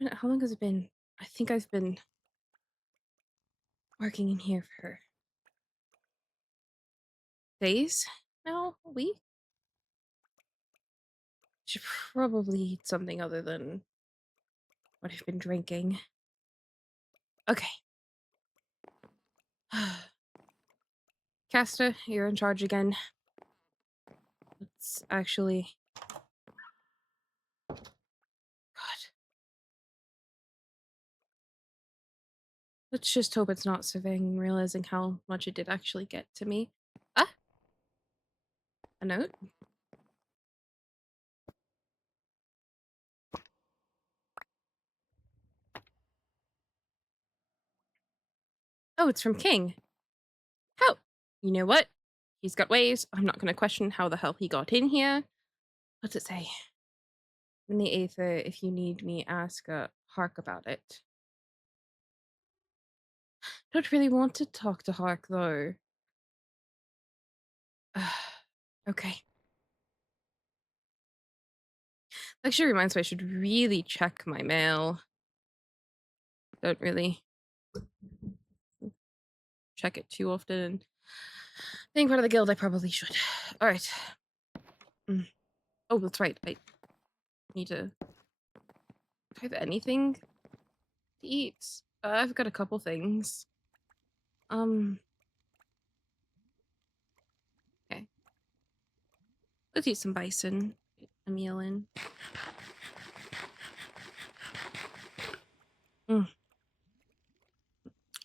How long has it been? I think I've been working in here for days now, a week. Should probably eat something other than what I've been drinking. Okay. Casta, you're in charge again. Let's actually. God. Let's just hope it's not surveying and realizing how much it did actually get to me. Ah! A note? Oh, it's from King. How? You know what? He's got ways. I'm not going to question how the hell he got in here. What's it say? In the Aether, if you need me, ask Hark about it. Don't really want to talk to Hark, though. Okay. Actually reminds me I should really check my mail. Don't really check it too often. Being part of the guild, I probably should. Alright. Oh, that's right. I need to... Do I have anything to eat? I've got a couple things. Okay. Let's eat some bison. Get a meal in.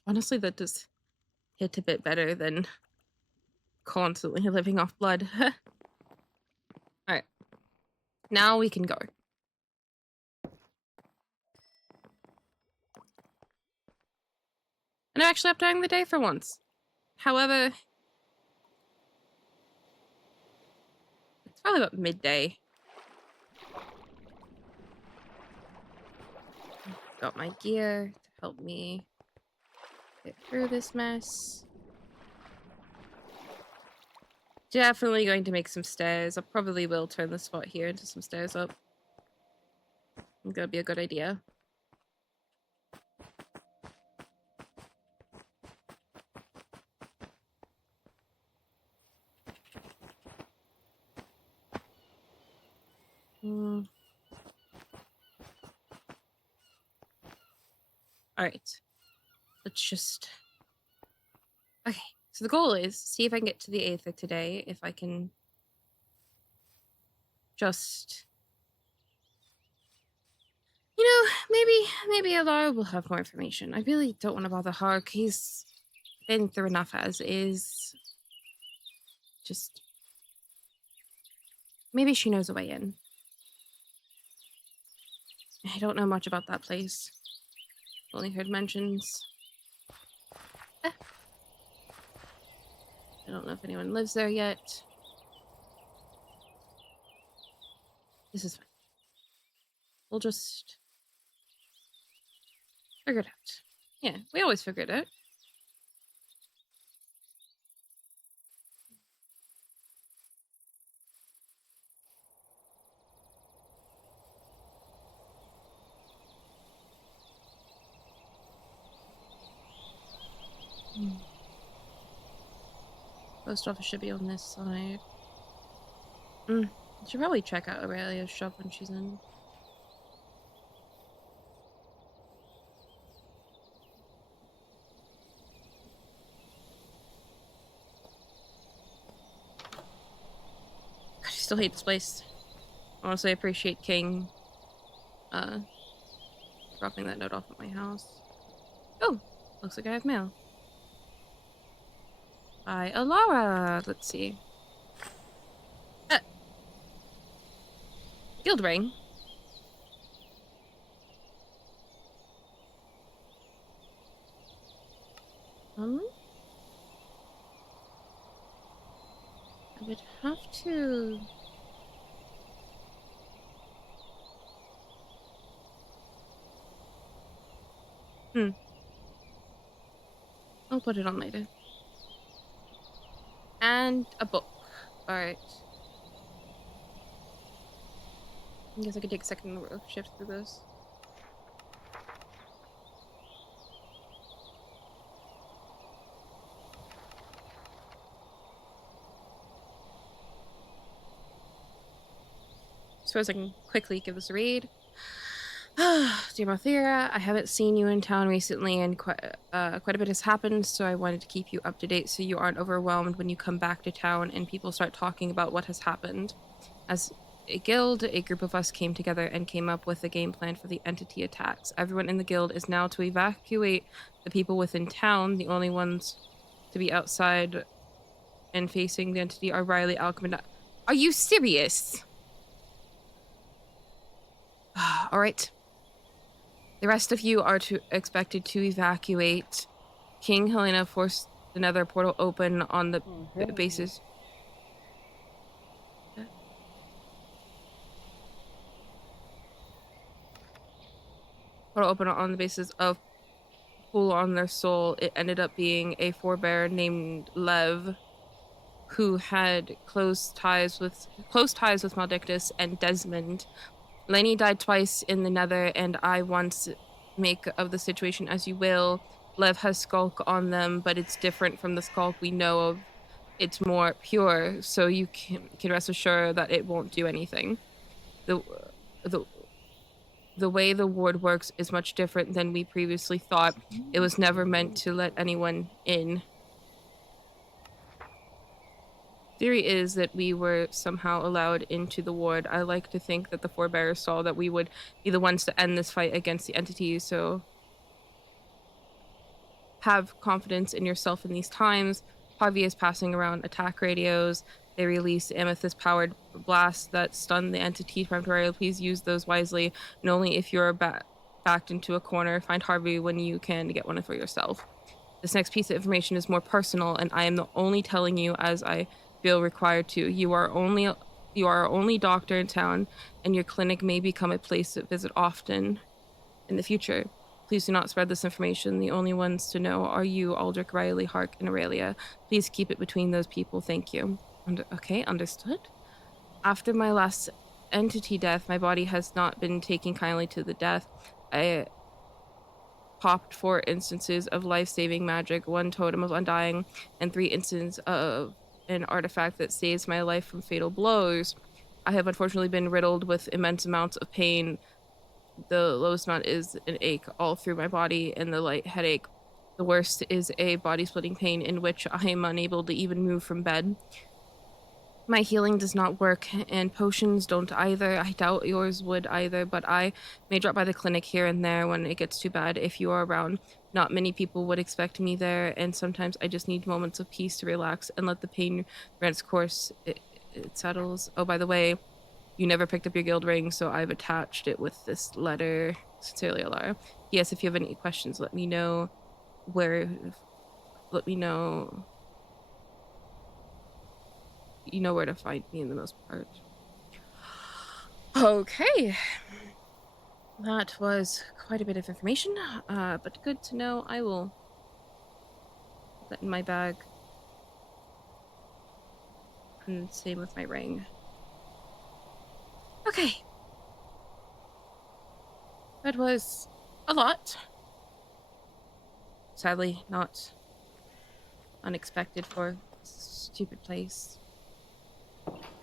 Honestly, that does hit a bit better than constantly living off blood. Alright. Now we can go. And I actually have time the day for once. However, it's probably about midday. Got my gear to help me get through this mess. Definitely going to make some stairs. I probably will turn the spot here into some stairs up. I think that'd be a good idea. Alright. Let's just... Okay. So the goal is see if I can get to the Aether today. If I can just... You know, maybe Alara will have more information. I really don't want to bother Hark. He's been through enough as is. Just... Maybe she knows a way in. I don't know much about that place. Only heard mentions. I don't know if anyone lives there yet. This is fine. We'll just figure it out. Yeah, we always figure it out. Post office should be on this side. Should probably check out Aurelia's shop when she's in. God, I still hate this place. Honestly, I appreciate King dropping that note off at my house. Oh, looks like I have mail. By Alara. Let's see. Guild ring. I would have to... I'll put it on later. And a book. Alright. I guess I could take a second to shift through this. suppose I can quickly give this a read. Dear Mothera, I haven't seen you in town recently, and quite a bit has happened, so I wanted to keep you up to date so you aren't overwhelmed when you come back to town and people start talking about what has happened. As a guild, a group of us came together and came up with a game plan for the entity attacks. Everyone in the guild is now to evacuate the people within town. The only ones to be outside and facing the entity are Riley, Alchemist. Are you serious? All right. The rest of you are expected to evacuate. King Helena forced another portal open on the basis. Portal open on the basis of pull on their soul. It ended up being a forebear named Lev, who had close ties with Maldictus and Desmond. Lenny died twice in the Nether, and I once. Make of the situation as you will. Lev has skulk on them, but it's different from the skulk we know of. It's more pure, so you can rest assured that it won't do anything. The the the way the ward works is much different than we previously thought. It was never meant to let anyone in. Theory is that we were somehow allowed into the ward. I like to think that the forebears saw that we would be the ones to end this fight against the entities, so have confidence in yourself in these times. Harvey is passing around attack radios. They release amethyst-powered blasts that stun the entity temporarily. Please use those wisely, and only if you're backed into a corner. Find Harvey when you can to get one for yourself. This next piece of information is more personal, and I am the only telling you as I feel required to. You are our only doctor in town, and your clinic may become a place to visit often in the future. Please do not spread this information. The only ones to know are you, Aldrich, Riley, Hark, and Aurelia. Please keep it between those people. Thank you. Okay, understood. After my last entity death, my body has not been taking kindly to the death. I popped 4 instances of life-saving magic, 1 totem of undying, and 3 instances of an artifact that saves my life from fatal blows. I have unfortunately been riddled with immense amounts of pain. The lowest amount is an ache all through my body and the light headache. The worst is a body-splitting pain in which I am unable to even move from bed. My healing does not work, and potions don't either. I doubt yours would either, but I may drop by the clinic here and there when it gets too bad if you are around. Not many people would expect me there, and sometimes I just need moments of peace to relax and let the pain run its course. It settles. Oh, by the way, you never picked up your guild ring, so I've attached it with this letter. Sincerely, Alara. Yes, if you have any questions, let me know let me know. You know where to find me in the most part. Okay. That was quite a bit of information, but good to know. I will put that in my bag. And same with my ring. Okay. That was a lot. Sadly, not unexpected for a stupid place.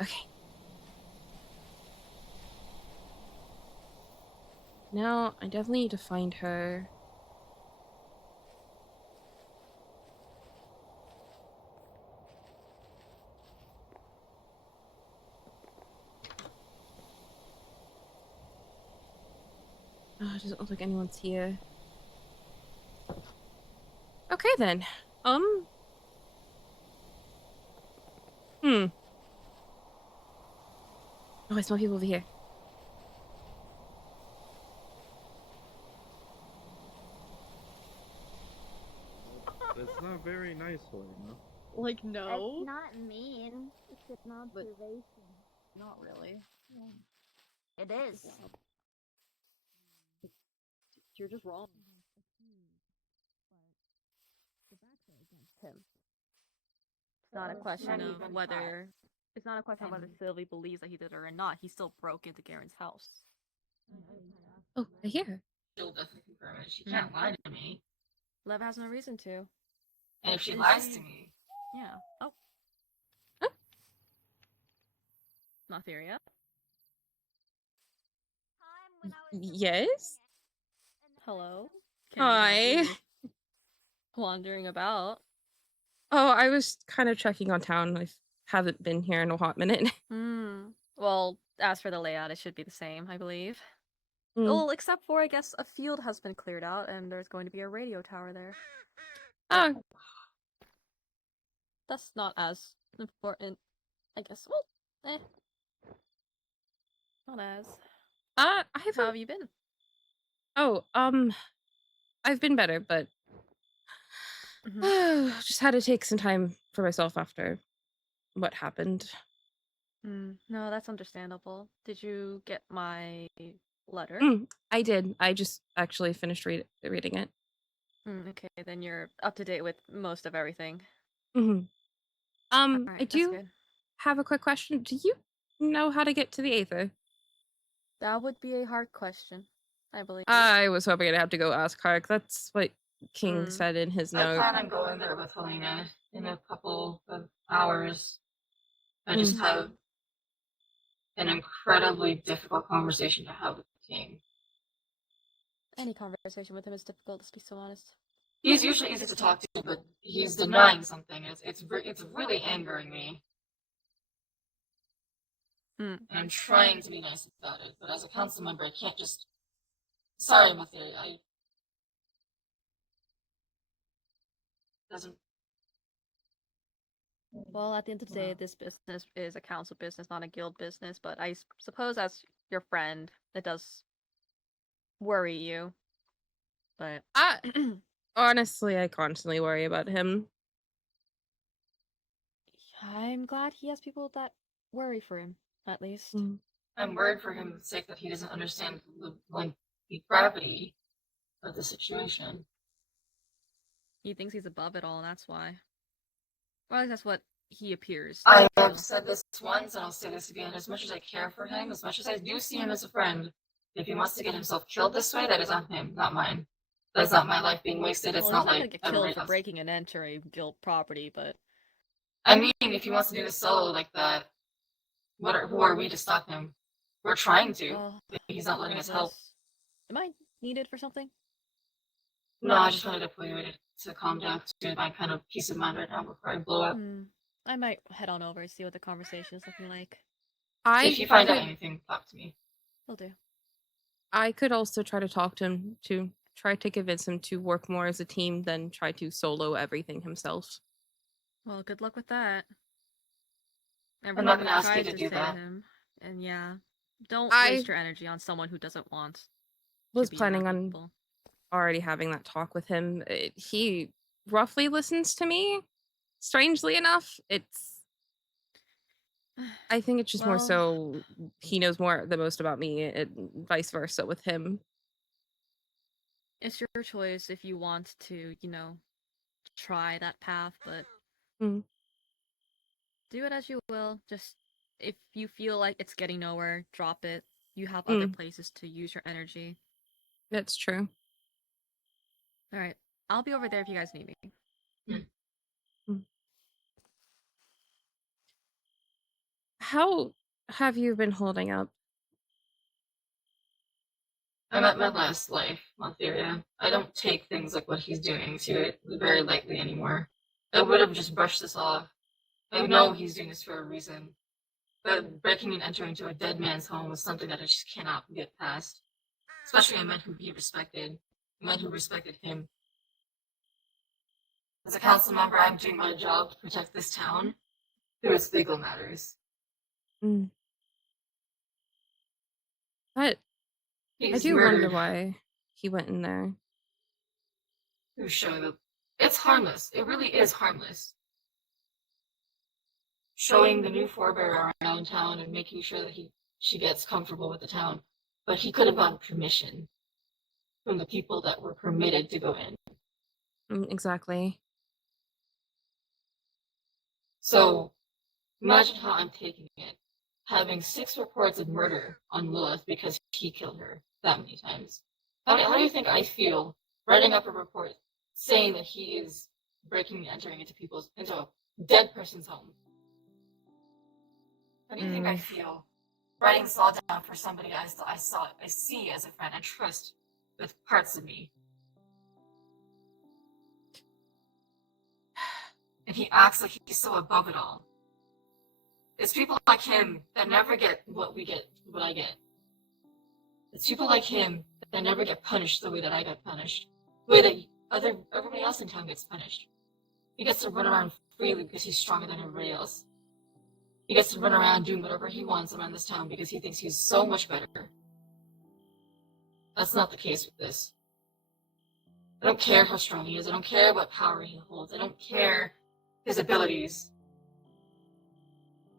Okay. Now, I definitely need to find her. Oh, it doesn't look like anyone's here. Okay, then. Oh, I smell people over here. That's not very nice, Helena. Like, no. It's not mean. It's an observation. Not really. It is. You're just wrong. Him. It's not a question of whether. It's not a question of whether Sylvie believes that he did it or not. He still broke into Garen's house. Oh, I hear her. Still doesn't confirm it. She can't lie to me. Lev has no reason to. And if she Is lies she- to me, Yeah. Oh. Huh? Not there yet. Yes? Hello? Can we help you? Hi. You're wandering about. Oh, I was kind of checking on town. I haven't been here in a hot minute. Hmm. Well, as for the layout, it should be the same, I believe. Mm. Well, except for, I guess, a field has been cleared out, and there's going to be a radio tower there. But Oh, that's not as important, I guess. Well, not as. I How haven't. have you been? Oh, I've been better, but Hmm. just had to take some time for myself after what happened. No, that's understandable. Did you get my letter? I did. I just actually finished reading it. Okay, then you're up to date with most of everything. hmm I Alright, that's do good. have a quick question. Do you know how to get to the Aether? That would be a hard question, I believe. I was hoping I'd have to go ask Hark. That's what King Hmm. said in his I note. plan on going there with Helena in a couple of hours. I just Mm. have an incredibly difficult conversation to have with the king. Any conversation with him is difficult, to be so honest. He's usually easy to talk to, but he's denying something. It's really angering me, Hmm. and I'm trying to be nice about it. But as a council member, I can't just. Sorry, Matthew. I doesn't. Well, at the end of the day, this business is a council business, not a guild business, but I suppose as your friend, it does worry you. But I honestly, I constantly worry about him. I'm glad he has people that worry for him, at least. Mm. I'm worried for him's sake that he doesn't understand the gravity of the situation. He thinks he's above it all, and that's why. Or at least that's what he appears I to have feel. said this once, and I'll say this again. As much as I care for him, as much as I do see him as a friend, if he wants to get himself killed this way, that is on him, not mine. That's not my life being wasted. It's Well, not he's not like gonna get everybody killed for else. breaking and entering guild property, but I mean, if he wants to do this solo like that, who are we to stop him? We're trying to. well, But he's not letting us help. regardless. Am I needed for something? No, I just wanted to pull you to calm down, to my kind of peace of mind right now before I blow up. I might head on over and see what the conversation is looking like. If I you find out could, anything, talk to me. Will do. I could also try to talk to him to try to convince him to work more as a team than try to solo everything himself. Well, good luck with that. I'm Everything not going we've to ask you tried to to do say to that. him, and yeah, don't I waste your energy on someone who doesn't want to was be around planning on people. already having that talk with him. He roughly listens to me. Strangely enough, I think it's just more Well, so he knows more the most about me, and vice versa with him. it's your choice if you want to, try that path, but Mm. do it as you will. Just if you feel like it's getting nowhere, drop it. You have other Mm. places to use your energy. That's true. Alright, I'll be over there if you guys need me. Mm. How have you been holding up? I'm at my last life, Montheria. I don't take things like what he's doing to it very lightly anymore. I would have just brushed this off. I know he's doing this for a reason. But breaking and entering into a dead man's home was something that I just cannot get past. Especially a man who he respected. A man who respected him. As a council member, I'm doing my job to protect this town through its legal matters. Mm. But I He's do wonder murdered. why he went in there. Who's showing up? It's harmless. It really is harmless. Showing the new forebearer around town and making sure that she gets comfortable with the town. But he could have gotten permission from the people that were permitted to go in. Exactly. So imagine how I'm taking it. Having 6 reports of murder on Lilith because he killed her that many times. How do you think I feel writing up a report saying that he is breaking and entering into a dead person's home? How do you think I feel writing this all down for somebody I see as a friend and trust with parts of me. And he acts like he's so above it all. It's people like him that never get what I get. It's people like him that never get punished the way that I get punished. The way that everybody else in town gets punished. He gets to run around freely because he's stronger than everybody else. He gets to run around doing whatever he wants around this town because he thinks he's so much better. That's not the case with this. I don't care how strong he is. I don't care what power he holds. I don't care his abilities.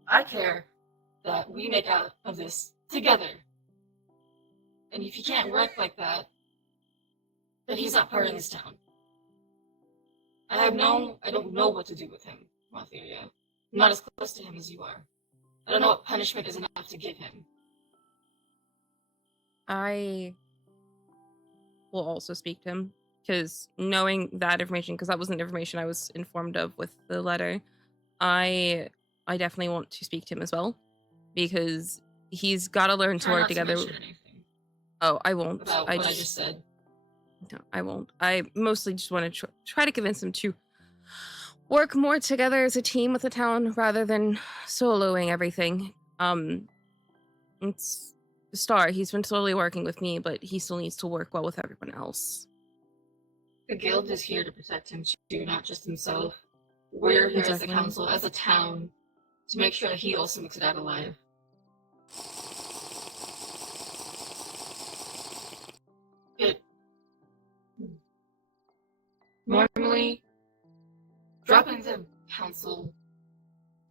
I care that we make out of this together. And if he can't work like that, then he's not part of this town. I don't know what to do with him, Matheria. I'm not as close to him as you are. I don't know what punishment is enough to give him. I will also speak to him, because knowing that information, because that wasn't information I was informed of with the letter, I definitely want to speak to him as well, because he's got to learn to Try work not to together. mention anything Oh, I won't. about what I just said. No, I won't. I mostly just want to try to convince him to work more together as a team with the town rather than soloing everything. It's Star. He's been slowly working with me, but he still needs to work well with everyone else. The guild is here to protect him too, not just himself. We're here as a Exactly. council, as a town, to make sure that he also makes it out alive. Normally, dropping the council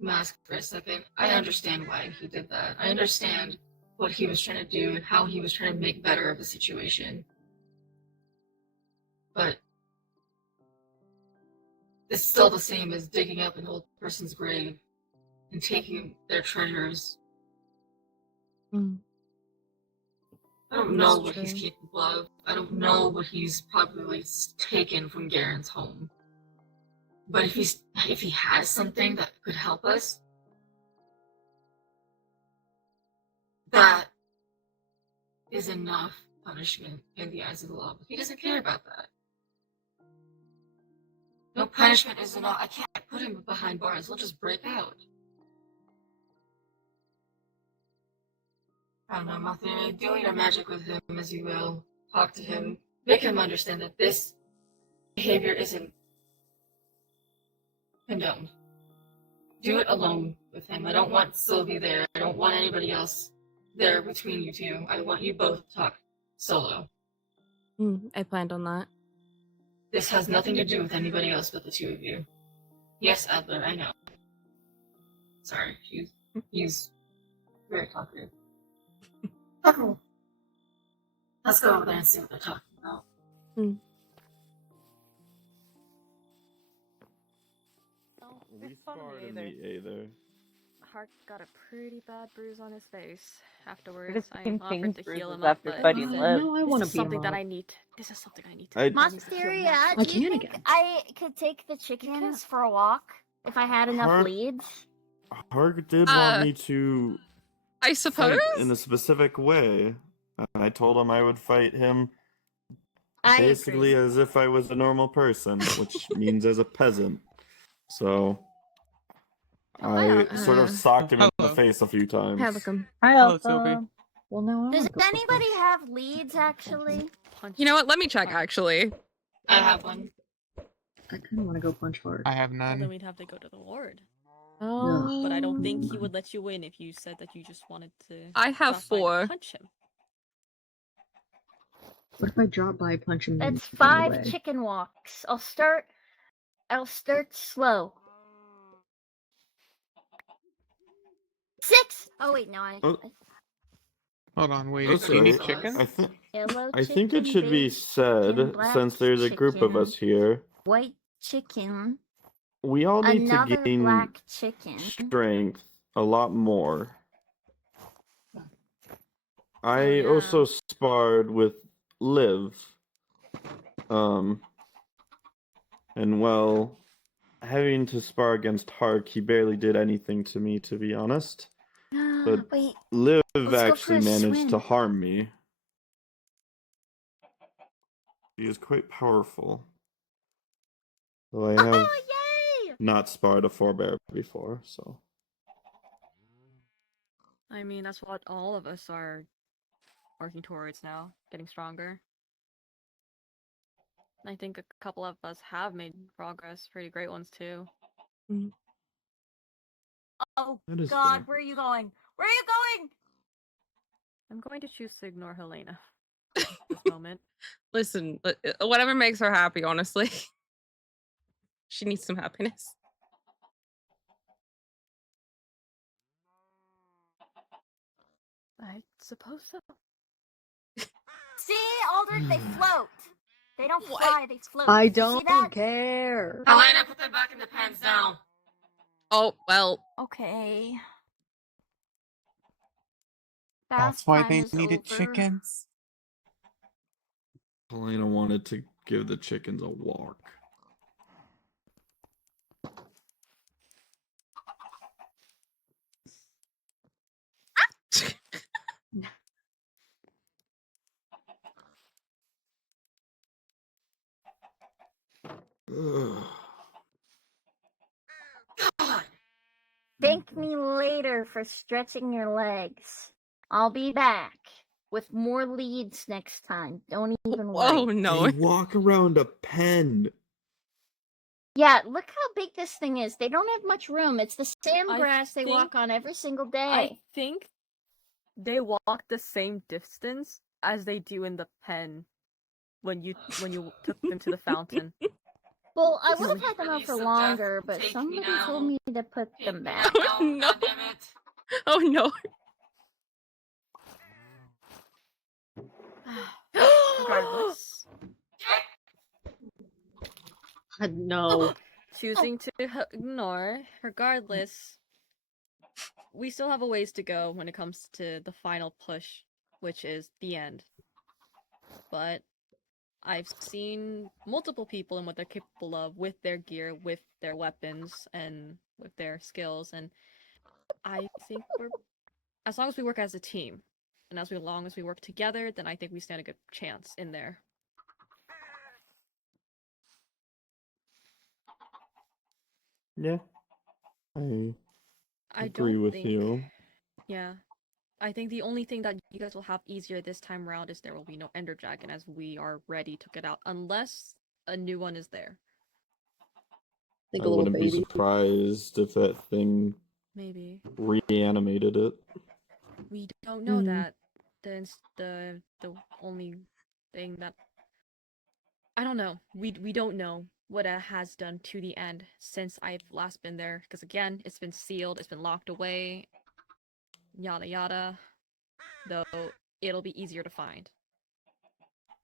mask for a second, I understand why he did that. I understand what he was trying to do and how he was trying to make better of the situation. But it's still the same as digging up an old person's grave and taking their treasures. Mm. I don't know That's what he's true. capable of. I don't know what he's probably taken from Garen's home. But if he has something that could help us, that is enough punishment in the eyes of the law. But he doesn't care about that. No punishment is enough. I can't put him behind bars. He'll just break out. I don't know, Mathia. Do your magic with him as you will. Talk to him. Make him understand that this behavior isn't condoned. Do it alone with him. I don't want Sylvie there. I don't want anybody else there between you two. I want you both to talk solo. I planned on that. This has nothing to do with anybody else but the two of you. Yes, Adler, I know. Sorry, he's very talkative. Oh, let's go over there and see what they're talking about. We It's funny sparred in either. the Aether. Hart got a pretty bad bruise on his face. It Afterwards, was I the same offered to thing heal him bruises up, after but Buddy he said, left. No, I this want is to be a something that mom. I need. This is something I need. I- Monsteria, I do you can think again. I could take the chickens for a walk if I had enough Harp- leads? Harg did want me to I suppose? fight in a specific way. And I told him I would fight him I basically agree. as if I was a normal person, which means as a peasant. So I wow. sort of Uh, socked him in the hello. face a few times. Have a come. Hi, Hello, Alpha. Sylvie. Well, no, I Does want to go anybody have leads, actually? Punch. You know what? Let me check, actually. I have one. I kind of want to go punch hard. I have Well, then none. we'd have to go to the ward. Oh. But I don't think he would let you in if you said that you just wanted to. I have drop by and 4. Punch him. What if I drop by, punch him? That's on the 5 way? chicken walks. I'll start slow. 6! Oh wait, no, Oh. Hold on, wait. That's Do you need right. chicken? Yellow I think it chicken, should be beige said, chicken, black since there's a group of chicken, us here, white chicken, we all need to another gain black chicken. strength a lot more. I yeah. also sparred with Liv. And well, having to spar against Hark, he barely did anything to me, to be honest. But Wait, Liv let's go for actually a managed to swim. harm me. She is quite powerful. Though I have Yay! not sparred a forebear before, so. I mean, that's what all of us are working towards now, getting stronger. I think a couple of us have made progress, pretty great ones too. Oh That is God, fair. where are you going? Where are you going? I'm going to choose to ignore Helena at this moment. Listen, whatever makes her happy, honestly. She needs some happiness. I suppose so. See, Aldrich, they float. They don't What? fly, they float. I Did you see don't that? care. Helena, put them back in the pens now. Oh, well. Okay. That's Bath why time they is needed over. chickens. Helena wanted to give the chickens a walk. Ugh. God. Thank me later for stretching your legs. I'll be back with more leads next time. Don't even Oh, worry. no. They walk around a pen. Yeah, look how big this thing is. They don't have much room. It's the same I grass they walk think- on every single I day. think they walk the same distance as they do in the pen when you took them to the fountain. Well, I Just would have leave had them out release for of death. longer, but Take me somebody now. told me to put Take them me back. now, Oh, no. goddammit. Oh, no. Regardless, No. choosing to ignore, regardless, we still have a ways to go when it comes to the final push, which is the end. But I've seen multiple people and what they're capable of with their gear, with their weapons, and with their skills, and I think as long as we work as a team, and as long as we work together, then I think we stand a good chance in there. Yeah. I I agree don't with think, you. yeah. I think the only thing that you guys will have easier this time around is there will be no Ender Dragon as we are ready to get out, unless a new one is there. Like I a little wouldn't be baby. surprised if that thing Maybe. reanimated it. We don't know Mm. that. The only thing that I don't know. We don't know what it has done to the end since I've last been there. Because again, it's been sealed, it's been locked away, yada yada. Though it'll be easier to find.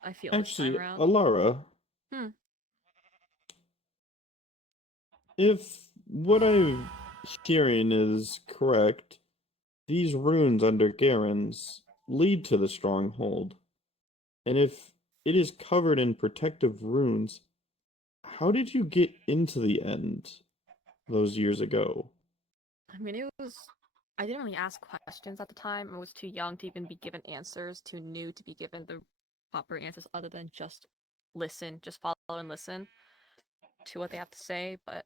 I feel this time Actually, around. Alara. Hmm. If what I'm hearing is correct, these runes under Garen's lead to the stronghold. And if it is covered in protective runes, how did you get into the end those years ago? I mean, it was. I didn't really ask questions at the time. I was too young to even be given answers, too new to be given the proper answers other than just listen, just follow and listen to what they have to say. But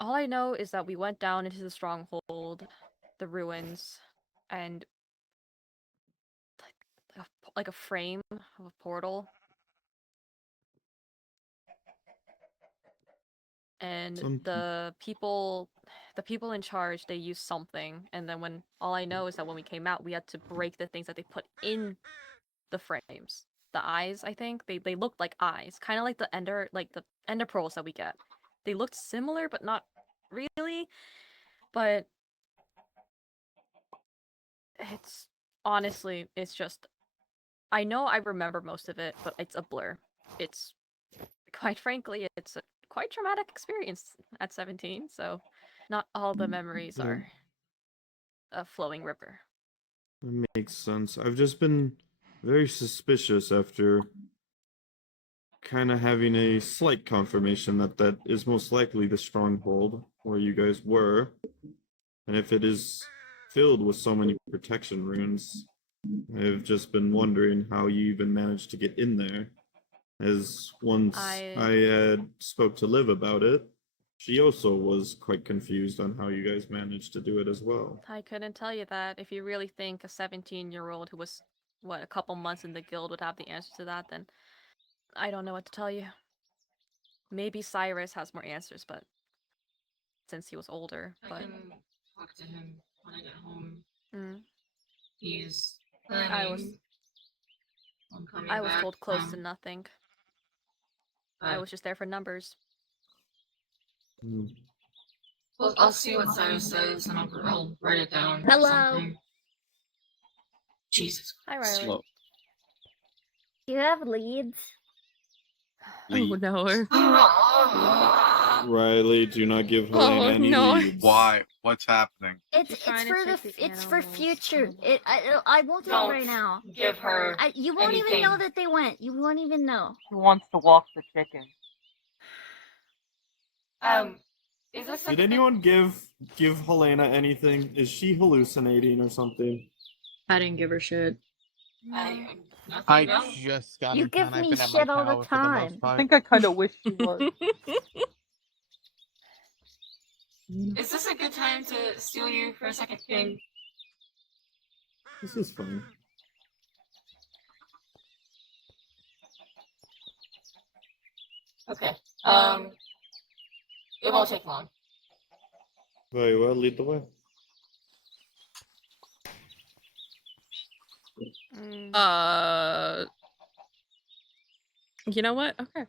all I know is that we went down into the stronghold, the ruins, and like a frame of a portal. And the people in charge, they used something, and then when all I know is that when we came out, we had to break the things that they put in the frames. The eyes, I think, they looked like eyes, kind of like the ender pearls that we get. They looked similar, but not really. But it's honestly, it's just I know I remember most of it, but it's a blur. It's quite frankly, it's a quite traumatic experience at 17, so not all the memories are a flowing river. That makes sense. I've just been very suspicious after kind of having a slight confirmation that that is most likely the stronghold where you guys were. And if it is filled with so many protection runes. I've just been wondering how you even managed to get in there. As once I had spoke to Liv about it, she also was quite confused on how you guys managed to do it as well. I couldn't tell you that. If you really think a 17-year-old who was, what, a couple months in the guild would have the answer to that, then I don't know what to tell you. Maybe Cyrus has more answers, but since he was older, I but can talk to him when I get home. mm, He's I was planning on coming I was back told close to from. nothing. I was just there for numbers. Hmm. Well, I'll see what Cyrus says, and I'll write it down. Or Hello. something. Jesus Hi, Christ. Riley. Do you have leads? Oh no. Riley, do not give Helena Oh, any no. leads. Why? What's happening? It's She's trying to for check the it's for animals. future. I won't do it Don't right now. give her You won't even know anything. that they went. You won't even know. He wants to walk the chicken. Is this Did something? anyone give Helena anything? Is she hallucinating or something? I didn't give her shit. Nothing, I no? just got You in give town. I've me been at shit my all the tower for the most time. I part. think I kind of wish she was. Is this a good time to steal you for a second, King? This is fine. Okay. It won't take long. Very well, lead the way. Mm, You know what? Okay.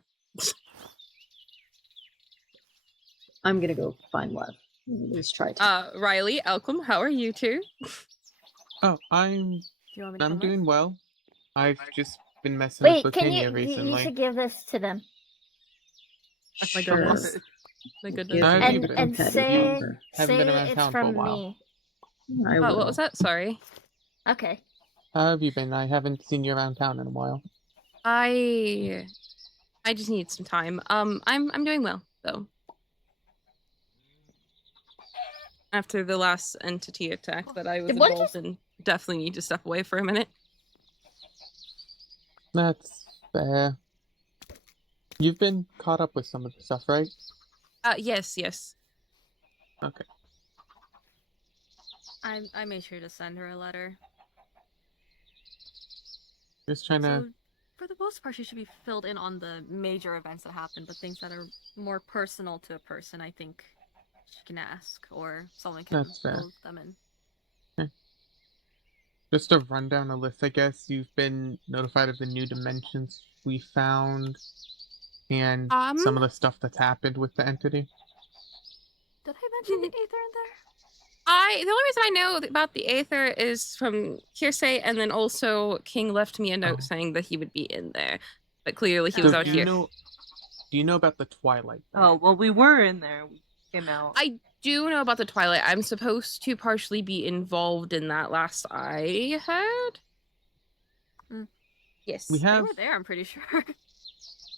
I'm gonna go find Lev. At least try to. Riley, Elcom, how are you two? Oh, do you want me to I'm come doing with? well. I've just been messing with Wait, can leukemia you recently. should give this to them Oh my Sure. goodness. My Give goodness. How have her you the been? and competitive You answer. haven't been around it's town for a from while. me. I will. What was that? Sorry. Okay. How have you been? I haven't seen you around town in a while. I just need some time. I'm doing well though. After the last entity attack that I was Did one involved in, definitely need to step away for a minute. That's fair. You've been caught up with some of the stuff, right? Yes. Okay. I made sure to send her a letter. Just trying to. So, for the most part, she should be filled in on the major events that happen, but things that are more personal to a person, I think she can ask, or someone can That's fair. fill them in. Just to run down a list, I guess. You've been notified of the new dimensions we found, and some of the stuff that's happened with the entity. Did I mention the Aether in there? The only reason I know about the Aether is from hearsay, and then also King left me a note saying that he would be in there, but clearly he was out do here. Do you know about the Twilight? Oh, well, we were in there. We came out. I do know about the Twilight. I'm supposed to partially be involved in that last I heard. Yes. We They have. were there, I'm pretty sure.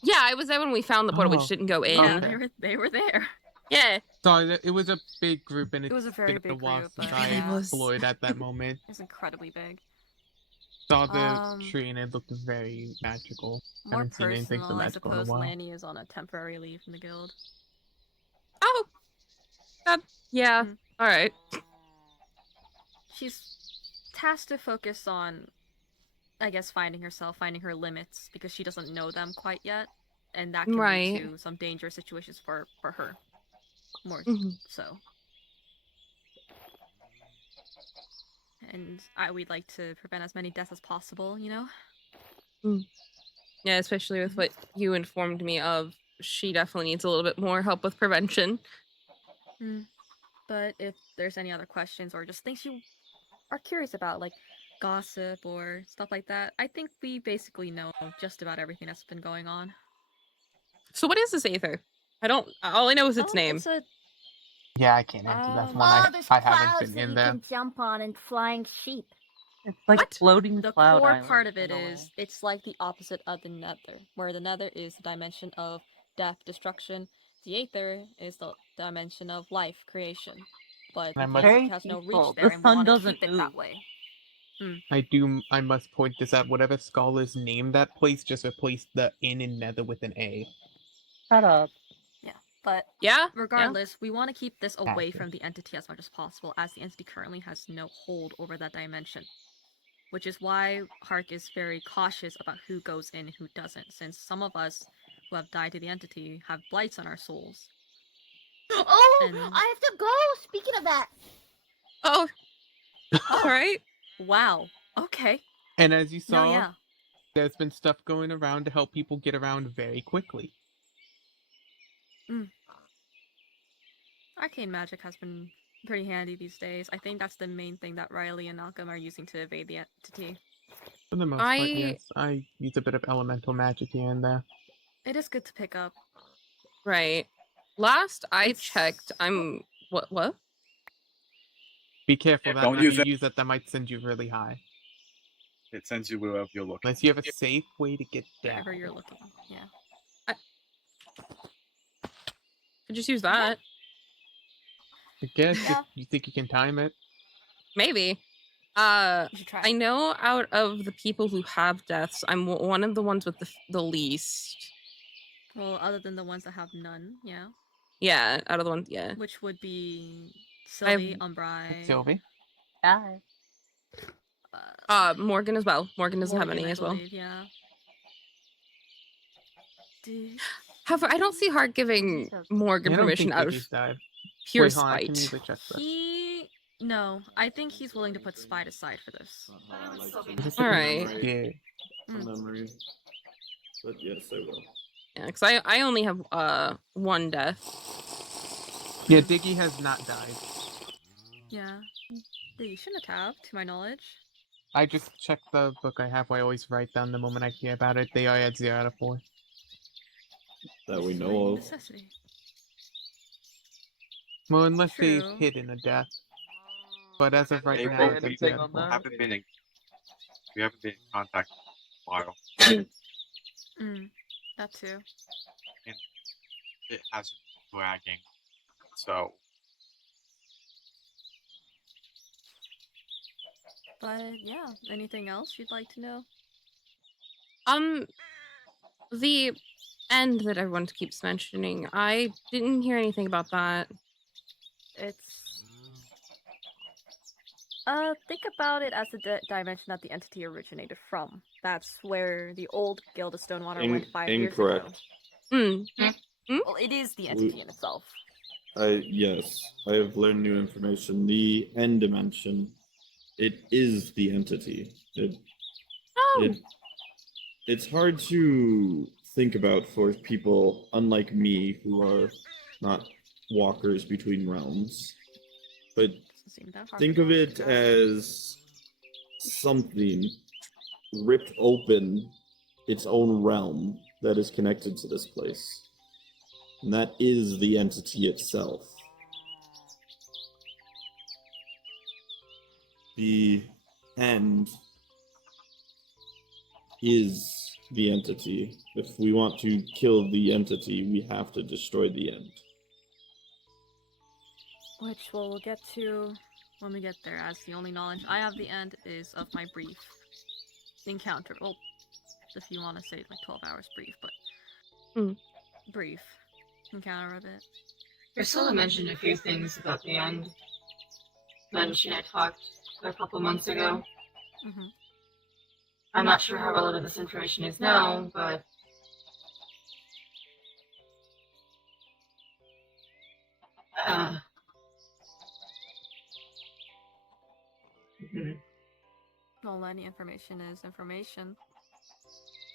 Yeah, I was there when we found the portal, which Oh. didn't go in. Yeah, Okay. they were there. Yeah. Sorry, it was a big group, and It was a very been a big while group, since but I yeah. explored at that moment. It's incredibly big. Saw the tree, and it looked very magical. More Haven't seen anything so personal, I magical in a suppose while. Lanny is on a temporary leave from the guild. Oh. Yeah. Mm. All right. She's tasked to focus on, I guess, finding herself, finding her limits, because she doesn't know them quite yet, and that can lead to some dangerous situations for her. More so. And we'd like to prevent as many deaths as possible, you know? Yeah, especially with what you informed me of. She definitely needs a little bit more help with prevention. But if there's any other questions or just things you are curious about, like gossip or stuff like that, I think we basically know just about everything that's been going on. So what is this Aether? All I know is its name. It's a... Yeah, I can't answer that one. There's I clouds haven't been that in you there. can jump on and flying sheep. It's like a floating The cloud core island part of in it a way. is, it's like the opposite of the nether, where the nether is the dimension of death, destruction. The Aether is the dimension of life, creation. but And I the must- Very entity has no reach peaceful. there, The and we sun want to doesn't keep it that move. way. I must point this out. Whatever scholars name that place, just replace the inn and nether with an A. Shut up. Yeah, but Yeah. regardless, we want to keep this away Accurate. from the entity as much as possible, as the entity currently has no hold over that dimension. Which is why Hark is very cautious about who goes in and who doesn't, since some of us who have died to the entity have blights on our souls. Oh, And- I have to go. Speaking of that, Oh. All right. Wow. Okay. And as you No, saw, yeah. there's been stuff going around to help people get around very quickly. Arcane magic has been pretty handy these days. I think that's the main thing that Riley and Malcolm are using to evade the entity. For the most part, I- yes. I use a bit of elemental magic here and there. It is good to pick up. Right. Last I It's- checked, I'm what? Be careful, Yeah, that don't when use you it. use that might send you really high. It sends you wherever you're looking. Unless you have a safe way to get down. Wherever you're looking. Yeah. Could just use that. I guess Yeah. if you think you can time it. Maybe. You should try. I know out of the people who have deaths, I'm one of the ones with the least. Well, other than the ones that have none, yeah. Yeah, out of the ones, yeah. Which would be I have- Sylvie, Umbrai, Sylvie? Hi. Morgan as well. Morgan doesn't have Morgan, any I as well. believe, yeah. However, I don't see Hart giving Morgan I don't permission think out of Diggy's died. pure Wait, hold on, I can spite. usually check this. No, I think he's willing to put Spite aside for this. Alright. Yeah. From memory. But yes, I will. Yeah, because I only have one death. Yeah, Diggy has not died. Yeah. You shouldn't have, to my knowledge. I just checked the book I have where I always write down the moment I hear about it. They are at 0 out of 4. That we Slight know of. necessity. Well, unless True. they've hidden a death. But as of right Hey, now, well, it's at anything 0 out on of 4. that? We haven't been in contact in a while. That too. It hasn't been dragging. So But yeah, anything else you'd like to know? The end that everyone keeps mentioning, I didn't hear anything about that. It's think about it as the dimension that the entity originated from. That's where the old Guild of Stonewater went 5 years ago. Incorrect. Well, it is the entity in itself. Yes, I have learned new information. The end dimension, it is the entity. Oh! It's hard to think about for people unlike me who are not walkers between realms. But Doesn't seem that hard think for of me it to as something ripped open its own realm that is connected to this place. And that is the entity itself. The end is the entity. If we want to kill the entity, we have to destroy the end. Which we'll get to when we get there, as the only knowledge I have the end is of my brief encounter. Well, if you want to say like 12 hours brief, but brief encounter of it. Priscilla mentioned a few things about the end when she and I talked a couple months ago. I'm not sure how relevant this information is now, but Well, any information is information.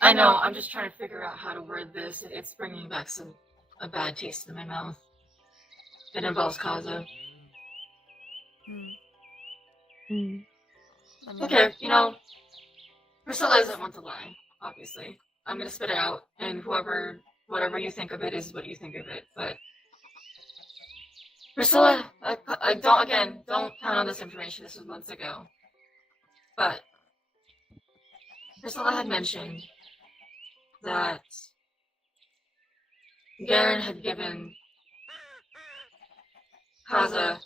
I know, I'm just trying to figure out how to word this. It's bringing back a bad taste in my mouth. It involves Kaza. Okay, Priscilla isn't one to lie, obviously. I'm gonna spit it out, and whatever you think of it is what you think of it, but Priscilla, don't count on this information, this was months ago. But Priscilla had mentioned that Garen had given Kaza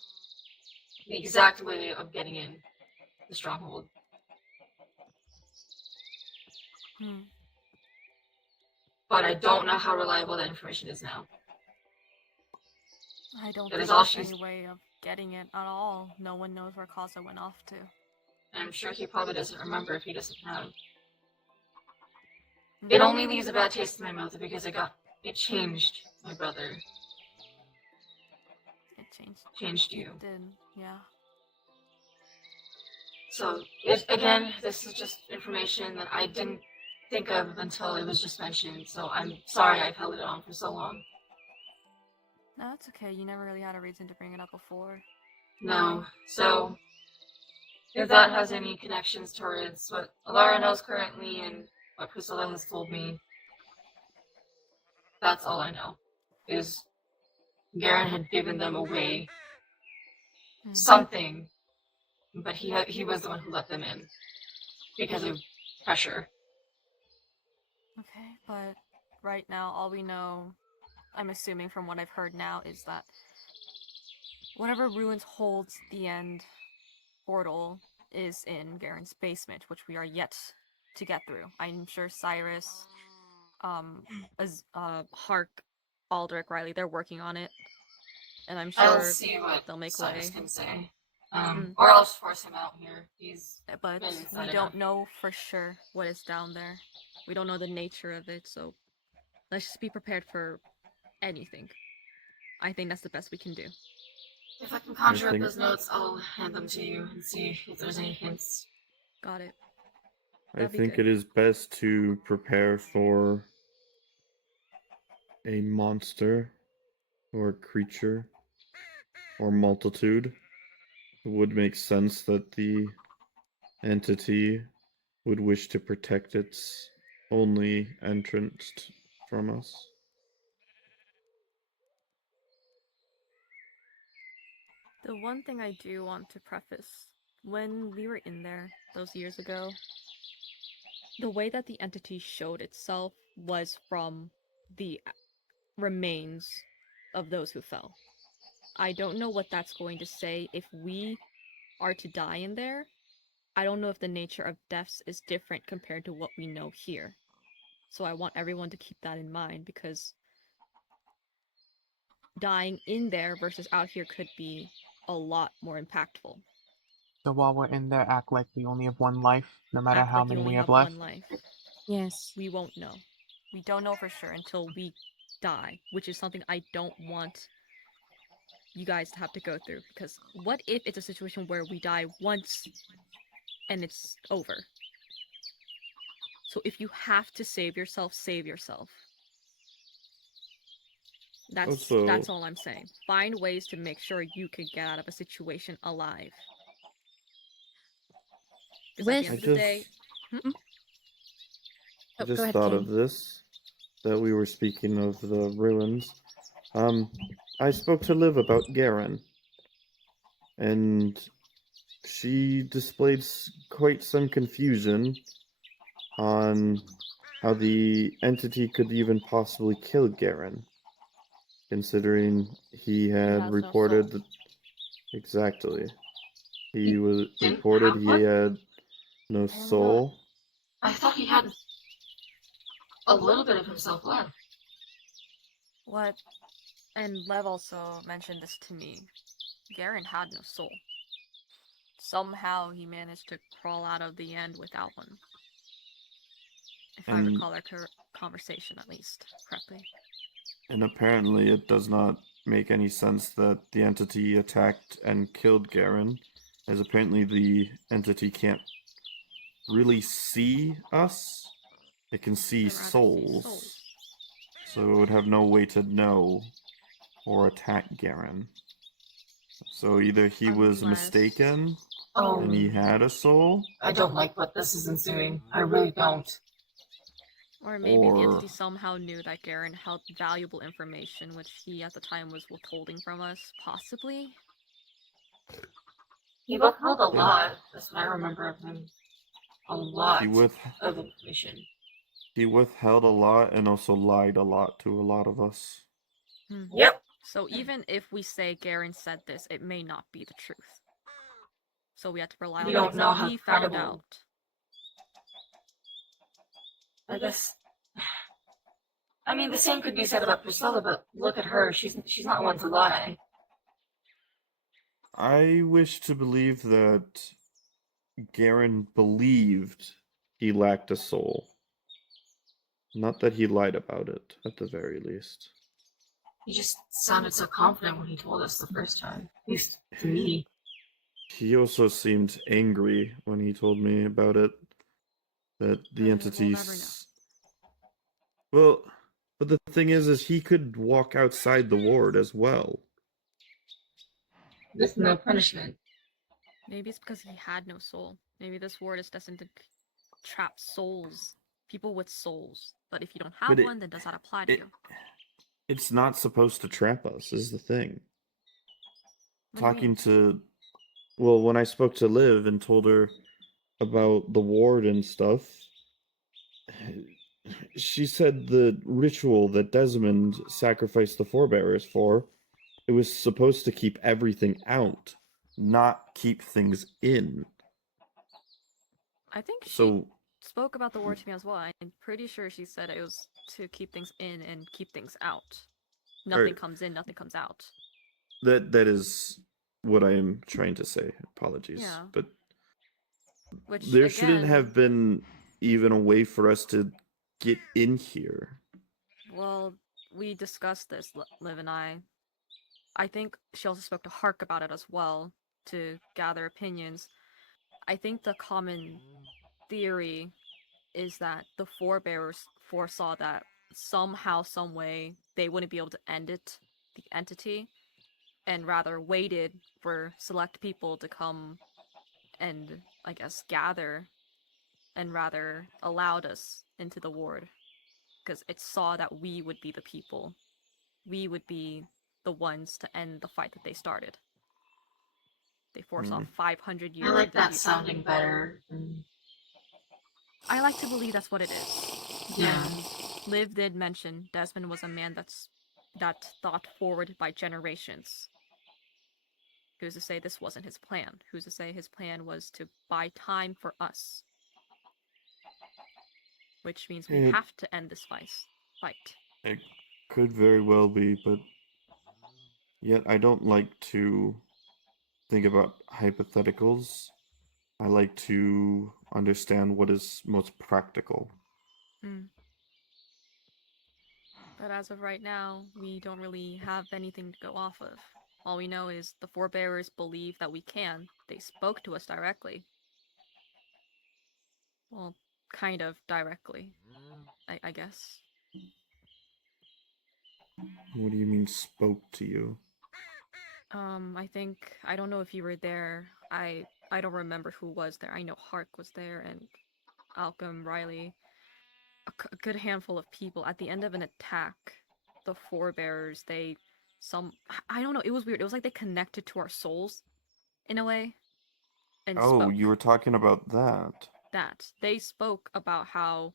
the exact way of getting in the stronghold. But I don't know how reliable that information is now. I don't That think is all there's she's. any way of getting it at all. No one knows where Kaza went off to. I'm sure he probably doesn't remember if he doesn't have. It only leaves a bad taste in my mouth because it changed my brother. It Changed you. It did, yeah. So, again, this is just information that I didn't think of until it was just mentioned, so I'm sorry I've held it on for so long. No, it's okay. You never really had a reason to bring it up before. No, so if that has any connections towards what Alara knows currently and what Priscilla has told me, that's all I know. Is Garen had given them away something, but he was the one who let them in because of pressure. Okay, but right now all we know, I'm assuming from what I've heard now, is that whatever ruins holds the end portal is in Garen's basement, which we are yet to get through. I'm sure Cyrus, Hark, Aldrich, Riley, they're working on it. And I'm sure I'll see what they'll make Cyrus way. can say. Or I'll just force him out here. But we don't know for sure what is down there. We don't know the nature of it, so let's just be prepared for anything. I think that's the best we can do. If I can conjure up those notes, I'll hand them to you and see if there's any hints. Got it. I think it is best to prepare for a monster or creature or multitude. It would make sense that the entity would wish to protect its only entrance from us. The one thing I do want to preface, when we were in there those years ago, the way that the entity showed itself was from the remains of those who fell. I don't know what that's going to say if we are to die in there. I don't know if the nature of deaths is different compared to what we know here. So I want everyone to keep that in mind, because dying in there versus out here could be a lot more impactful. So while we're in there, act like we only have one life, no matter Act how like you many only we have have left. one life. Yes. We won't know. We don't know for sure until we die, which is something I don't want you guys to have to go through, because what if it's a situation where we die once and it's over? So if you have to save yourself, save yourself. That's all I'm saying. Find ways to make sure you can get out of a situation alive. Because at the end of the day... I just thought of this, that we were speaking of the ruins. I spoke to Liv about Garen, and she displayed quite some confusion on how the entity could even possibly kill Garen, considering he had reported that exactly. He was reported he had no soul. I thought he had a little bit of himself left. What? And Lev also mentioned this to me. Garen had no soul. Somehow he managed to crawl out of the end without one. If I recall our conversation, at least, correctly. And apparently it does not make any sense that the entity attacked and killed Garen, as apparently the entity can't really see us. It can see souls. So it would have no way to know or attack Garen. So either he was mistaken and he had a soul. I don't like what this is ensuing. I really don't. Or maybe the entity somehow knew that Garen held valuable information, which he at the time was withholding from us, possibly? He withheld a lot. That's what I remember of him. A lot of information. He withheld a lot and also lied a lot to a lot of us. Yep. So even if we say Garen said this, it may not be the truth. so we had to rely We on don't things know that how we found credible. out. I guess. I mean, the same could be said about Priscilla, but look at her. She's not one to lie. I wish to believe that Garen believed he lacked a soul. Not that he lied about it, at the very least. He just sounded so confident when he told us the first time. At least to me. He also seemed angry when he told me about it. That the We'll entities. never know. Well, but the thing is he could walk outside the ward as well. With no punishment. Maybe it's because he had no soul. Maybe this ward is destined to trap souls. People with souls. But if you don't have But one, then does that apply to you? It's not supposed to trap us, is the thing. What do you Talking mean? to. Well, when I spoke to Liv and told her about the ward and stuff, she said the ritual that Desmond sacrificed the forebearers for, it was supposed to keep everything out, not keep things in. I think she So spoke about the ward to me as well. I'm pretty sure she said it was to keep things in and keep things out. Nothing comes in, nothing comes out. that is what I am trying to say. Apologies. Yeah. But Which, there shouldn't again, have been even a way for us to get in here. well, we discussed this, Liv and I. I think she also spoke to Hark about it as well, to gather opinions. I think the common theory is that the forebearers foresaw that somehow, some way, they wouldn't be able to end it, the entity, and rather waited for select people to come and, I guess, gather, and rather allowed us into the ward. Because it saw that we would be the people. We would be the ones to end the fight that they started. They foresaw 500 years I like into the that future. sounding better. I like to believe that's what it is. Yeah. And Liv did mention Desmond was a man that thought forward by generations. Who's to say this wasn't his plan? Who's to say his plan was to buy time for us? Which means we have to end this fight. It could very well be, but yet I don't like to think about hypotheticals. I like to understand what is most practical. But as of right now, we don't really have anything to go off of. All we know is the forebearers believe that we can. They spoke to us directly. Well, kind of directly, I guess. What do you mean spoke to you? I don't know if you were there. I don't remember who was there. I know Hark was there and Alchem, Riley. A good handful of people. At the end of an attack, the forebearers, I don't know, it was weird. It was like they connected to our souls, in a way, and spoke. You were talking about that. They spoke about how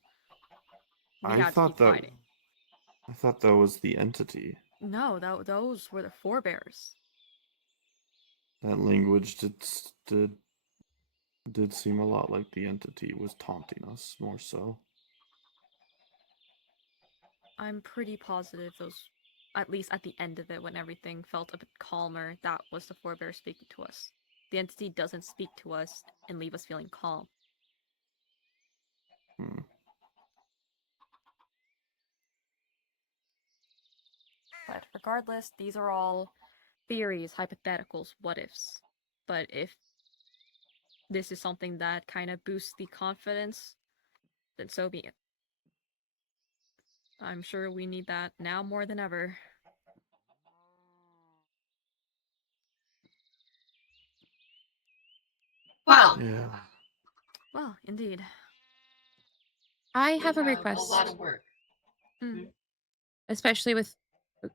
we I had to keep thought that fighting. I thought that was the entity. No, those were the forebearers. That language did seem a lot like the entity was taunting us, more so. I'm pretty positive those, at least at the end of it, when everything felt a bit calmer, that was the forebear speaking to us. The entity doesn't speak to us and leave us feeling calm. But regardless, these are all theories, hypotheticals, what ifs. But if this is something that kind of boosts the confidence, then so be it. I'm sure we need that now more than ever. Well. Yeah. Well, indeed. I have a A request. lot of work. Especially with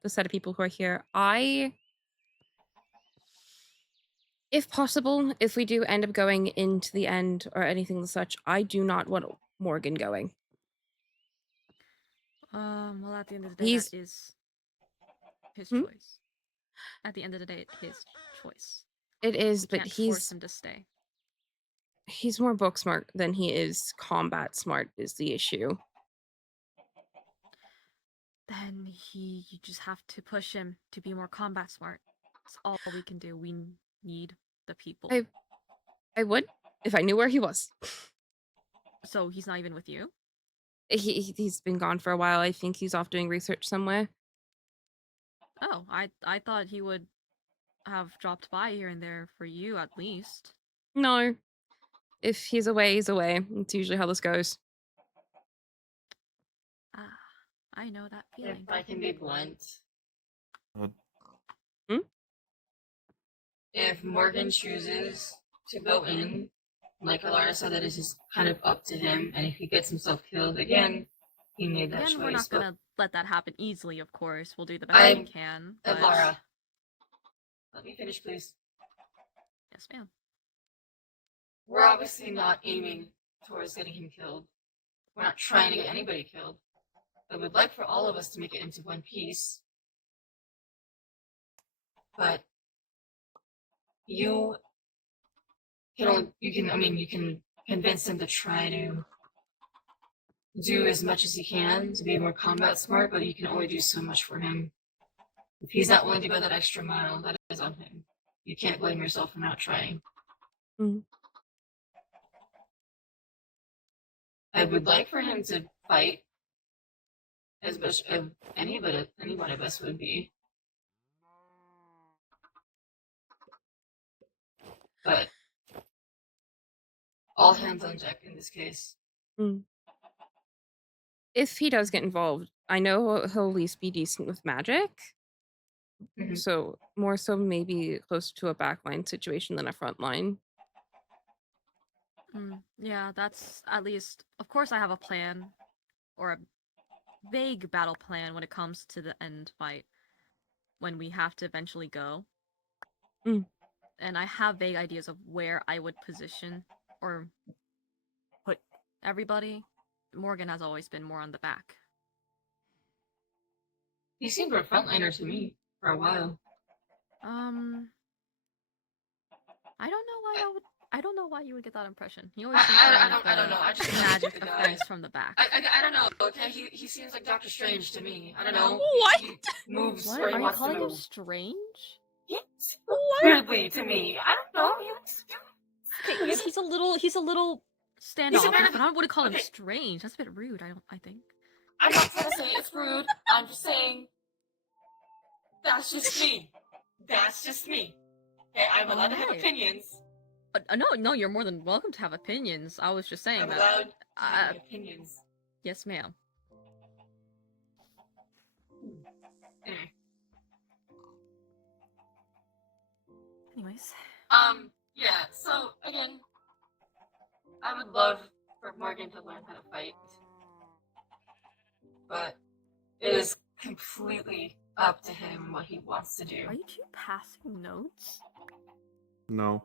the set of people who are here. If possible, if we do end up going into the end or anything such, I do not want Morgan going. Well, at the end of the day, that is his choice. At the end of the day, it's his choice. It is, We but can't force him to stay. He's more book smart than he is combat smart is the issue. Then you just have to push him to be more combat smart. That's all we can do. We need the people. I would if I knew where he was. So he's not even with you? He's been gone for a while. I think he's off doing research somewhere. Oh, I thought he would have dropped by here and there for you at least. No. If he's away, he's away. It's usually how this goes. Ah, I know that feeling. If I can be blunt. Hmm? If Morgan chooses to go in, like Alara said, that is just kind of up to him, and if he gets himself killed again, he made that choice. Again, we're not gonna let that happen easily, of course. We'll do the best we can. But... Alara, let me finish, please. Yes, ma'am. We're obviously not aiming towards getting him killed. We're not trying to get anybody killed. I would like for all of us to make it into one piece. But you can convince him to try to do as much as he can to be more combat smart, but you can only do so much for him. If he's not willing to go that extra mile, that is on him. You can't blame yourself for not trying. Mm-hmm. I would like for him to fight as much as any one of us would be. But all hands on deck in this case. Mm. If he does get involved, I know he'll at least be decent with magic. Mm-hmm. So more so maybe closer to a backline situation than a frontline. Yeah, that's at least... Of course I have a plan, or a vague battle plan when it comes to the end fight, when we have to eventually go. And I have vague ideas of where I would position or put everybody. Morgan has always been more on the back. He seemed a frontliner to me for a while. I don't know why you would get that impression. He always I don't know. I just magic effects from the back. I don't know. Okay, he seems like Doctor Strange to me. I don't know. What? He moves What? where he Are you wants calling to him move. strange? Yes. Weirdly to me. I don't know. Okay, he's a little standoffish, but I wouldn't call him okay. strange. That's a bit rude, I think. I'm not trying to say it's rude. I'm just saying that's just me. That's just me. Okay, I'm allowed to have opinions. No, you're more than welcome to have opinions. I was just saying I'm that. allowed to have opinions. Yes, ma'am. Anyway. Anyways. Yeah, so, again, I would love for Morgan to learn how to fight. But it is completely up to him what he wants to do. Are you two passing notes? No.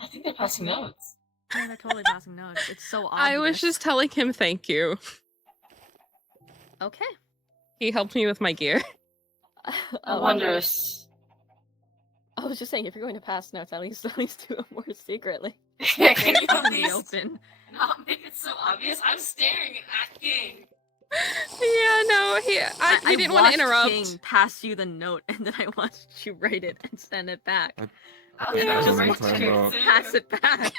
I think they're passing notes. Yeah, they're totally passing notes. It's so obvious. I was just telling him thank you. Okay. He helped me with my gear. Wondrous. I was just saying, if you're going to pass notes, at least do it more secretly. Can you Out at in the least open. not make it so obvious? I'm staring at King. Yeah, no, I didn't want to interrupt. King pass you the note, and then I watched you write it and send it back. Yeah, Just what watched I'm talking you about. pass it back.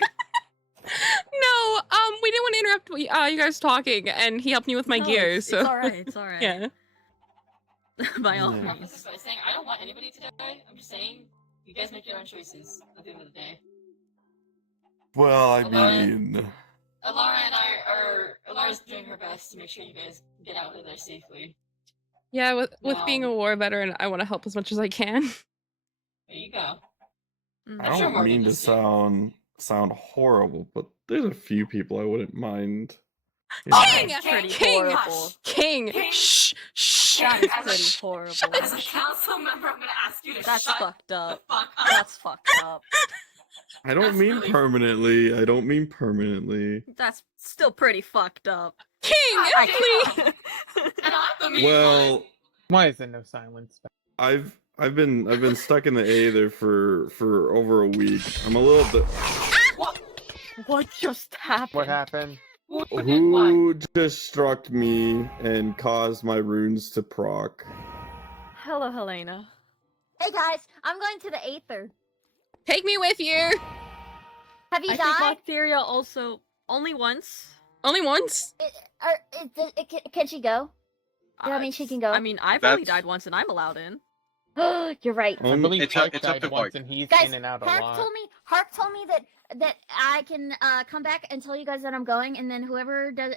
No, we didn't want to interrupt you guys talking, and he helped me with my gear, it's so... it's alright. Yeah. By all Yeah. means. This by saying I don't want anybody to die. I'm just saying you guys make your own choices at the end of the day. Well, I Alara- mean... Alara and Alara's doing her best to make sure you guys get out of there safely. Yeah, with No. being a war veteran, I want to help as much as I can. There you go. Mm. I I'm sure don't Morgan mean to does too. sound horrible, but there's a few people I wouldn't mind. King! That's pretty King! horrible. King! King! Shh! Shh! That is As a pretty sh- horrible. As a council member, I'm gonna ask you to That's shut fucked the up. fuck up. That's fucked up. I don't That's mean really- permanently. I don't mean permanently. That's still pretty fucked up. King! Please! And I'm the mean Well, one. Why is there no silence? I've I've been stuck in the Aether for over a week. I'm a little bit. What just happened? What happened? Who just struck me and caused my runes to proc? Hello, Helena. Hey guys, I'm going to the Aether. Take me with you. Have you I died? think Locteria also only once. Only once. Can she go? Does that mean she can go? I mean, I've only That's- died once, and I'm allowed in. You're right. I believe It's Hark up died to once, Hark. and he's Guys, in and out a Hark lot. told me that I can come back and tell you guys that I'm going, and then whoever does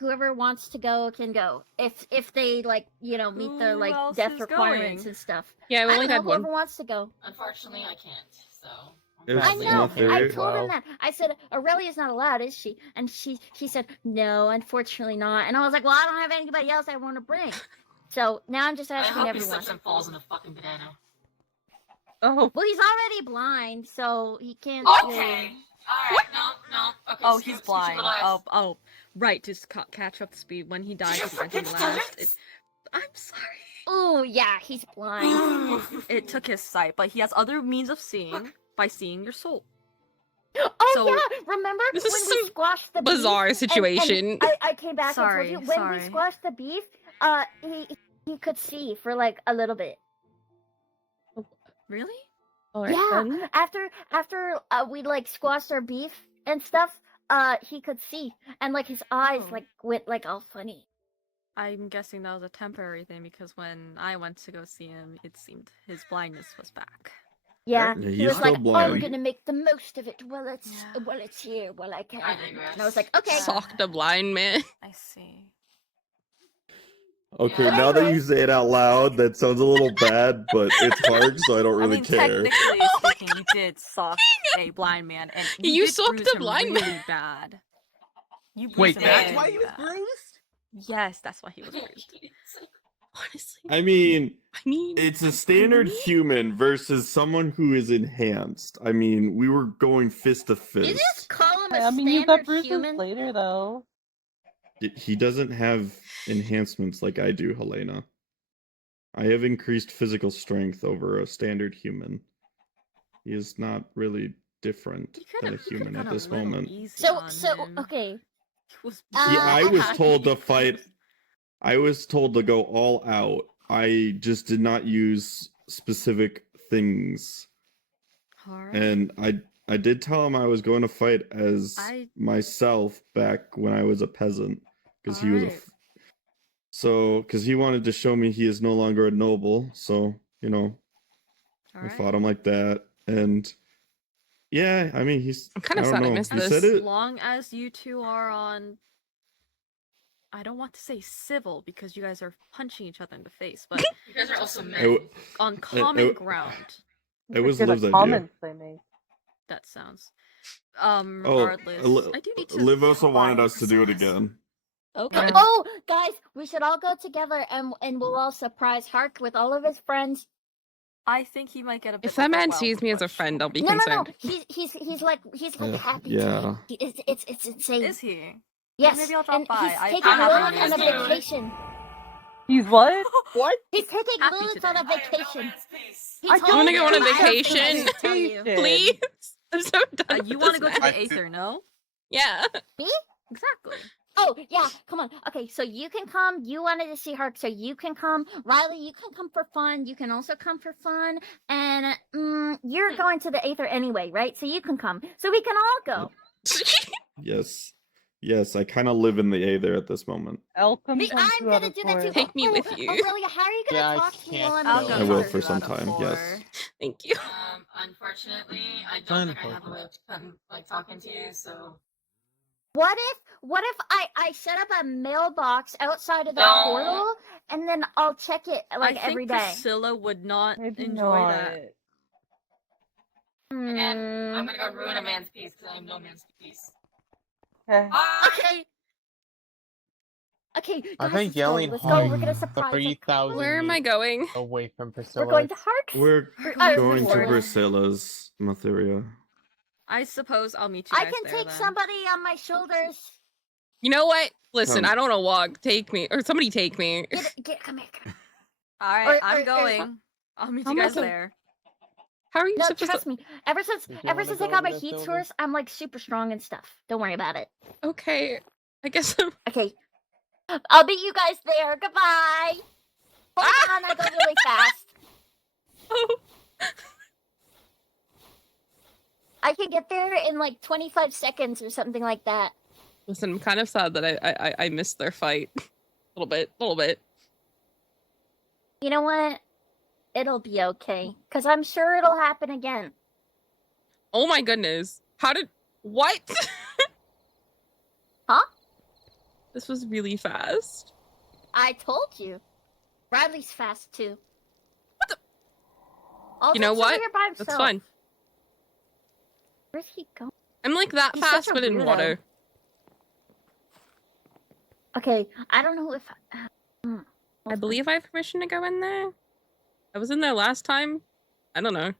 whoever wants to go can go. If they like meet the Who else death is requirements going? and stuff. Yeah, we I only don't know, had one. whoever wants to go. Unfortunately, I can't. So. It was I know. not there. I told him Well. that. I said Aurelia's not allowed, is she? And she said no, unfortunately not. And I was like, well, I don't have anybody else I want to bring. So now I'm just I asking hope he everyone. slips and falls in a fucking banana. Oh, Well, he's already blind, so he can't. Okay. Really... Alright, no. Okay, Oh, scoot he's your blind. little ass. Oh, right. Just catch up to speed. When he died, You he went in forget last. that? I'm sorry. Oh yeah, he's blind. It took his sight, but he has other means of seeing by seeing your soul. Oh So- yeah, remember This when is we some squashed the bizarre beef? situation. And I came back Sorry, and told you when sorry. we squashed the beef. He could see for like a little bit. Really? All right, Yeah, then. after we like squashed our beef and stuff, he could see, and like his eyes Oh. like went like all funny. I'm guessing that was a temporary thing because when I went to go see him, it seemed his blindness was back. Yeah, Yeah, he he's was still like, "I'm blind. gonna make the most of it while it's Yeah. here, while I can." I digress. And I was like, "Okay." Sock the blind man. I see. Okay, But now that anyway. you say it out loud, that sounds a little bad, but it's hard, so I don't really I mean, care. technically speaking, you did sock a blind man, and You did socked bruise a him blind really man. bad. You bruised Wait, him that's really why he was bad. bruised? Yes, that's why he was bruised. Honestly. I mean, I mean, it's a standard human versus someone who is enhanced. I mean, we were going fist to You just fist. call him a I mean, you got standard bruises human. later, though. He doesn't have enhancements like I do, Helena. I have increased physical strength over a standard human. He is not really different than a human at this moment. So okay. He was I was Uh, told to fight. I was told to go all out. I just did not use specific things. Alright. And I did tell him I was going to fight as myself back when I was a peasant, because he was a. Alright. So, because he wanted to show me he is no longer a noble, so I fought him like that, and yeah, I mean I'm kind of I sad don't I know. missed He this. said As it. long as you two are on, I don't want to say civil because you guys are punching each other in the face, but You guys are also It, men. w- on common it- ground. it was Forget Liv's the idea. comments they make. That sounds. Oh, Regardless, I do need to. Liv also wanted find us to do it this. again. Okay. Oh, guys, we should all go together and we'll all surprise Hark with all of his friends. I think he might get a bit. If that man overwhelmed, sees me as a but friend, I'll be No. concerned. He's like happy. Yeah. To me. It's insane. Is he? Yes. Maybe I'll drop and by. He's I taking have Lilith no on a idea. vacation. He's what? What? He's taking Happy Lilith today. on a I have no vacation. man's peace. He I told You wanna me go on a I have things vacation? to tell you. Please. I'm so done. You want to go to I the thi- Aether, no? Yeah. Me? Exactly. Oh yeah, come on. Okay, so you can come. You wanted to see Hark, so you can come. Riley, you can come for fun. You can also come for fun. And you're going to the Aether anyway, right? So you can come. So we can all go. Yes, I kind of live in the Aether at this moment. Elle comes Me, on I'm two gonna out of do that too. four. Take me with you. Aurelia, how are you gonna Yeah, I talk to me can't while I'm I'll in go the I will Aether? for some time, yes. Thank you. Unfortunately, I don't think I have a way of talking to you, so. What if I set up a mailbox outside of the No. portal and then I'll check it I like think every day? Priscilla would not Maybe enjoy not. that. Again, I'm gonna go ruin a man's peace because I have no man's peace. Okay. Okay. Okay, guys, I think let's yelling go. Let's go. We're gonna hard surprise them. 3,000 Where am I going? away from Priscilla. We're going to Hark's. We're Oh, going to Priscilla. Priscilla's, Matheria. I suppose I'll meet you I guys can there take then. somebody on my shoulders. You know what? Listen, Come. I don't want to walk. Take me. Or somebody take me. Come here. Alright, Or- I'm or- going. I'll meet How you am I guys so- there. How are you No, supposed trust me. Ever since If you ever wanna since go I got over my there, heat Sylvie. source, I'm like super strong and stuff. Don't worry about it. to? Okay, I guess. Okay. I'll meet you guys there. Goodbye. Hold on, I go really fast. Oh. I can get there in like 25 seconds or something like that. Listen, I'm kind of sad that I missed their fight. A little bit. You know what? It'll be okay. Because I'm sure it'll happen again. Oh my goodness. What? Huh? This was really fast. I told you. Bradley's fast too. What the? Also, You know he's over what? here by himself. That's fine. Where's he going? I'm like that He's fast, such a but in weirdo. water. Okay, I don't know if... I believe I have permission to go in there. I was in there last time. I don't know.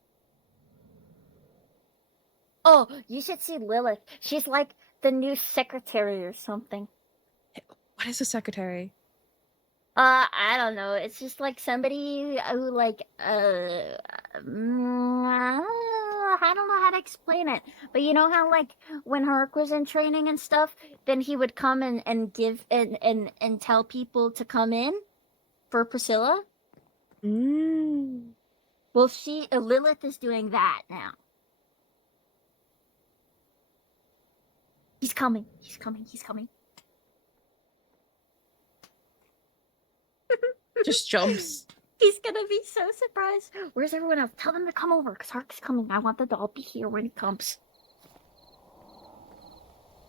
Oh, you should see Lilith. She's like the new secretary or something. What is a secretary? I don't know. It's just like somebody who like I don't know how to explain it. But you know how like when Herc was in training and stuff, then he would come and give and tell people to come in for Priscilla? Well, Lilith is doing that now. He's coming. He's coming. He's coming. Just jumps. He's gonna be so surprised. Where's everyone else? Tell them to come over, because Hark's coming. I want them to all be here when he comes.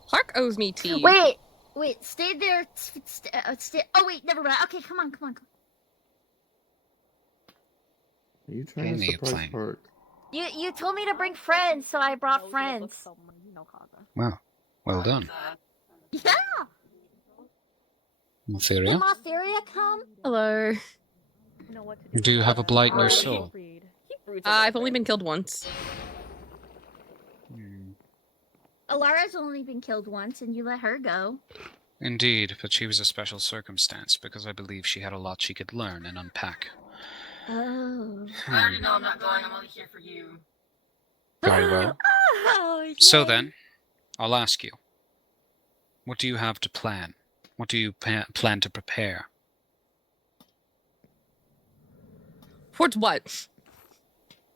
Hark owes me tea. Wait, stay there. Oh, wait, never mind. Okay, come on. Are you trying to surprise Park? You told me to bring friends, so I brought friends. Wow. Well done. Yeah! Matheria? Did Motheria come? Hello. Do you have a blight in your soul? I've only been killed once. Alara's only been killed once, and you let her go. Indeed, but she was a special circumstance, because I believe she had a lot she could learn and unpack. Oh. I already know I'm not going. I'm only here for you. Very well. Oh, So then, I'll ask you. What do you have to plan? What do you plan to prepare? Towards what?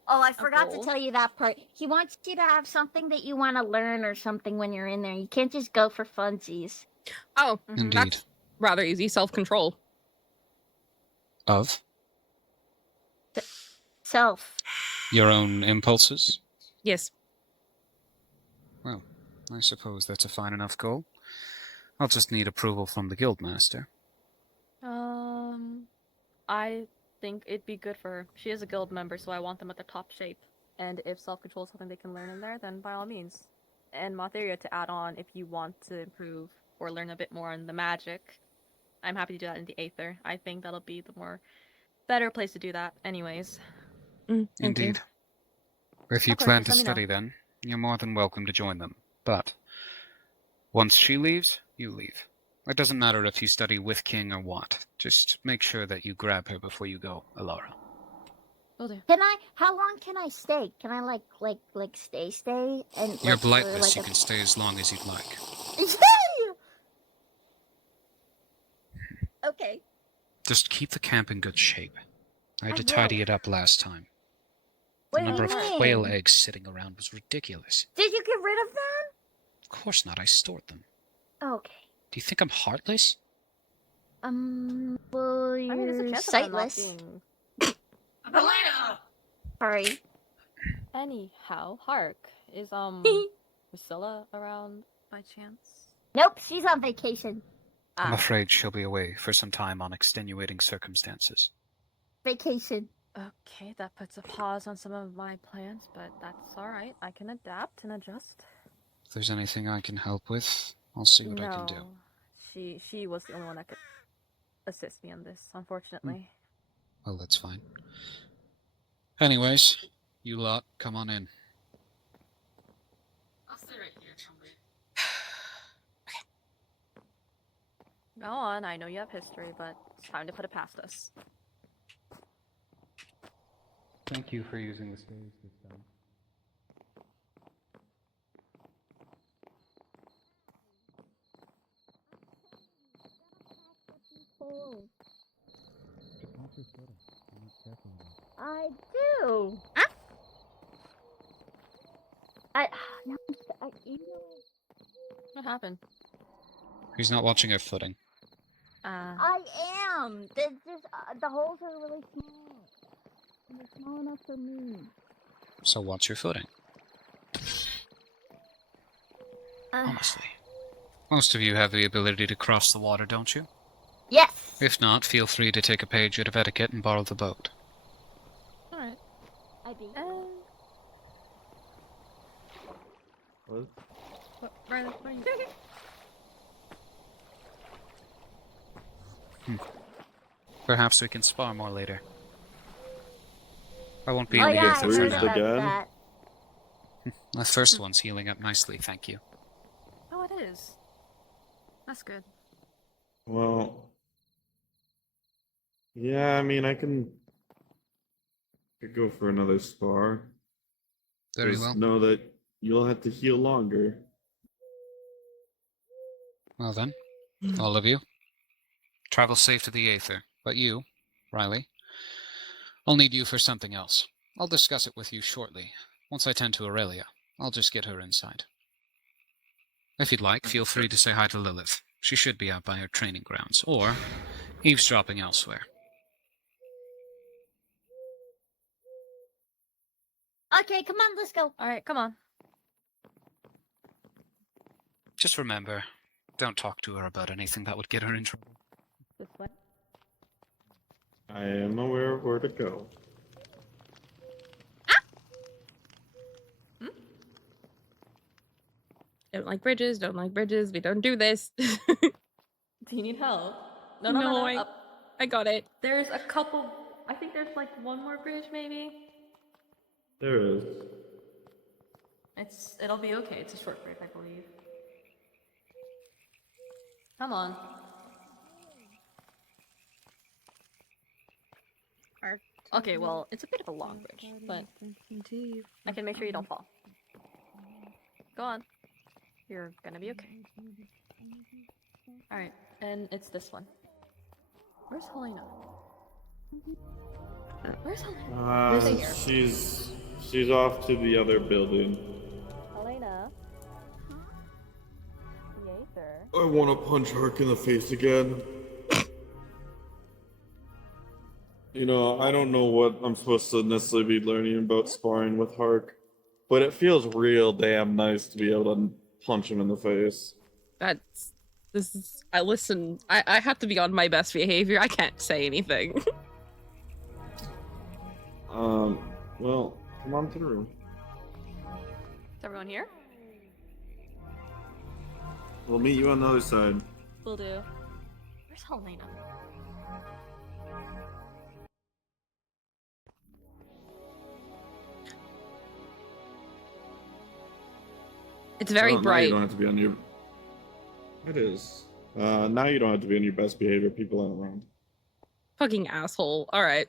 Oh, I forgot to goal? tell you that part. He wants you to have something that you want to learn or something when you're in there. You can't just go for funsies. Oh, Indeed. that's rather easy. Self-control. Of? Self. Your own impulses? Yes. Well, I suppose that's a fine enough goal. I'll just need approval from the guildmaster. I think it'd be good for her. She is a guild member, so I want them at the top shape. And if self-control is something they can learn in there, then by all means. And Motheria to add on if you want to improve or learn a bit more on the magic. I'm happy to do that in the Aether. I think that'll be the better place to do that anyways. Indeed. If you Of course, plan to just let me know. study then, you're more than welcome to join them. But once she leaves, you leave. It doesn't matter if you study with King or what. Just make sure that you grab her before you go, Alara. Will do. How long can I stay? Can I like stay and You're like, for, blightless, like, you can stay as long as you'd like. Okay. Just keep the camp in good shape. I had I to will. tidy it up last time. What The do you number of mean? quail eggs sitting around was ridiculous. Did you get rid of them? Of course not, I stored them. Okay. Do you think I'm heartless? Well, you're I mean, there's a chance of them not sightless. being... Helena! Sorry. Anyhow, Hark, is Priscilla around by chance? Nope, she's on vacation. I'm afraid she'll be away for some time on extenuating circumstances. Vacation. Okay, that puts a pause on some of my plans, but that's alright. I can adapt and adjust. If there's anything I can help with, I'll see what I can do. She was the only one that could assist me on this, unfortunately. Well, that's fine. Anyways, you lot, come on in. I'll stay right here, Chumley. Go on, I know you have history, but it's time to put it past us. Thank you for using the stairs this time. I do. No, you know. What happened? He's not watching her footing. I am. There's just the holes are really small. And they're small enough for me. So watch your footing. Honestly. Most of you have the ability to cross the water, don't you? Yes. If not, feel free to take a page out of etiquette and borrow the boat. Alright. I beat. What? What, Riley, what are you Perhaps we can spar more later. I won't be Oh in the yeah, I Aether for heard bruised now. about again? that. The first one's healing up nicely, thank you. Oh, it is. That's good. Well, yeah, I mean, I could go for another spar. Very Just well. know that you'll have to heal longer. Well then, all of you, travel safe to the Aether. But you, Riley, I'll need you for something else. I'll discuss it with you shortly. Once I tend to Aurelia, I'll just get her inside. If you'd like, feel free to say hi to Lilith. She should be out by her training grounds, or eavesdropping elsewhere. Okay, come on, let's go. Alright, come on. Just remember, don't talk to her about anything that would get her in trouble. This way. I am aware of where to go. Don't like bridges, don't like bridges, we don't do this. Do you need help? No, No, Up. I got it. There's a couple. I think there's like one more bridge, maybe. There is. It'll be okay. It's a short bridge, I believe. Come on. Okay, well, it's a bit of a long bridge, but I can make sure you don't fall. Go on. You're gonna be okay. Alright, and it's this one. Where's Helena? Where's Helena? Stay here. She's off to the other building. Helena? The Aether? I want to punch Hark in the face again. You know, I don't know what I'm supposed to necessarily be learning about sparring with Hark, but it feels real damn nice to be able to punch him in the face. I have to be on my best behavior. I can't say anything. Well, come on to the room. Is everyone here? We'll meet you on the other side. Will do. Where's Helena? It's very Now bright. you don't have to be on your... It is. Now you don't have to be on your best behavior. People aren't around. Fucking asshole. Alright.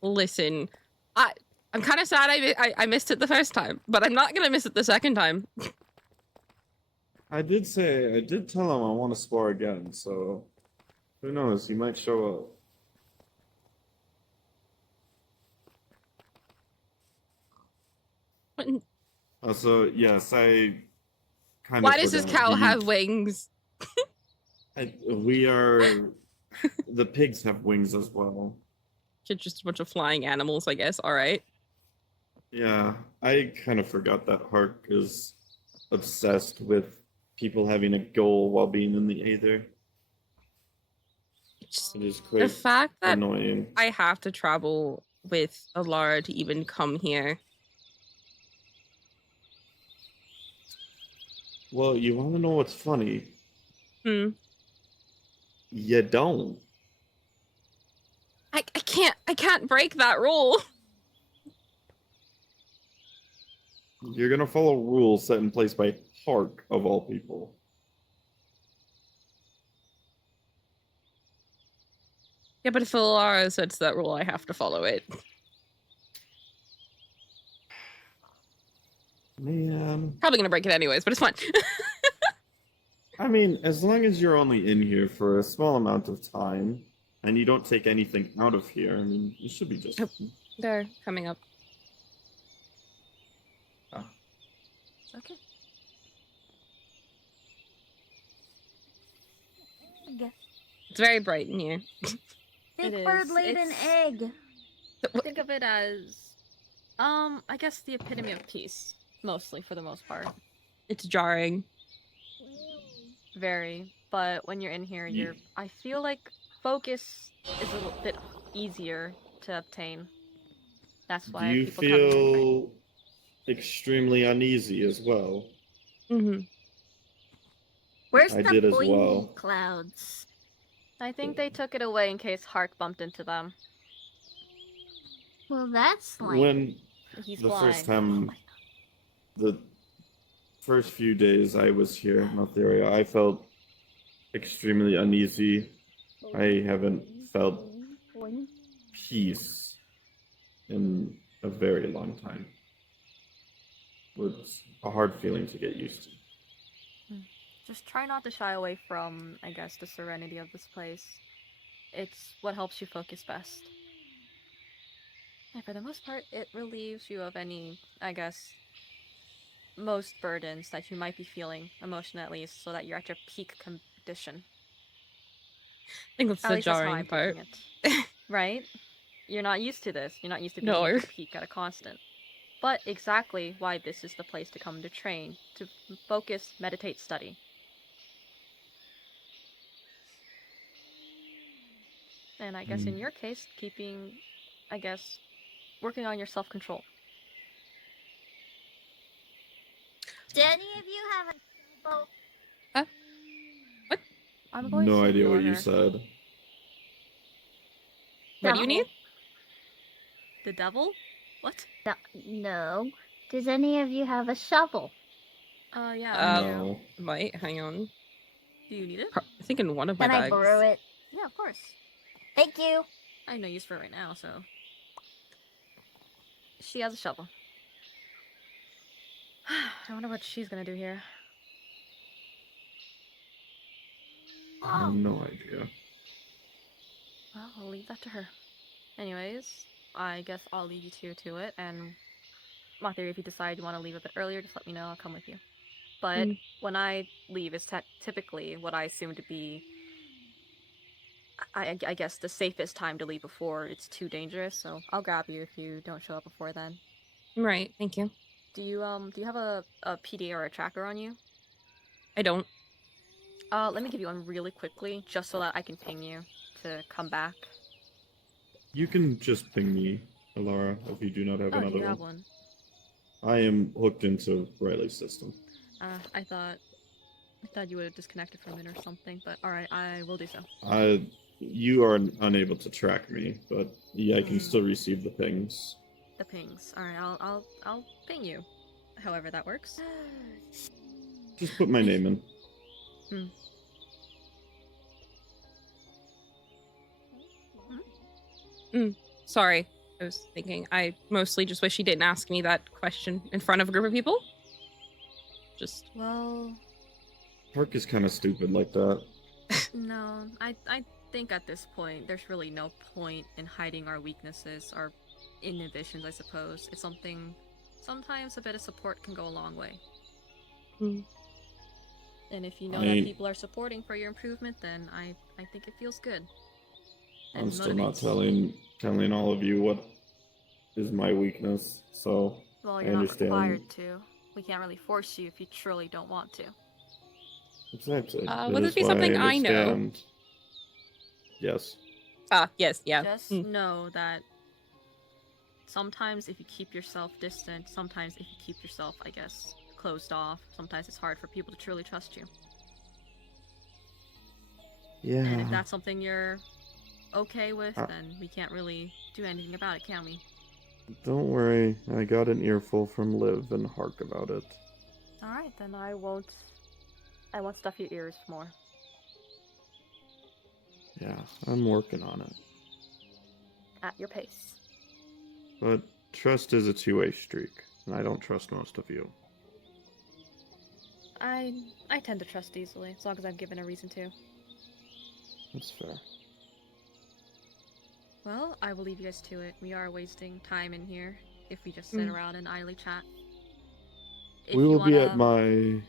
Listen, I'm kind of sad I missed it the first time, but I'm not gonna miss it the second time. I did tell him I want to spar again, so who knows? He might show up. Also, yes, I kind of. Why does this cow forgot. have wings? We are. The pigs have wings as well. Just a bunch of flying animals, I guess. Alright. Yeah, I kind of forgot that Hark is obsessed with people having a goal while being in the Aether. It is quite The fact that annoying. I have to travel with Alara to even come here. Well, you want to know what's funny? Hmm. You don't. I can't break that rule. You're gonna follow rules set in place by Hark, of all people. Yeah, but if Alara sets that rule, I have to follow it. Man. Probably gonna break it anyways, but it's fine. I mean, as long as you're only in here for a small amount of time, and you don't take anything out of here, I mean, you should be just Oh. fine. They're coming up. Ah. Okay. Egg. It's very bright in here. Big It bird is. laid an It's- egg. Think of it as, I guess the epitome of peace, mostly for the most part. It's jarring. Very, but when you're in here, I feel like focus is a little bit easier to obtain. That's Do why you people come here. Right? feel extremely uneasy as well? Mm-hmm. Where's I the did as boingy well. clouds? I think they took it away in case Hark bumped into them. Well, that's like When He's the blind. first time, the first few days I was here in Altheria, I felt extremely uneasy. I haven't felt peace in a very long time. It's a hard feeling to get used to. Just try not to shy away from, I guess, the serenity of this place. It's what helps you focus best. And for the most part, it relieves you of any, I guess, most burdens that you might be feeling, emotionally at least, so that you're at your peak condition. I think that's At the least that's how jarring I'm part. taking it. Right? You're not used to this. You're not used to being No. at your peak at a constant. But exactly why this is the place to come to train, to focus, meditate, study. And I guess in your case, working on your self-control. Do any of you have a shovel? What? I'm going No to idea ignore what you her. said. What do you need? The devil? What? No. Does any of you have a shovel? Yeah, I do. No. Wait, hang on. Do you need it? I think in one of my Can I bags. borrow it? Yeah, of course. Thank you. I have no use for it right now, so... She has a shovel. I wonder what she's gonna do here. I have no idea. Well, I'll leave that to her. Anyways, I guess I'll leave you two to it, and my theory, if you decide you want to leave a bit earlier, just let me know, I'll come with you. But when I leave is typically what I assume to be, I guess, the safest time to leave before it's too dangerous, so I'll grab you if you don't show up before then. Right, thank you. Do you have a PD or a tracker on you? I don't. Let me give you one really quickly, just so that I can ping you to come back. You can just ping me, Alara, if you do not have Oh, another do you have one? I am hooked into Riley's system. I thought you would have disconnected for a minute or something, but alright, I will do so. You are unable to track me, but yeah, I can still receive the pings. The pings. Alright, I'll ping you. However that works. Just put my name in. Sorry. I was thinking. I mostly just wish he didn't ask me that question in front of a group of people. Just. Well, Park is kind of stupid like that. no, I think at this point there's really no point in hiding our weaknesses, our inhibitions, I suppose. It's something. Sometimes a bit of support can go a long way. And if you know that people are supporting for your improvement, then I think it feels good. I'm still not telling all of you what is my weakness, so Well, I you're not understand. required to. We can't really force you if you truly don't want to. Exactly. Would it be something I know? Yes. Yes, yeah. Just know that sometimes if you keep yourself distant, sometimes if you keep yourself, I guess, closed off, sometimes it's hard for people to truly trust you. Yeah. And if that's something you're okay with, then we can't really do anything about it, can we? Don't worry, I got an earful from Liv and Hark about it. Alright, then I won't stuff your ears more. Yeah, I'm working on it. at your pace. But trust is a two-way streak, and I don't trust most of you. I tend to trust easily, as long as I'm given a reason to. That's fair. Well, I will leave you guys to it. We are wasting time in here if we just sit around and idly chat. If we you will be wanna... at my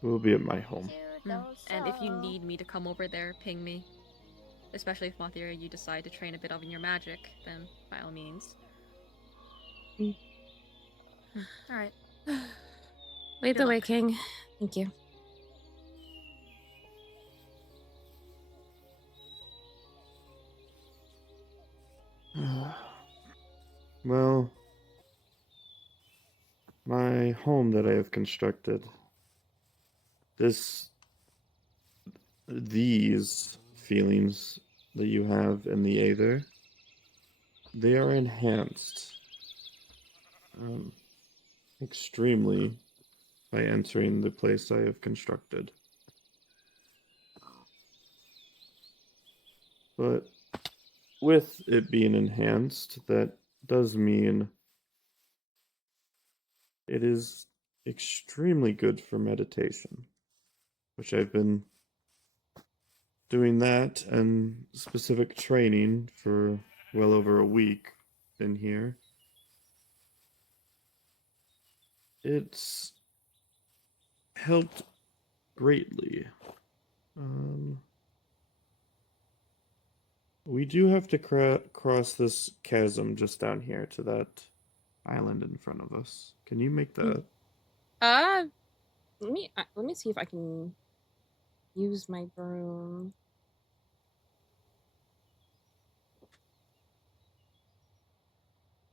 we'll be at my home. And if you need me to come over there, ping me. Especially if Mothira, you decide to train a bit of your magic, then by all means. Alright. Lead Good the way, luck. King. Thank you. Well, my home that I have constructed, these feelings that you have in the Aether, they are enhanced extremely by entering the place I have constructed. But with it being enhanced, that does mean it is extremely good for meditation, which I've been doing that and specific training for well over a week in here. It's helped greatly. We do have to cross this chasm just down here to that island in front of us. Can you make that? Let me see if I can use my broom.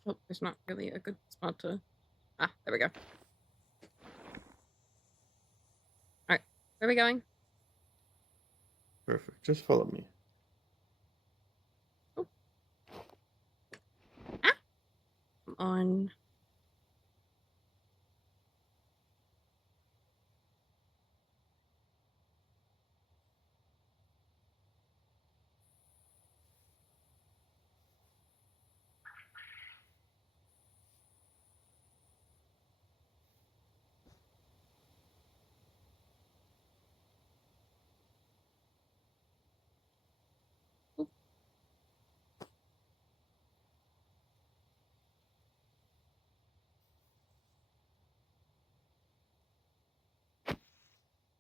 Oh, there's not really a good spot to. Ah, there we go. Alright, where are we going? Perfect. Just follow me. Oh. Ah! Come on.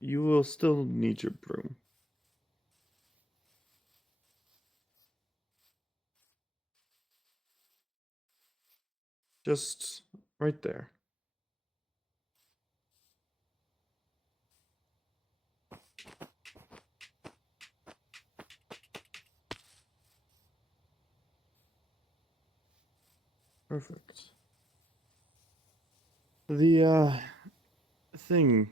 You will still need your broom. Just right there. Perfect. The thing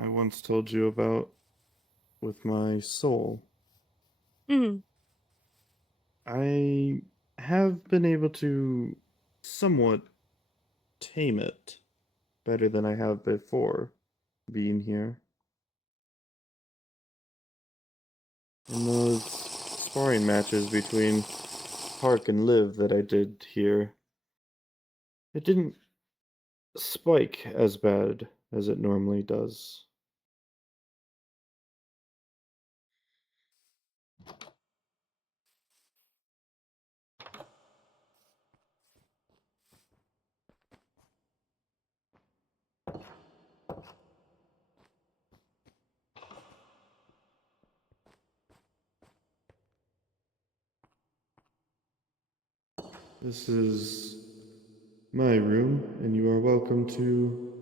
I once told you about with my soul, Mm. I have been able to somewhat tame it better than I have before being here. In those sparring matches between Park and Liv that I did here, it didn't spike as bad as it normally does. This is my room, and you are welcome to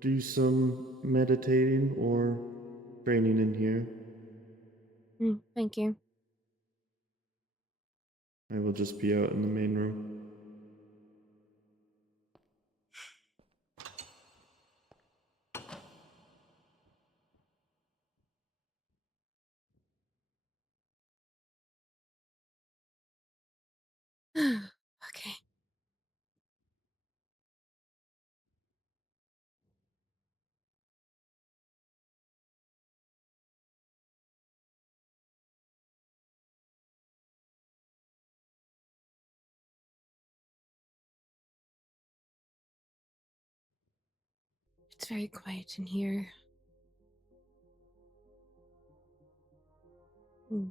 do some meditating or training in here. Thank you. I will just be out in the main room. Okay. It's very quiet in here. Hmm.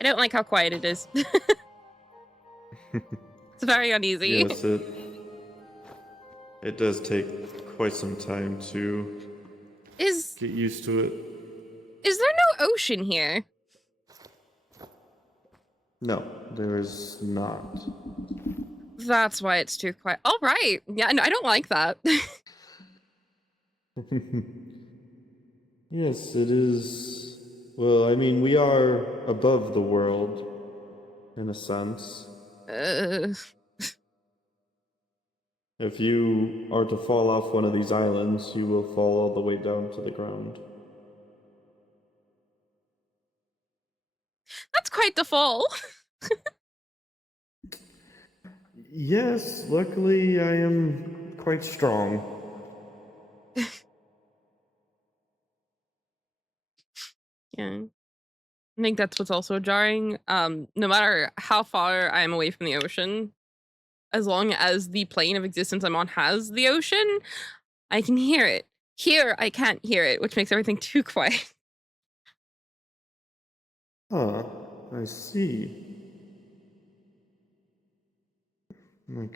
I don't like how quiet it is. It's very uneasy. Yes, it does take quite some time to Is get used to it. there no ocean here? No, there is not. That's why it's too quiet. All right. Yeah, no, I don't like that. Yes, it is. Well, I mean, we are above the world, in a sense. uh, If you are to fall off one of these islands, you will fall all the way down to the ground. that's quite the fall. Yes, luckily I am quite strong. Yeah. I think that's what's also jarring. No matter how far I am away from the ocean, as long as the plane of existence I'm on has the ocean, I can hear it. Here, I can't hear it, which makes everything too quiet. Huh, I see. I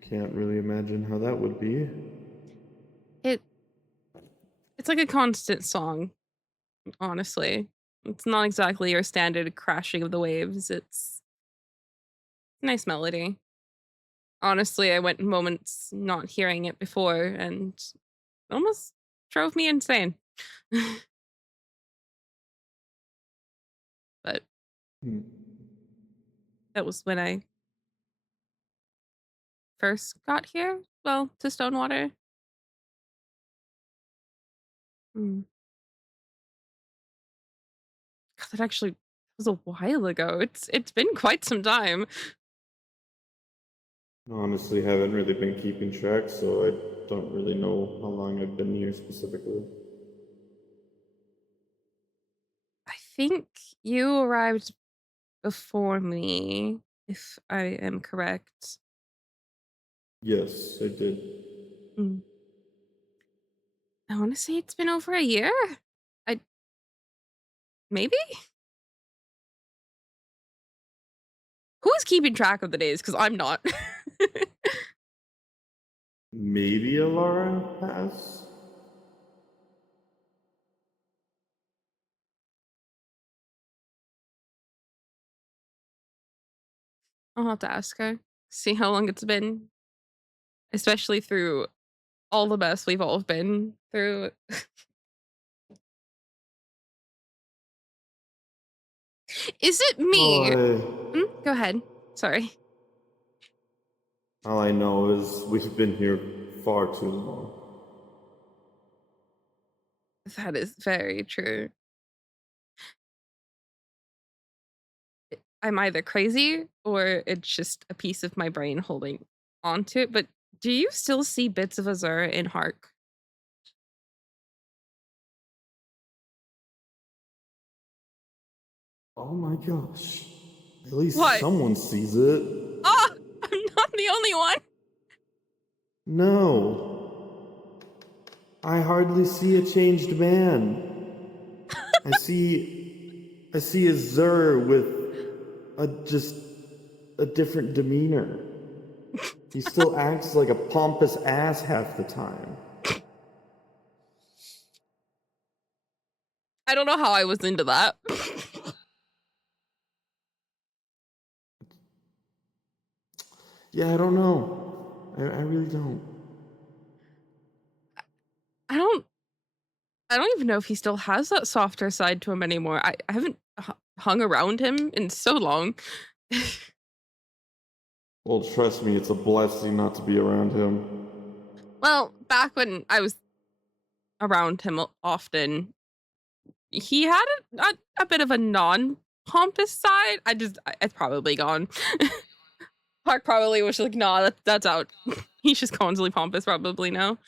can't really imagine how that would be. It's like a constant song, honestly. It's not exactly your standard crashing of the waves. It's a nice melody. Honestly, I went moments not hearing it before and almost drove me insane. But Hmm. that was when I first got here. Well, to Stonewater. Mm. God, that actually was a while ago. It's been quite some time. Honestly, haven't really been keeping track, so I don't really know how long I've been here specifically. I think you arrived before me, if I am correct. Yes, I did. Mm. I want to say it's been over a year. I maybe. Who's keeping track of the days? Because I'm not. Maybe Alara has? I'll have to ask her. See how long it's been, especially through all the mess we've all been through. Is it All me? I, Go ahead. Sorry. all I know is we've been here far too long. That is very true. I'm either crazy or it's just a piece of my brain holding onto it. But do you still see bits of Azura in Hark? Oh my gosh. At least What? someone sees it. Oh, I'm not the only one. No. I hardly see a changed man. I see a Zur with just a different demeanor. He still acts like a pompous ass half the time. I don't know how I was into that. Yeah, I don't know. I really don't. I don't even know if he still has that softer side to him anymore. I haven't hung around him in so long. Well, trust me, it's a blessing not to be around him. Well, back when I was around him often, he had a bit of a non-pompous side. It's probably gone. Park probably was like, nah, that's out. He's just constantly pompous probably now.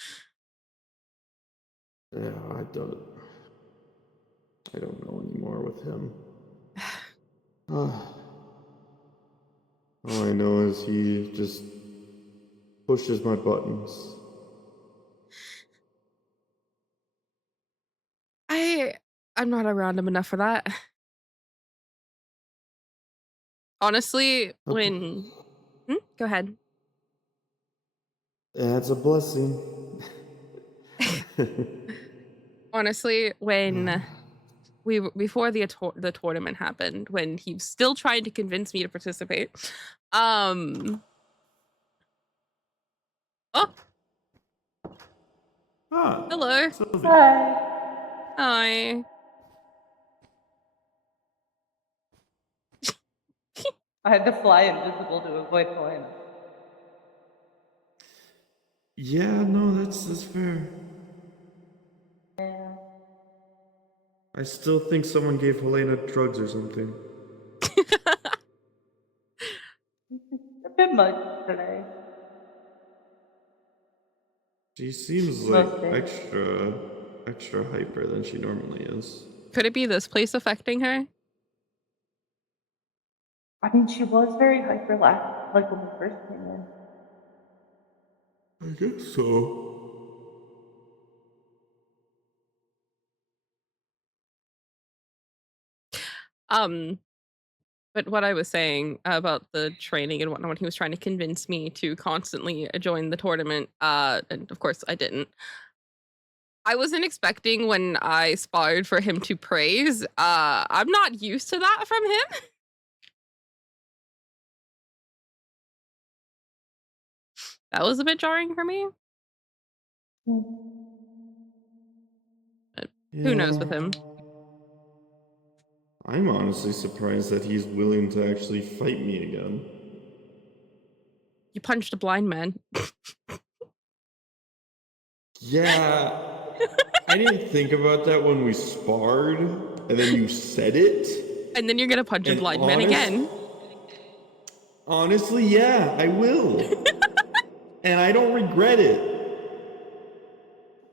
Yeah, I don't know anymore with him. All I know is he just pushes my buttons. I'm not around him enough for that. Honestly, when go ahead. That's a blessing. Honestly, when before the tournament happened, when he was still trying to convince me to participate. Oh, hello. Sylvie. Hi. Hi. I had to fly invisible to avoid Helena. Yeah, no, that's fair. Yeah. I still think someone gave Helena drugs or something. A bit much today. She seems like Most days. extra hyper than she normally is. Could it be this place affecting her? I mean, she was very hyper last, like when we first came in. I guess so. But what I was saying about the training and whatnot, when he was trying to convince me to constantly join the tournament, and of course I didn't. I wasn't expecting when I sparred for him to praise. I'm not used to that from him. That was a bit jarring for me. But who knows with him? I'm honestly surprised that he's willing to actually fight me again. You punched a blind man. Yeah, I didn't think about that when we sparred, and then you said it. And then you're gonna punch a And blind man again. Honestly, yeah, I will. And I don't regret it.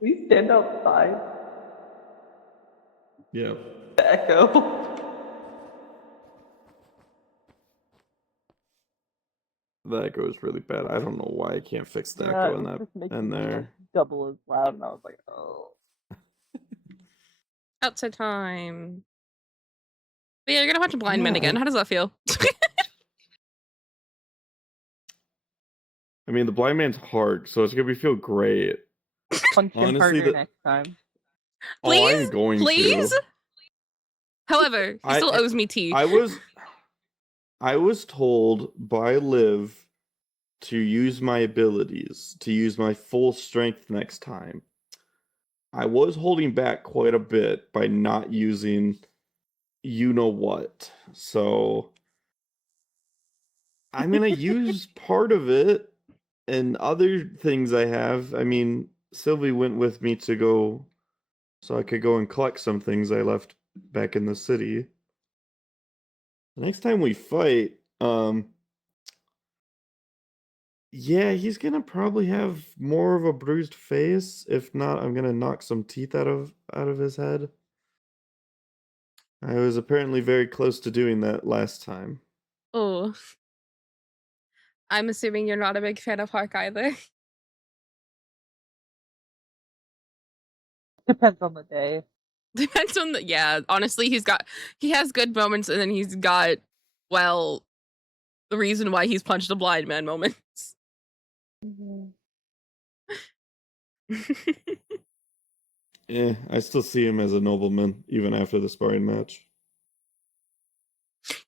We stand outside. Yeah. The echo. That goes really bad. I don't know why I can't fix the Yeah, echo it in was that just making in me there. like double as loud, and I was like, oh. Outside time. But yeah, you're gonna punch a blind man Yeah, again. How does that feel? I mean, the blind man's hard, so it's gonna feel great. Punch him Honestly, harder next time. oh, Please? I'm going Please? to. However, he still owes me tea. I was told by Liv to use my abilities, to use my full strength next time. I was holding back quite a bit by not using you know what. So I'm gonna use part of it and other things I have. I mean, Sylvie went with me to go so I could go and collect some things I left back in the city. The next time we fight, yeah, he's gonna probably have more of a bruised face. If not, I'm gonna knock some teeth out of his head. I was apparently very close to doing that last time. Oh. I'm assuming you're not a big fan of Hark either. Depends on the day. Depends on the yeah, honestly, he has good moments and then he's got, well, the reason why he's punched a blind man moments. I still see him as a nobleman even after the sparring match.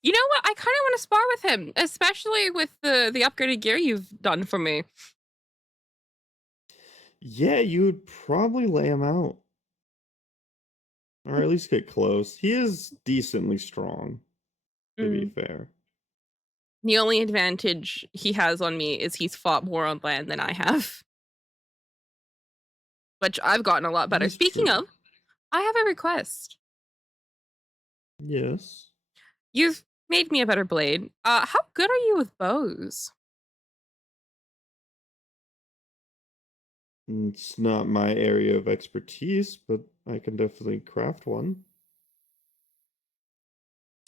You know what? I kind of want to spar with him, especially with the upgraded gear you've done for me. Yeah, you would probably lay him out. Or at least get close. He is decently strong, to be Mm. fair. The only advantage he has on me is he's fought more on land than I have. Which I've gotten a lot That better. is Speaking true. of, I have a request. Yes. You've made me a better blade. How good are you with bows? It's not my area of expertise, but I can definitely craft one.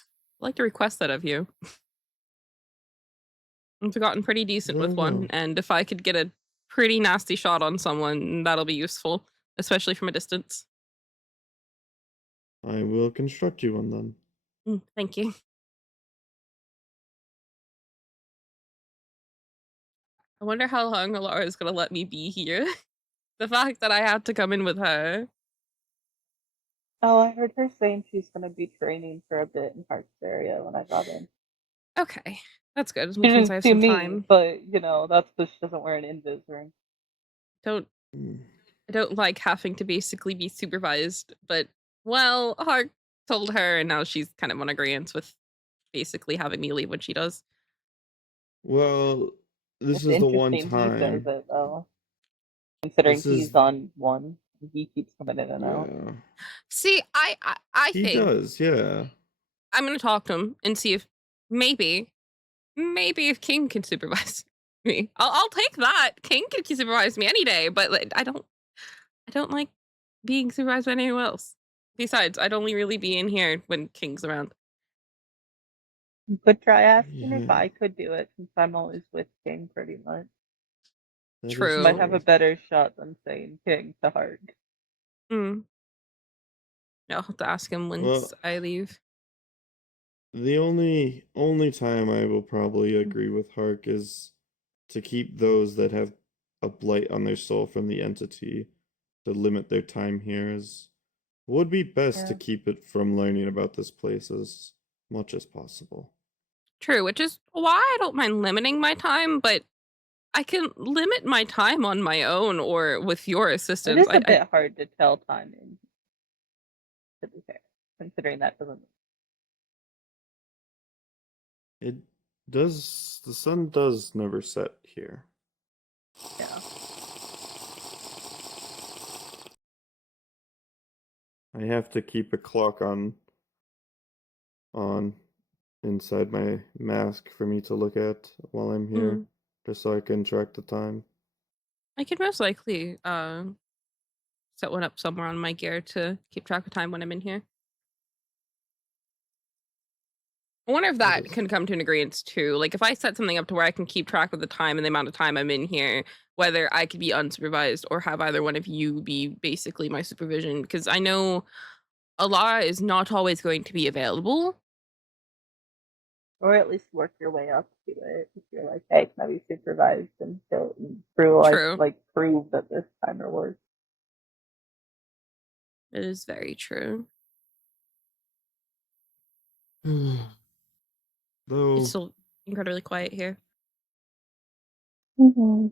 I'd like to request that of you. I've gotten pretty decent Very with one, well. and if I could get a pretty nasty shot on someone, that'll be useful, especially from a distance. I will construct you one then. Thank you. I wonder how long Alara is gonna let me be here. The fact that I have to come in with her. Oh, I heard her saying she's gonna be training for a bit in Hart's area when I got in. Okay, that's good, She which means I didn't have see some me, time. but that's because she doesn't wear an invis ring. Don't Mm. I don't like having to basically be supervised, but well, Hark told her, and now she's kind of on agreement with basically having me leave when she does. Well, this It's is the one interesting he says time. it though, considering This he's is, on one. He keeps coming in and out. yeah. See, I He think does, yeah. I'm gonna talk to him and see if maybe if King can supervise me. I'll take that. King can supervise me any day, but like, I don't like being supervised by anyone else. Besides, I'd only really be in here when King's around. You could try asking if Yeah, I could do it, since I'm always with King pretty much. that is Might True. have a true. better shot than saying King to Hart. Mm. I'll have to ask him Well, once I leave. the only time I will probably Mm. agree with Hark is to keep those that have a blight on their soul from the entity to limit their time here is would be best to Yeah. keep it from learning about this place as much as possible. True, which is why I don't mind limiting my time, but I can limit my time on my own or with your It assistance. is a bit hard to tell timing, to be fair, considering that doesn't. It does, the sun does never set here. Yeah. I have to keep a clock on inside my mask for me to look at while I'm here, Mm. just so I can track the time. I could most likely set one up somewhere on my gear to keep track of time when I'm in here. I wonder if That that is can come to an agreement too. Like if I set something up to where I can keep track of the time and the amount of time I'm in here, whether I could be unsupervised or have either one of you be basically my supervision, because I know Alara is not always going to be available. Or at least work your way up to it. If you're like, hey, can I be supervised until through True. like prove that this timer works. It is very true. It's though still incredibly quiet here. Mm-hmm.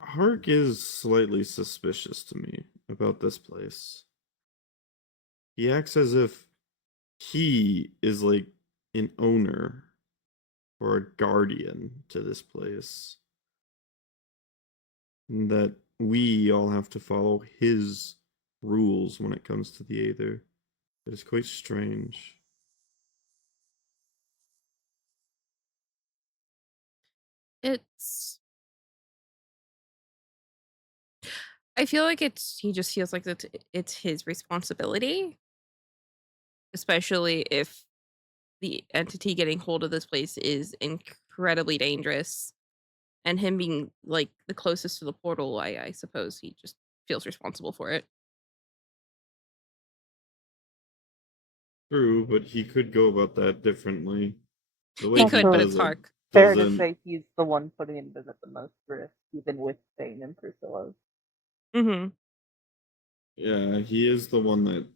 Hark is slightly suspicious to me about this place. He acts as if he is like an owner or a guardian to this place, and that we all have to follow his rules when it comes to the Aether. It is quite strange. It's I feel like he just feels like it's his responsibility, especially if the entity getting hold of this place is incredibly dangerous. And him being like the closest to the portal, I suppose he just feels responsible for it. True, but he could go about that differently. The way He he could, but Also, it's does it Hark. fair to doesn't. say he's the one putting in at the most risk, even with Thane and Priscilla. Mm-hmm. Yeah, he is the one that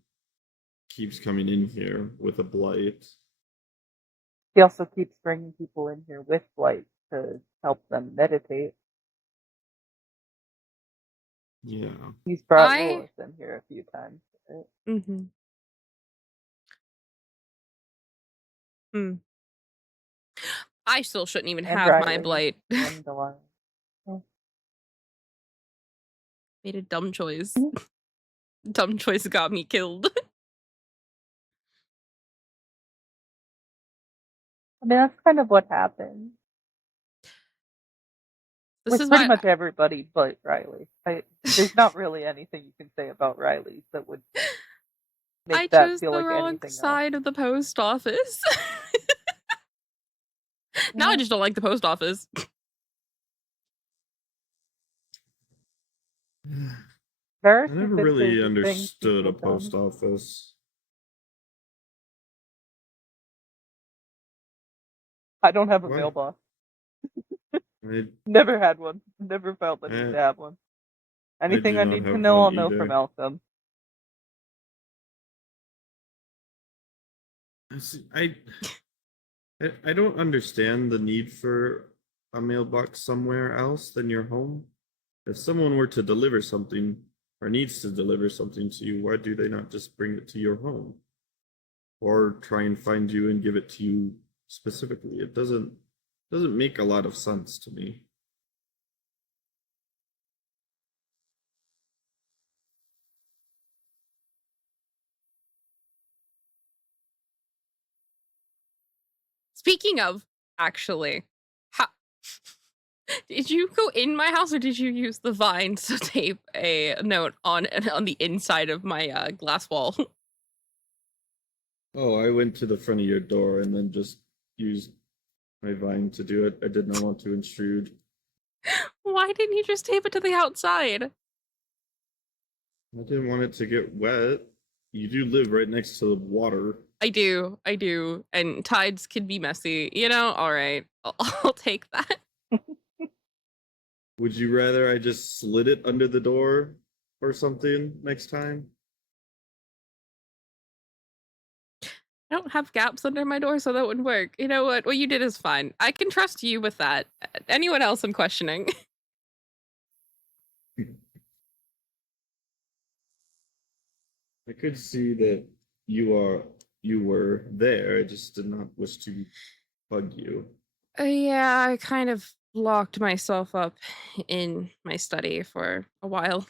keeps coming in here with a blight. He also keeps bringing people in here with light to help them meditate. Yeah. He's brought I Lilith in here a few times. Right? mm-hmm. I still shouldn't even And have my Riley blight. and Delilah. Oh. Made a dumb choice. Mhm. Dumb choice got me killed. I mean, that's kind of what happened This with is pretty why much everybody but Riley. There's not really anything you can say about Riley that would I make that chose feel the like wrong anything else. side of the post office. Now I Yeah. just don't like the post office. There are I some never good really things understood people a have done. post office. I don't have a What? mailbox. I, Never had one. Never felt the need Eh, to have one. I Anything do I not need to have know, one I'll know from either. Malcolm. I don't understand the need for a mailbox somewhere else than your home. If someone were to deliver something or needs to deliver something to you, why do they not just bring it to your home? Or try and find you and give it to you specifically? It doesn't make a lot of sense to me. Speaking of, actually, how did you go in my house or did you use the vines to tape a note on the inside of my glass wall? Oh, I went to the front of your door and then just used my vine to do it. I did not want to intrude. Why didn't you just tape it to the outside? I didn't want it to get wet. You do live right next to the water. I do, and tides can be messy. You know, all right, I'll take that. Would you rather I just slid it under the door or something next time? I don't have gaps under my door, so that wouldn't work. You know what? What you did is fine. I can trust you with that. Anyone else I'm questioning? I could see that you were there. I just did not wish to bug you. Yeah, I kind of locked myself up in my study for a while.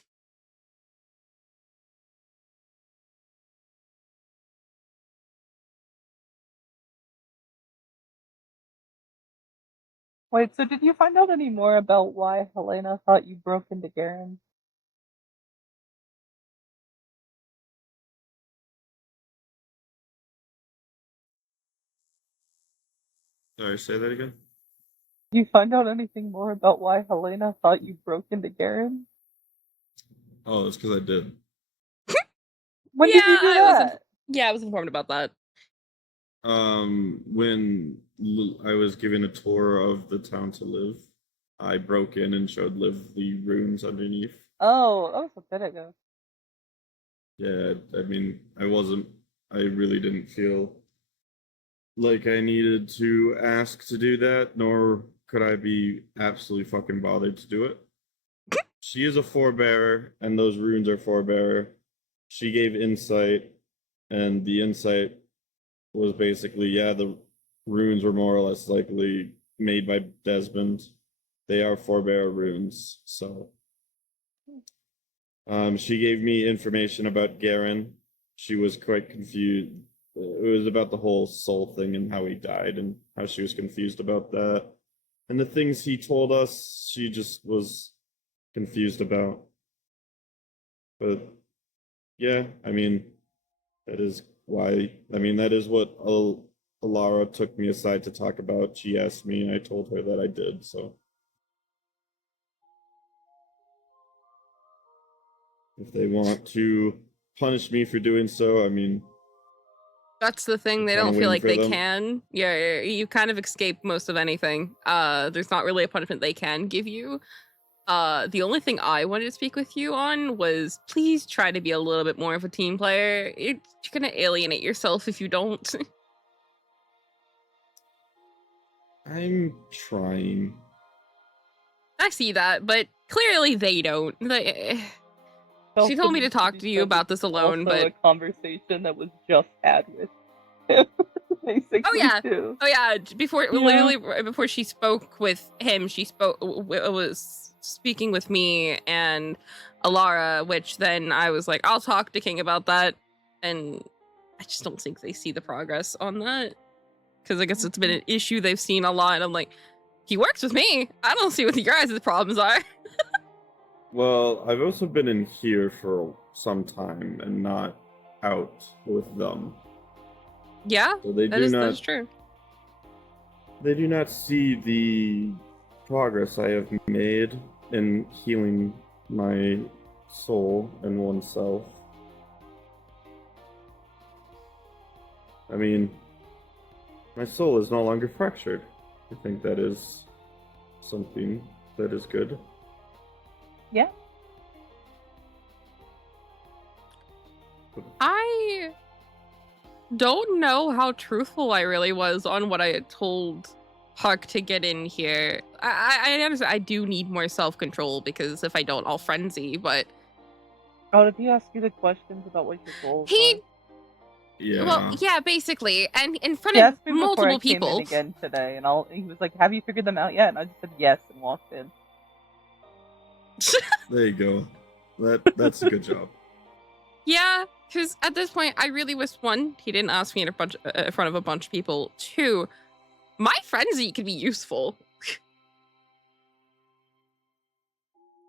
Wait, so did you find out any more about why Helena thought you broke into Garen? Sorry, say that again. Did you find out anything more about why Helena thought you broke into Garen? Oh, it's because I did. When did you do that? I was informed about that. When I was given a tour of the town to live, I broke in and showed Liv the runes underneath. Oh, that was a bit ago. Yeah, I mean, I really didn't feel like I needed to ask to do that, nor could I be absolutely fucking bothered to do it. She is a forebearer, and those runes are forebearer. She gave insight, and the insight was basically, yeah, the runes were more or less likely made by Desmond. They are forebearer runes, so. She gave me information about Garen. She was quite confused. It was about the whole soul thing and how he died and how she was confused about that. And the things he told us, she just was confused about. But yeah, I mean, that is why. I mean, that is what Alara took me aside to talk about. She asked me, and I told her that I did. So, if they want to punish me for doing so, I mean, That's the thing. They kind don't of feel waiting like for they them. can. Yeah, you kind of escape most of anything. There's not really a punishment they can give you. The only thing I wanted to speak with you on was please try to be a little bit more of a team player. You're gonna alienate yourself if you don't. I'm trying. I see that, but clearly they don't. She told me to talk to you about this alone, also but a conversation that was just had with him, basically too. oh yeah. Before Yeah. literally before she spoke with him, she was speaking with me and Alara, which then I was like, I'll talk to King about that, and I just don't think they see the progress on that because I guess it's been an issue they've seen a lot. And I'm like, he works with me. I don't see what your guys' problems are. Well, I've also been in here for some time and not out with them. Yeah, So they that is true. They do not see the progress I have made in healing my soul and oneself. I mean, my soul is no longer fractured. I think that is something that is good. Yeah. I don't know how truthful I really was on what I had told Huck to get in here. I understand I do need more self-control because if I don't, I'll frenzy, but... Oh, did he ask you the questions about what your goals He... Yeah. Well, yeah, basically. And in front He of asked me before multiple I came in people. again today, and he was like, "Have you figured them out yet?" And I just said yes and walked in. There you go. That's a good job. Yeah, because at this point, I really was, one, he didn't ask me in front of a bunch of people. Two, my frenzy could be useful.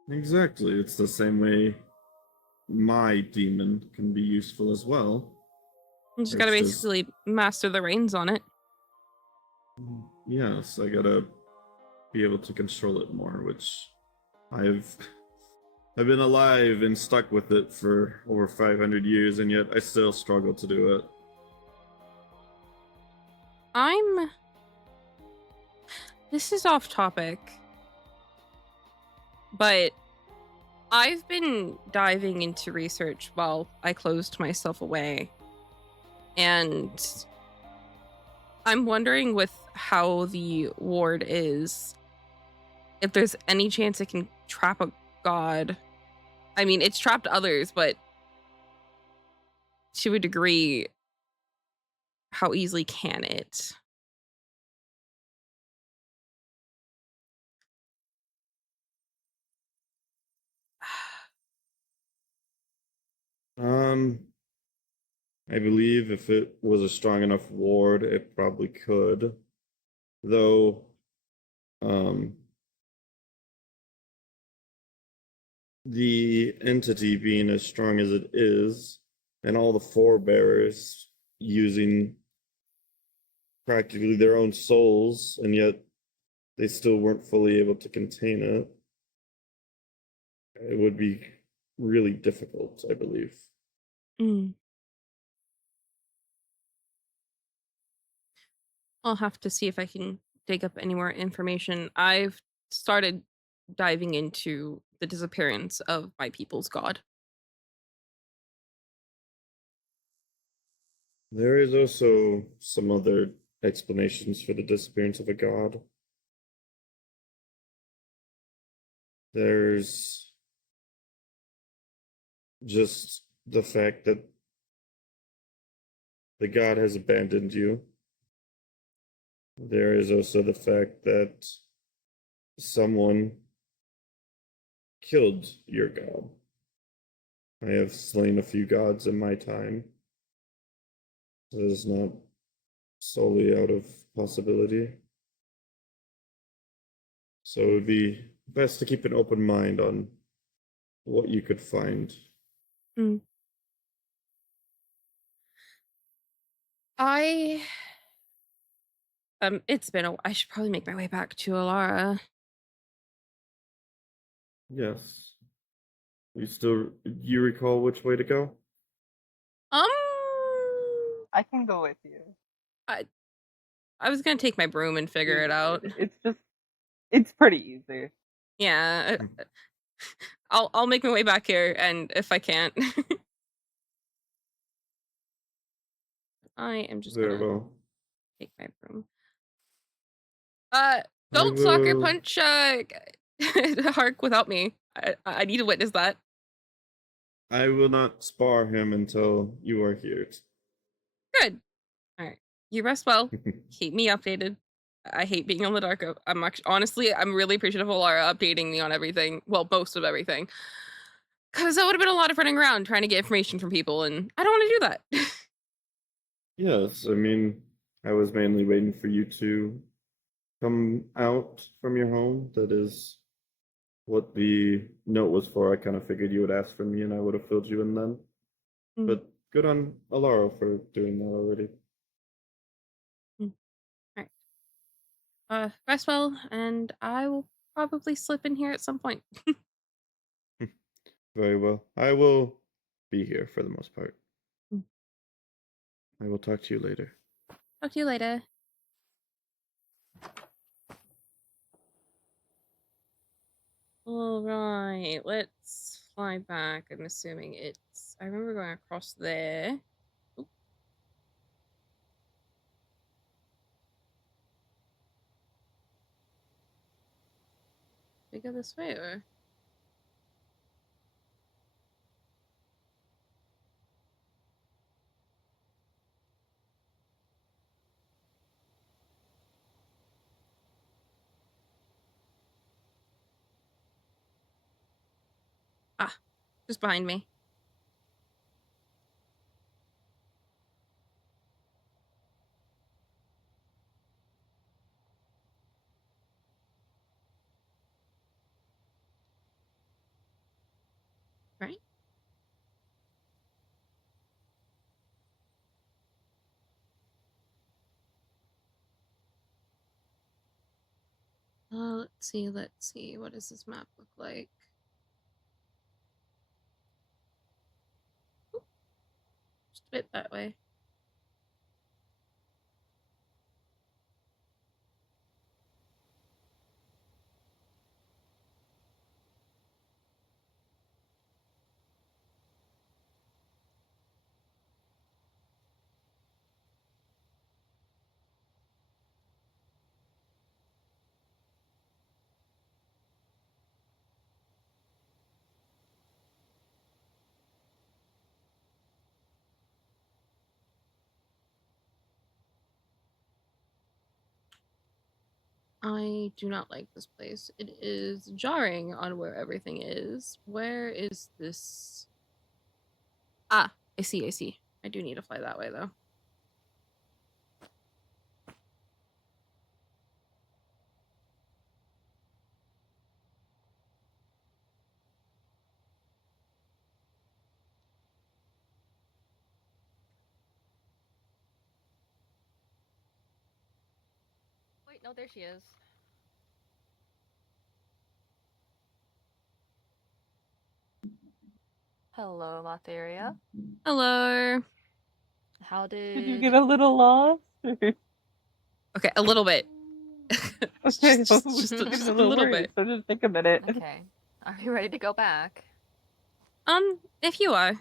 Exactly. It's the same way my demon can be useful as well. You just gotta basically master the reins on it. Yes, I gotta be able to control it more, which I've been alive and stuck with it for over 500 years, and yet I still struggle to do it. This is off topic, but I've been diving into research while I closed myself away. And I'm wondering with how the ward is, if there's any chance it can trap a god. I mean, it's trapped others, but to a degree, how easily can it? I believe if it was a strong enough ward, it probably could. Though, the entity being as strong as it is, and all the forebearers using practically their own souls, and yet they still weren't fully able to contain it, it would be really difficult, I believe. I'll have to see if I can dig up any more information. I've started diving into the disappearance of my people's god. There is also some other explanations for the disappearance of a god. There's just the fact that the god has abandoned you. There is also the fact that someone killed your god. I have slain a few gods in my time. It is not solely out of possibility. So it would be best to keep an open mind on what you could find. It's been I should probably make my way back to Alara. Yes. You recall which way to go? I can go with you. I was gonna take my broom and figure it out. It's pretty easy. Yeah. I'll make my way back here, and if I can't, I am just Very gonna well. take my broom. I Don't soccer will. punch Hark without me. I need to witness that. I will not spar him until you are here. Good. All right. You rest well. Keep me updated. I hate being on the dark. I'm actually, honestly, I'm really appreciative of Lara updating me on everything. Well, most of everything. Because that would have been a lot of running around trying to get information from people, and I don't want to do that. Yes, I mean, I was mainly waiting for you to come out from your home. That is what the note was for. I kind of figured you would ask for me and I would have filled you in then. Mm, But good on Alaro for doing that already. mm. All right. Rest well, and I will probably slip in here at some point. Very well. I will be here for the most part. Mm. I will talk to you later. Talk to you later. All right, let's fly back. I'm assuming it's. I remember going across there. Oop. We go this way, or? Ah, just behind me. Right? Let's see, let's see. What does this map look like? Oop, just a bit that way. I do not like this place. It is jarring on where everything is. Where is this? Ah, I see, I see. I do need to fly that way, though. Wait, no, there she is. Hello, Motheria. Hello. How Did you did... get a little lost? Okay, a little bit. Okay, just I'm getting a a little little worried, bit. so just take a minute. Okay. Are you ready to go back? If you are.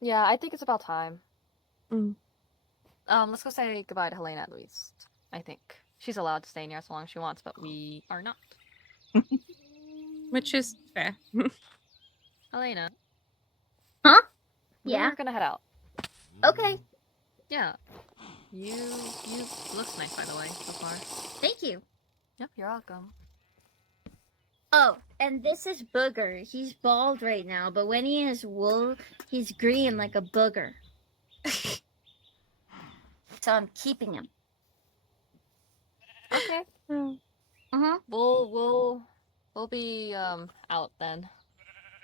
Yeah, I think it's about time. Mm. Let's go say goodbye to Helena at least. I think. She's allowed to stay in here as long as she wants, but we are not. Which is fair. Helena. Huh? Yeah. Yeah. We're gonna head out. Okay. Yeah. You looks nice, by the way, so far. Thank you. Yep, you're welcome. Oh, and this is Booger. He's bald right now, but when he has wool, he's green like a booger. So I'm keeping him. Okay. Uh-huh. We'll be out then.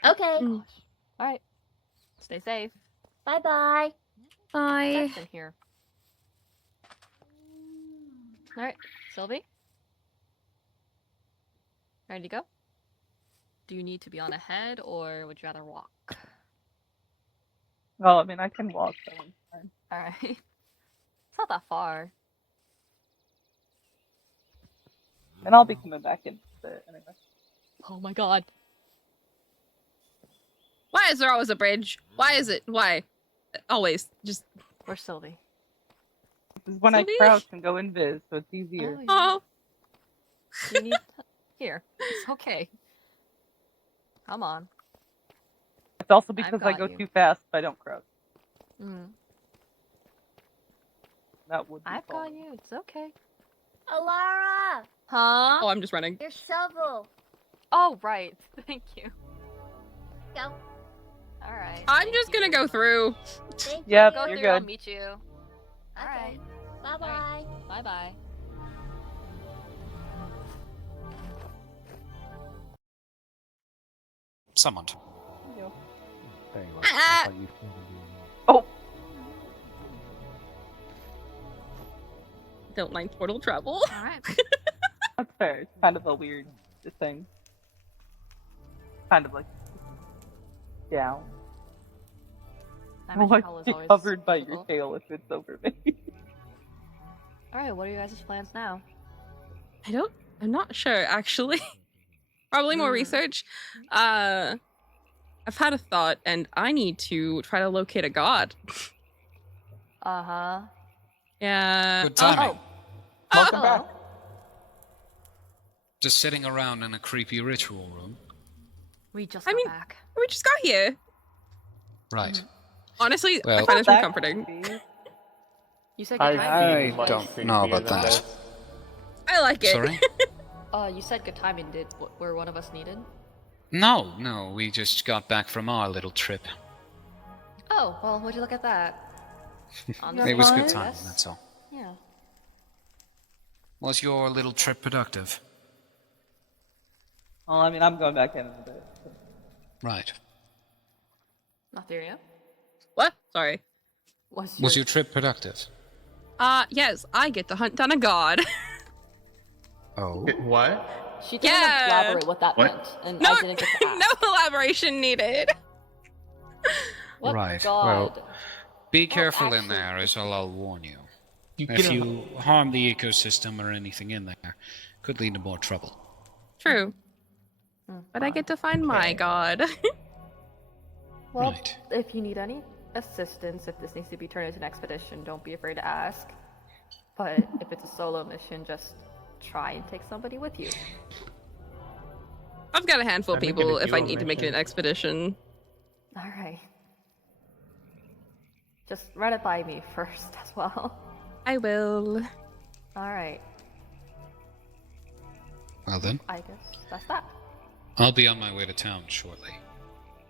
Okay. Mm. Alright. Stay safe. Bye-bye. Bye. That's in here. Alright, Sylvie? Ready to go? Do you need to be on ahead, or would you rather walk? Well, I mean, I can walk, so I'm fine. Alright. It's not that far. And I'll be coming back in anyway. Oh my god. Why is there always a bridge? Why is it? Why? Always. Just. Where's Sylvie? This is when Sylvie? I crouch and go invis, so it's easier. Oh, yeah. Oh, You need here. It's okay. Come on. It's also I've because I got go you. too fast if I don't crouch. Mm. That would be I've got falling. you. It's okay. Alara! Huh? Oh, I'm just running. Your shovel. Oh, right. Thank you. Go. All right. I'm thank just you gonna very go much. through. Thank Yep, you. Go you're through. I'll good. meet you. All right. Bye bye. Bye bye. Summoned. Ah! Oh, Don't mind portal travel. All right. that's fair. It's kind of a weird thing. Kind of like down. I Dimension want travel to is be always covered by your difficult. tail if it's over me. All right. What are you guys' plans now? I'm not sure actually. Probably more research. I've had a thought and I need to try to locate a god. Uh huh. Yeah. Good timing. Welcome Hello. back. Just sitting around in a creepy ritual room. We just I got mean- back. We just got here. Right. Honestly, I Well- find this room That comforting. creepy. You said I've good timing. I seen much don't know creepier about than that. this. I like it. Sorry? You said good timing. Were one of us needed? No, we just got back from our little trip. Oh, well, would you look at that? It was good fine? timing, that's all. Yeah. Was your little trip productive? Well, I mean, I'm going back in a bit. Right. Not there yet. What? Sorry. Was your trip productive? Yes, I get to hunt down a god. Oh. What? She didn't Yeah. elaborate what that What? meant, and No, I didn't get to ask. no elaboration needed. What Right, god? well, Be careful in actually- there, is all I'll warn you. You If get you harm the ecosystem or anything in there, could lead to more trouble. True. But I get to find my god. Well, Right. if you need any assistance, if this needs to be turned into an expedition, don't be afraid to ask. But if it's a solo mission, just try and take somebody with you. I've got a handful of That'd make people it a if I duo need to make it an mission. expedition. All right. Just run it by me first as well. I will. All right. Well then, I guess that's that. I'll be on my way to town shortly.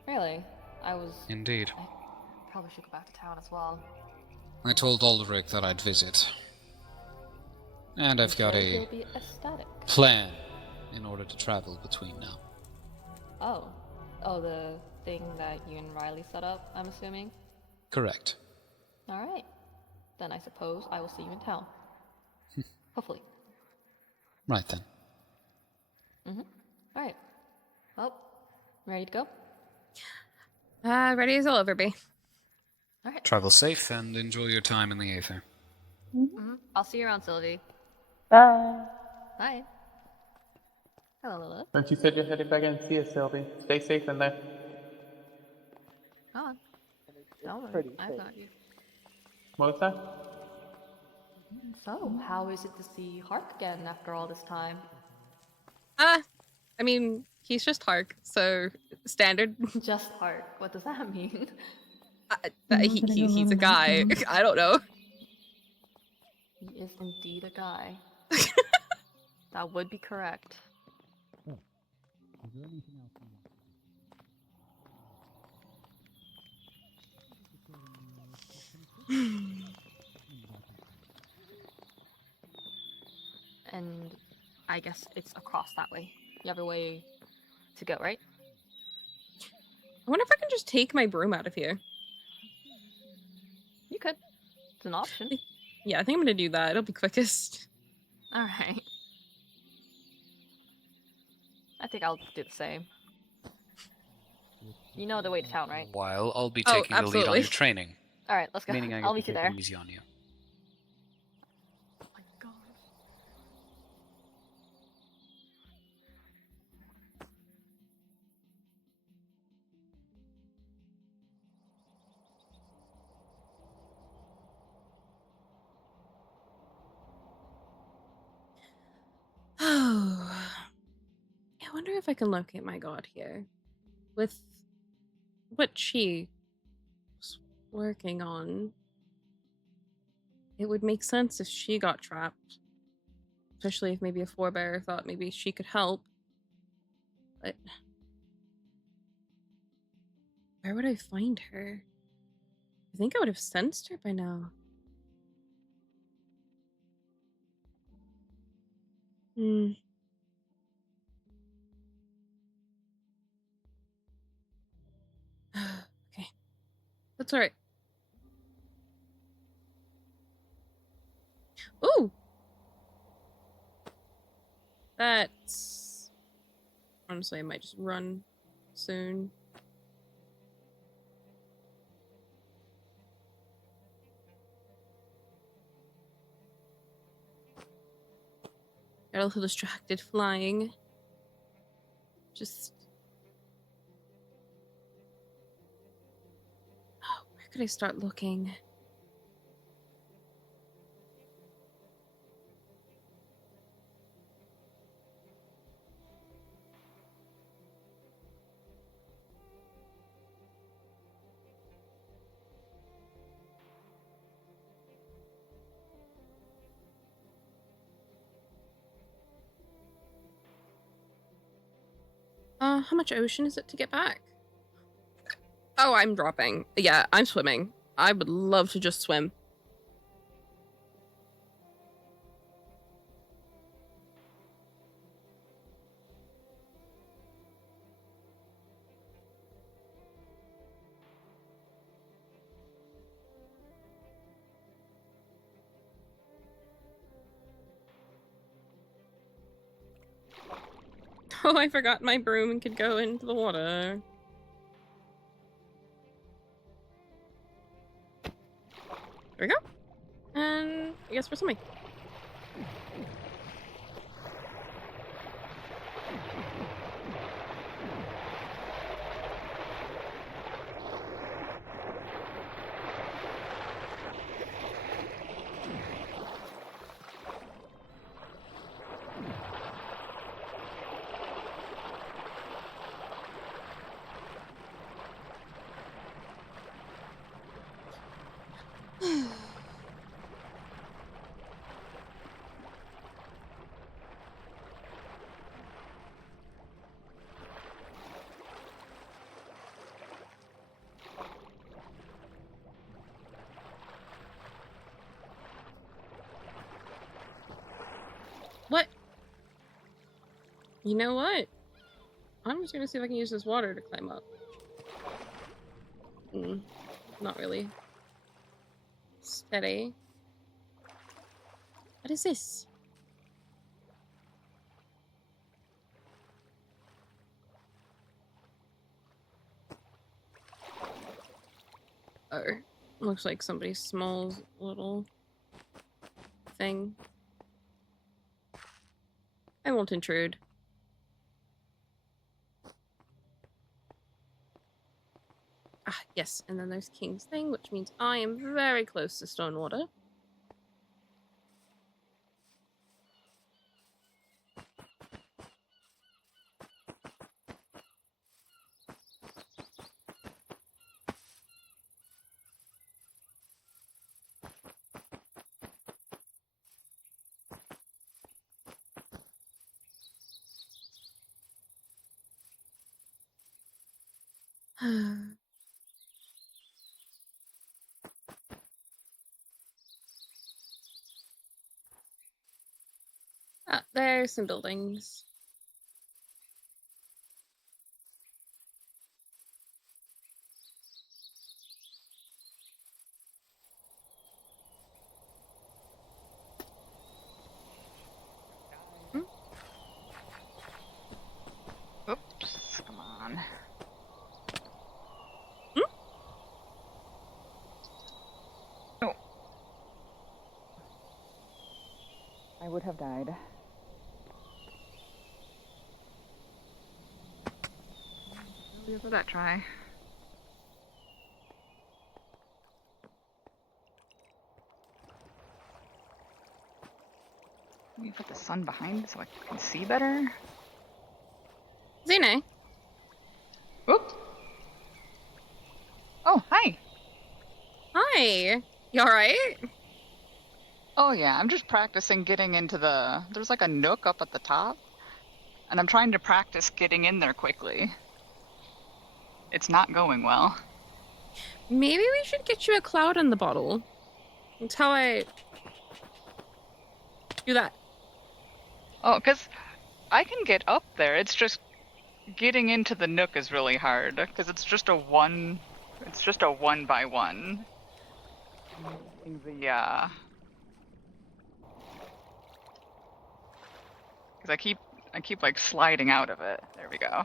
Really? I Indeed. probably should go back to town as well. I told Aldrich that I'd visit. And I've got Sure a he'll be ecstatic. plan in order to travel between now. Oh, the thing that you and Riley set up, I'm assuming? Correct. Alright. Then I suppose I will see you in town. Hopefully. Right then. Alright. Well, ready to go? Ready as I'll ever be. Alright. Travel safe and enjoy your time in the Aether. I'll see you around, Sylvie. Bye. Bye. Hello, Lilith. Since you said you're headed back in, see you, Sylvie. Stay safe in there. Come on. Don't worry. pretty I've safe. got you. What was that? So, how is it to see Hark again after all this time? I mean, he's just Hark, so standard. Just Hark. What does that mean? He's a guy. I don't know. He is indeed a guy. That would be correct. And I guess it's across that way. You have a way to go, right? I wonder if I can just take my broom out of here. You could. It's an option. Yeah, I think I'm gonna do that. It'll be quickest. Alright. I think I'll do the same. You know the way to town, right? While I'll be Oh, taking the lead on absolutely. your training, Alright, let's go. meaning I I'll get meet to you take there. it easy on you. Oh my god. wonder if I can locate my god here. With what she was working on, it would make sense if she got trapped. Especially if maybe a forebearer thought maybe she could help. But where would I find her? I think I would have sensed her by now. Hmm. Okay. That's alright. Ooh! That's... Honestly, I might just run soon. Got a little distracted flying. Just... Oh, where could I start looking? How much ocean is it to get back? Oh, I'm dropping. Yeah, I'm swimming. I would love to just swim. Oh, I forgot my broom and could go into the water. There we go. And I guess we're swimming. What? You know what? I'm just gonna see if I can use this water to climb up. Not really. Steady. What is this? Oh, looks like somebody's small little thing. I won't intrude. Ah, yes, and then there's King's thing, which means I am very close to Stonewater. Ah, there's some buildings. Hmm? Oops, come on. Hmm? Oh. I would have died. For that try. Let me put the sun behind so I can see better. Zene. Oops. Oh, hi. Hi. You alright? Oh yeah, I'm just practicing getting into the. There's like a nook up at the top, and I'm trying to practice getting in there quickly. It's not going well. Maybe we should get you a cloud in the bottle. That's how I do that. Oh, because I can get up there. It's just getting into the nook is really hard because it's just a one. It's just a 1x1. In the because I keep like sliding out of it. There we go.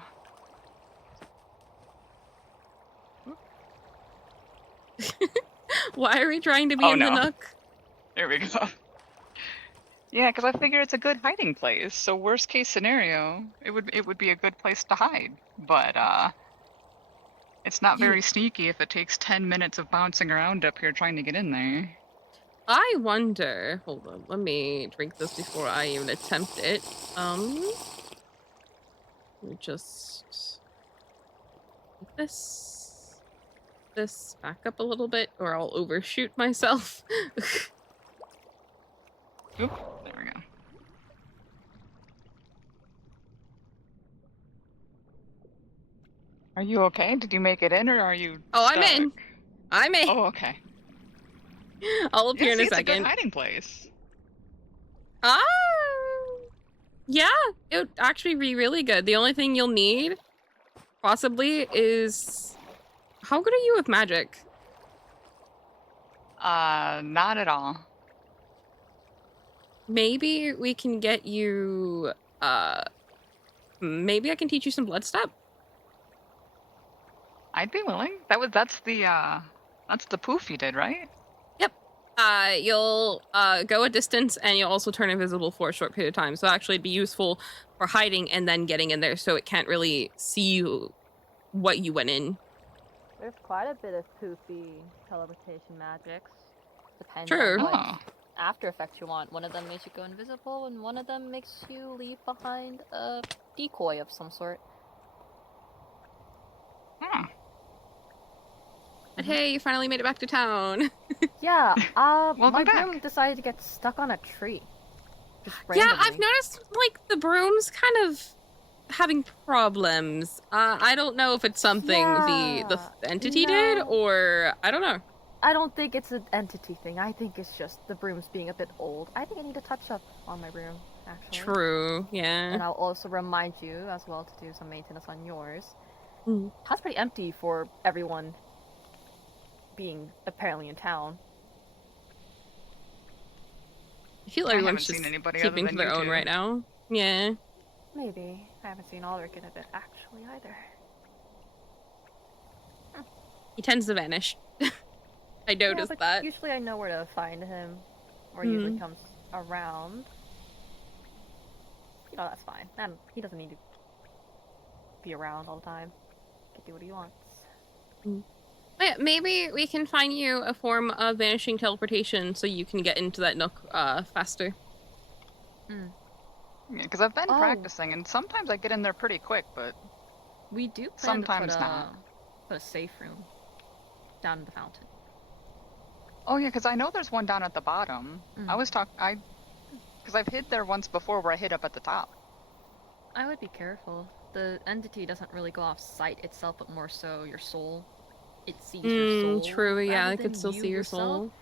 Why are we trying to be Oh in the no. nook? There we go. Yeah, because I figure it's a good hiding place. So worst case scenario, it would be a good place to hide. But it's not very sneaky if it takes 10 minutes of bouncing around up here trying to get in there. I wonder. Hold on, let me drink this before I even attempt it. Let me just take this back up a little bit, or I'll overshoot myself. Oop, there we go. Are you okay? Did you make it in, or are you Oh, stuck? I'm in. I'm in. Oh, okay. I'll appear in a It's a good second. hiding place. Ah, yeah, it would actually be really good. The only thing you'll need, possibly, is how good are you with magic? Not at all. Maybe we can get you. Maybe I can teach you some blood step. I'd be willing. That's the poof you did, right? Yep. You'll go a distance, and you'll also turn invisible for a short period of time. So actually, it'd be useful for hiding and then getting in there, so it can't really see you what you went in. There's quite a bit of poofy teleportation magics. Depends True. on what Oh. after effects you want. One of them makes you go invisible, and one of them makes you leave behind a decoy of some sort. Hmm. But hey, you finally made it back to town. Yeah, Welcome my back. broom decided to get stuck on a tree. Just Yeah, randomly. I've noticed, like, the broom's kind of having problems. I don't know if it's something the entity did, No. or I don't know. I don't think it's an entity thing. I think it's just the broom's being a bit old. I think I need to touch up on my broom, actually. True, And yeah. I'll also remind you as well to do some maintenance on yours. Mm. House pretty empty for everyone being apparently in town. I feel I haven't everyone's seen just anybody other keeping to than their you own two. right now. Yeah. Maybe. I haven't seen Aldrich in a bit, actually, either. He tends to vanish. I noticed but that. usually I know where to find him. Or he usually comes around. You know, that's fine. And he doesn't need to be around all the time. He can do what he wants. Yeah, maybe we can find you a form of vanishing teleportation so you can get into that nook faster. Yeah, because I've been practicing, and sometimes I get in there pretty quick, but we do plan sometimes to not. put a safe room down in the fountain. Oh yeah, because I know there's one down at the bottom. Because I've hid there once before where I hid up at the top. I would be careful. The entity doesn't really go off sight itself, but more so your soul. It sees your soul. True, yeah, I could than still you see your yourself. soul.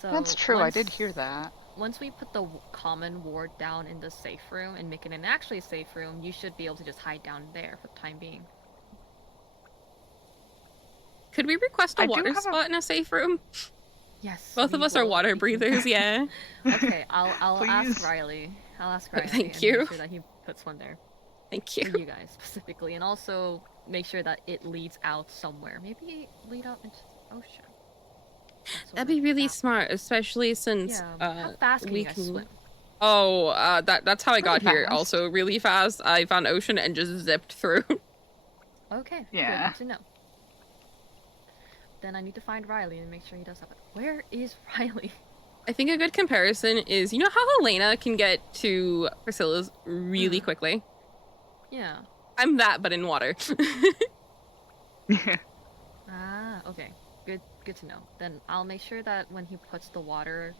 So That's true, I did hear that. Once we put the common ward down in the safe room and make it an actually safe room, you should be able to just hide down there for the time being. Could we request a water spot in a safe room? Yes. Both of us are water breathers, yeah. Okay, I'll ask Riley. Thank and you. make sure that he puts one there. Thank you. For you guys specifically, and also make sure that it leads out somewhere. Maybe lead out into the ocean. That'd be really smart, especially since how fast can we you guys can. swim? Oh, that's how I got Really here. fast. Also, really fast. I found ocean and just zipped through. Okay. Yeah. Good to know. Then I need to find Riley and make sure he does have it. Where is Riley? I think a good comparison is, you know how Helena can get to Priscilla's really quickly? Yeah. I'm that, but in water. Ah, okay. Good to know. Then I'll make sure that when he puts the water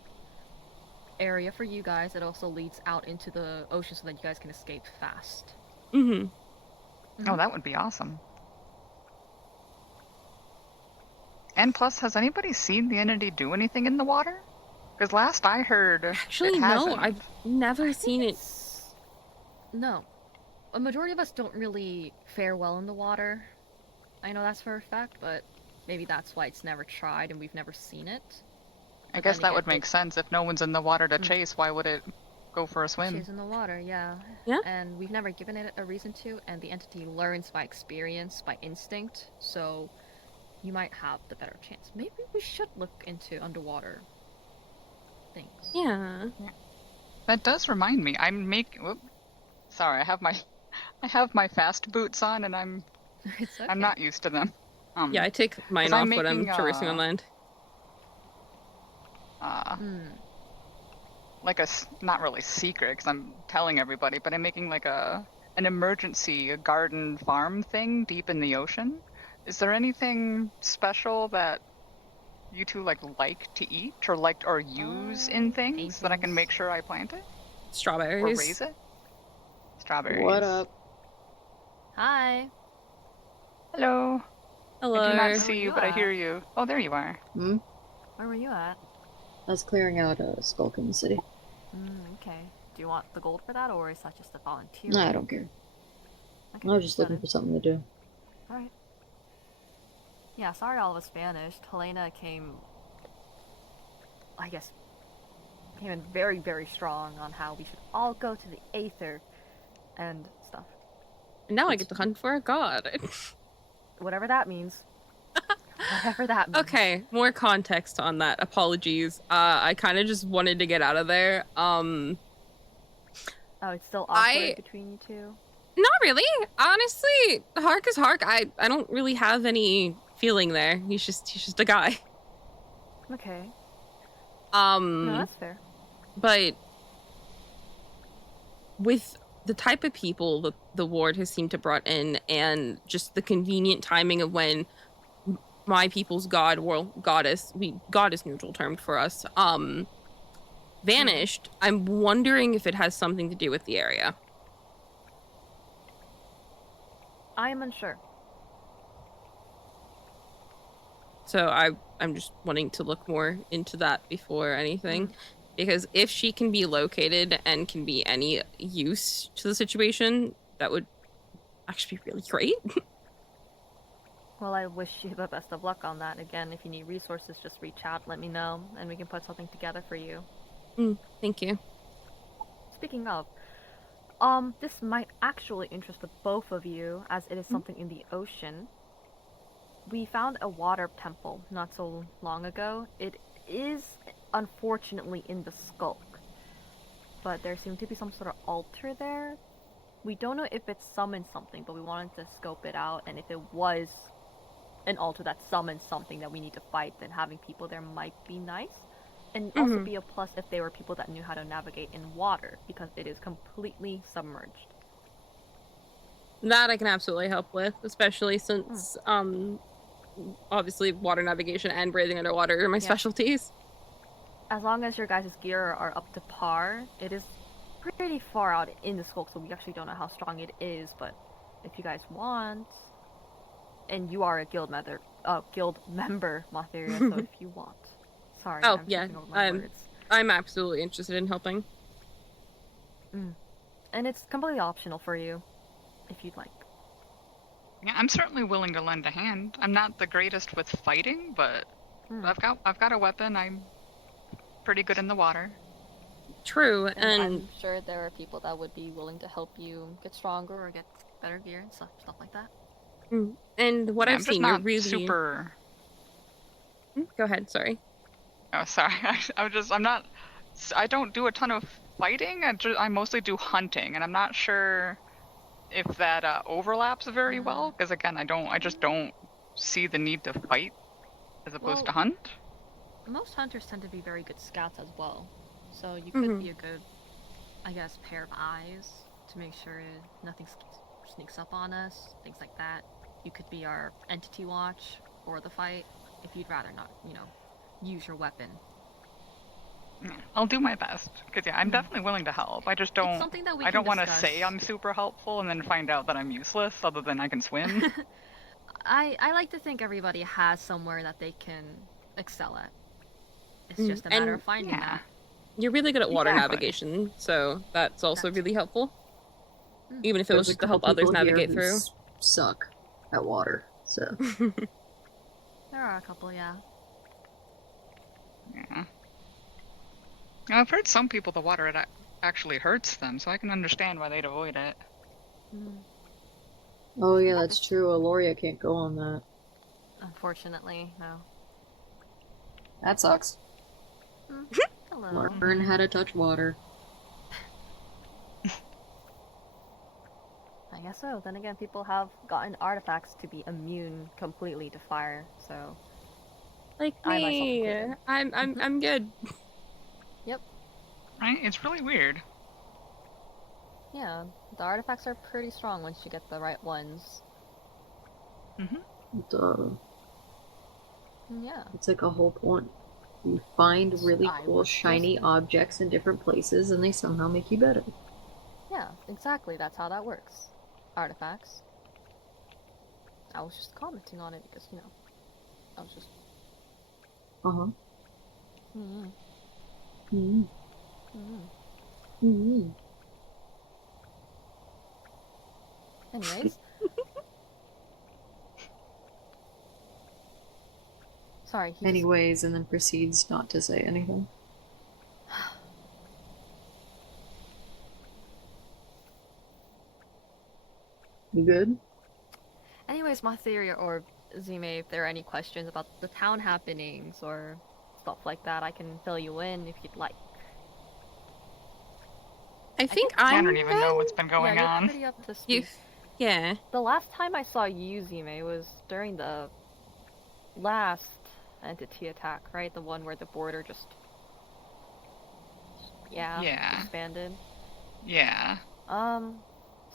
area for you guys, it also leads out into the ocean so that you guys can escape fast. Mm-hmm. Oh, that would be awesome. And plus, has anybody seen the entity do anything in the water? Because last I heard, Actually, it no, hasn't. I've never seen it. No. A majority of us don't really fare well in the water. I know that's for a fact, but maybe that's why it's never tried and we've never seen it. I But guess then that again, would make sense. If no one's in the water to chase, why would it go for a swim? She's in the water, yeah. Yeah. And we've never given it a reason to, and the entity learns by experience, by instinct, so you might have the better chance. Maybe we should look into underwater things. Yeah. That does remind me. Sorry, I have my fast boots on, and I'm not used to them. Yeah, I take mine 'cause off I'm when I'm making, traversing on land. like not really secret, because I'm telling everybody, but I'm making like an emergency garden farm thing deep in the ocean. Is there anything special that you two like to eat or use in things that I can make sure I plant it? Strawberries. Or raise it? Strawberries. What up? Hi. Hello. Hello. I do not Where see were you, you but I at? hear you. Oh, there you are. Hmm? Where were you at? I was clearing out a skulk in the city. Okay. Do you want the gold for that, or is that just a volunteer? Nah, I don't care. Okay, I was just looking noted. for something to do. Alright. Yeah, sorry all was vanished. Helena came in very, very strong on how we should all go to the Aether and stuff. And now I get to hunt for a god. Whatever that means. Whatever that means. Okay, more context on that. Apologies. I kind of just wanted to get out of there. Oh, it's still awkward between you two? Not really. Honestly, Hark is Hark. I don't really have any feeling there. He's just a guy. Okay. No, that's fair. But with the type of people the ward has seemed to brought in, and just the convenient timing of when my people's god, goddess neutral termed for us, vanished, I'm wondering if it has something to do with the area. I am unsure. So I'm just wanting to look more into that before anything. Because if she can be located and can be any use to the situation, that would actually be really great. Well, I wish you the best of luck on that. Again, if you need resources, just reach out, let me know, and we can put something together for you. Thank you. Speaking of, this might actually interest the both of you, as it is something in the ocean. We found a water temple not so long ago. It is, unfortunately, in the Skulk. But there seemed to be some sort of altar there. We don't know if it summoned something, but we wanted to scope it out, and if it was an altar that summons something that we need to fight, then having people there might be nice. And also be a plus if they were people that knew how to navigate in water, because it is completely submerged. That I can absolutely help with, especially since, obviously water navigation and breathing underwater are my specialties. As long as your guys' gear are up to par, it is pretty far out in the Skulk, so we actually don't know how strong it is, but if you guys want, and you are a guild member, Motheria, so if you want. Sorry, Oh, I'm yeah, tripping over my words. I'm absolutely interested in helping. And it's completely optional for you, if you'd like. Yeah, I'm certainly willing to lend a hand. I'm not the greatest with fighting, but I've got a weapon. I'm pretty good in the water. True, and I'm sure there are people that would be willing to help you get stronger or get better gear and stuff like that. And what I've seen, you're really super. Go ahead. Sorry. Oh, sorry. I don't do a ton of fighting. I mostly do hunting, and I'm not sure if that overlaps very well. Because again, I just don't see the need to fight as opposed to hunt. Most hunters tend to be very good scouts as well, so you could be a good, I guess, pair of eyes to make sure nothing sneaks up on us, things like that. You could be our entity watch for the fight if you'd rather not, use your weapon. I'll do my best, because I'm definitely willing to help. I just It's don't. something that we I can don't want to discuss. say I'm super helpful and then find out that I'm useless, other than I can swim. I like to think everybody has somewhere that they can excel at. It's just a matter of finding that. You're really good at water Exactly. navigation, so that's also really helpful. Mm. Even if it was There's a just to help couple others people here navigate who through. suck at water, so. There are a couple, yeah. Yeah. I've heard some people the water actually hurts them, so I can understand why they'd avoid it. Oh yeah, that's true. Aloria can't go on that. Unfortunately, no. That sucks. Hello. Learn how to touch water. I guess so. Then again, people have gotten artifacts to be immune completely to fire, so. Like I myself me. included. I'm good. Yep. Right? It's really weird. Yeah, the artifacts are pretty strong once you get the right ones. Yeah. It's like a whole point. You find really I cool was shiny objects in different places and they somehow make you better. Yeah, exactly. That's how that works. Artifacts. I was just commenting on it because, I was just. Uh-huh. Mm-hmm. Mm-hmm. Mm-hmm. Mm-hmm. Anyways. Sorry. Anyways, and then proceeds not to say anything. You good? Anyways, my theory, or Zime, if there are any questions about the town happenings or stuff like that, I can fill you in if you'd like. I think I don't even know what's been going you're on. pretty up to speed. Yeah. The last time I saw you, Zime, was during the last entity attack, right? The one where the border just expanded. Yeah.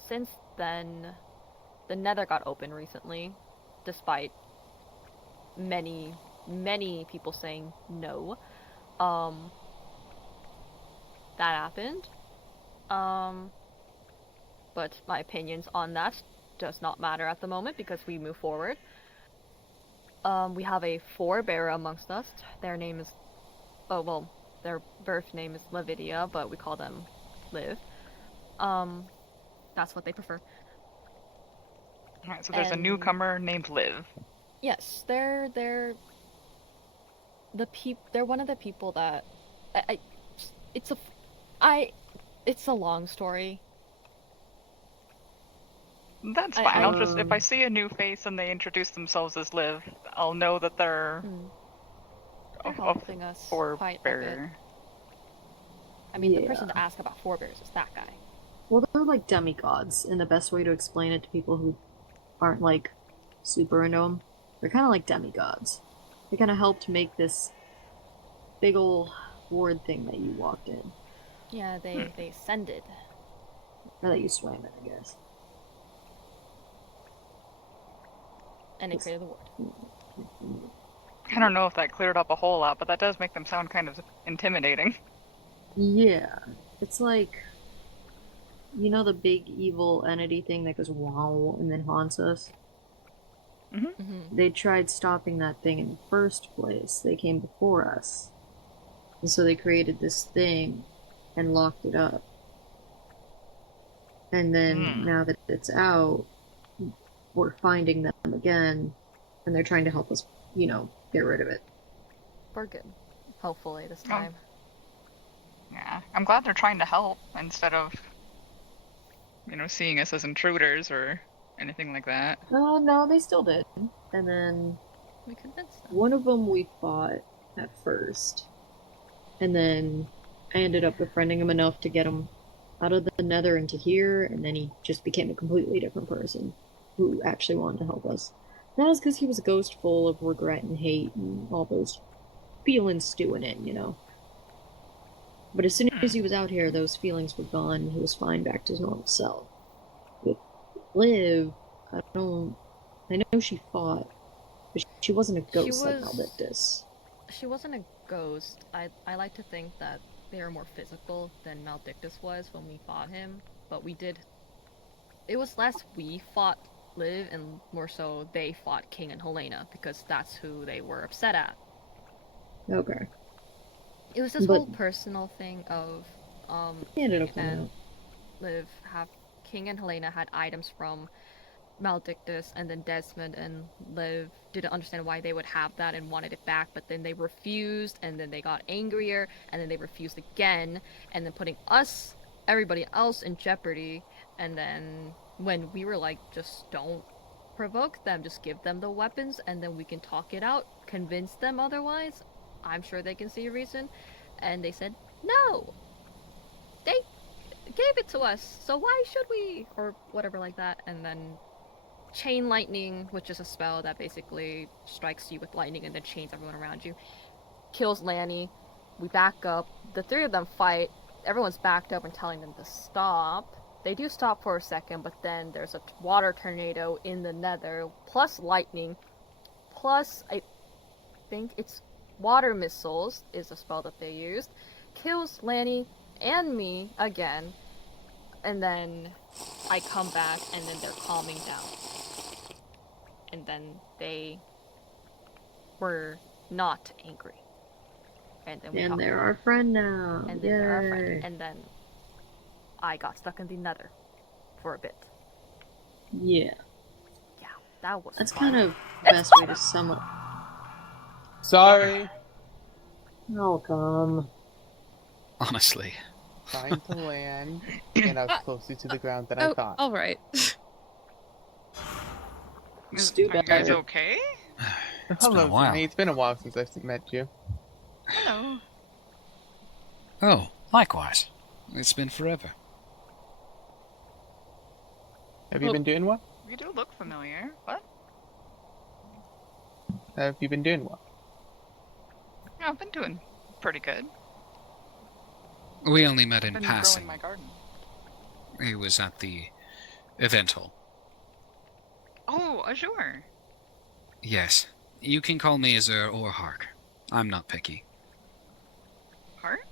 Since then, the Nether got open recently, despite many people saying no. That happened. But my opinions on that does not matter at the moment because we move forward. We have a forebearer amongst us. Their name is, their birth name is Lavidia, but we call them Liv. That's what they prefer. Alright, so there's a newcomer named Liv. Yes, they're one of the people that it's a long story. That's fine. I'll just, if I see a new face and they introduce themselves as Liv, I'll know that they're helping us quite a bit. I mean, the person to ask about forebears is that guy. Well, they're like demigods, and the best way to explain it to people who aren't like super into them, they're kind of like demigods. They kind of helped make this big ol' ward thing that you walked in. Yeah, they ascended. Or that you swam in, I guess. And they created the ward. I don't know if that cleared up a whole lot, but that does make them sound kind of intimidating. Yeah. It's like, you know the big evil entity thing that goes wow and then haunts us? They tried stopping that thing in the first place. They came before us. And so they created this thing and locked it up. And then now that it's out, we're finding them again, and they're trying to help us, get rid of it. We're good. Hopefully this time. Yeah, I'm glad they're trying to help instead of, seeing us as intruders or anything like that. No, they still did. And then we convinced them. One of them we fought at first, and then I ended up befriending him enough to get him out of the Nether into here, and then he just became a completely different person who actually wanted to help us. And that was because he was a ghost full of regret and hate and all those feelings stewing in, But as soon as he was out here, those feelings were gone, and he was fine back to his normal self. With Liv, I don't. I know she fought, but she wasn't a She ghost like was. Maldictus. She wasn't a ghost. I like to think that they were more physical than Maldictus was when we fought him, but we did. It was less we fought Liv and more so they fought King and Helena because that's who they were upset at. Okay. It was this But whole personal thing of he ended up King winning. and Liv have King and Helena had items from Maldictus, and then Desmond and Liv didn't understand why they would have that and wanted it back, but then they refused, and then they got angrier, and then they refused again, and then putting us, everybody else, in jeopardy. And then when we were like, just don't provoke them, just give them the weapons, and then we can talk it out, convince them otherwise, I'm sure they can see a reason. And they said, no, they gave it to us, so why should we? Or whatever like that. And then Chain Lightning, which is a spell that basically strikes you with lightning and then chains everyone around you, kills Lanny. We back up. The three of them fight. Everyone's backed up and telling them to stop. They do stop for a second, but then there's a water tornado in the nether, plus lightning, plus I think it's water missiles is a spell that they used. Kills Lanny and me again, and then I come back, and then they're calming down. And then they were not angry. And then we And talked they're about our it. friend now. And then Yay. they're our friend. And then I got stuck in the nether for a bit. Yeah. Yeah, that was That's fun. kind of the best way to sum up. Sorry. Welcome. Honestly. Trying to land, and I was closer to the ground than I thought. All right. Stu Are you guys better. okay? It's been a Hello, while. Johnny. It's been a while since I've met you. Hello. Oh, likewise. It's been forever. Have you been doing well? You do look familiar. What? Have you been doing well? Yeah, I've been doing pretty good. We only met in Been passing. growing my garden. It was at the event hall. Oh, Azure. Yes. You can call me Aether or Hark. I'm not picky. Hark?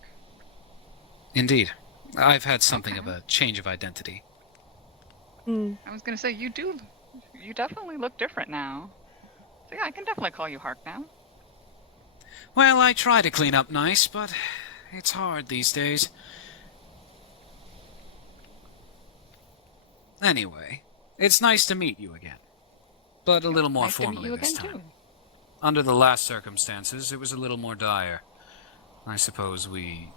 Indeed. I've had something of Okay. a change of identity. I was gonna say, you definitely look different now. So yeah, I can definitely call you Hark now. Well, I try to clean up nice, but it's hard these days. Anyway, it's nice to meet you again. But a little more Nice to meet formally you this again time. too. Under the last circumstances, it was a little more dire. I suppose we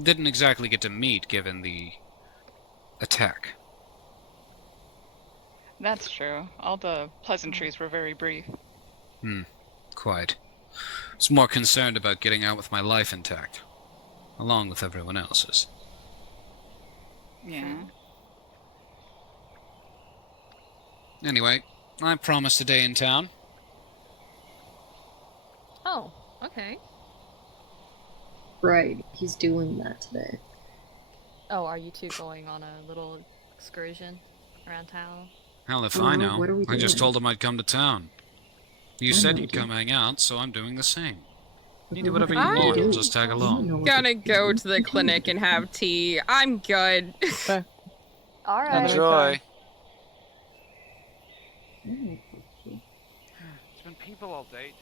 didn't exactly get to meet given the attack. That's true. All the pleasantries were very brief. Quite. I was more concerned about getting out with my life intact, along with everyone else's. Yeah. Anyway, I promised a day in town. Oh, okay. Right, he's doing that today. Oh, are you two going on a little excursion around town? Hell if Oh, I no, know. what are we I just doing? told him I'd come to town. You I said know, you'd dude. come hang out, so I'm doing the same. You Okay, do what whatever the you fuck do want, I'll do? just tag I don't along. know what Gonna to go do. to the clinic and have tea. I'm good. Have a Alright. nice Enjoy. Oh, It's been people all day today.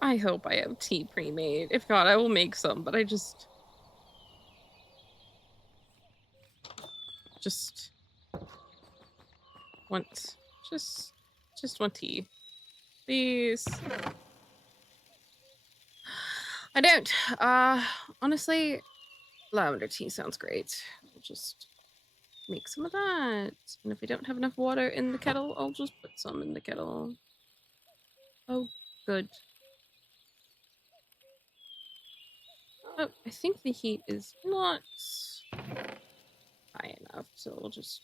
I hope I have tea pre-made. If not, I will make some, but I just want just want tea. Please. I don't. Honestly, lavender tea sounds great. I'll just make some of that. And if I don't have enough water in the kettle, I'll just put some in the kettle. Oh, good. Oh, I think the heat is not high enough, so we'll just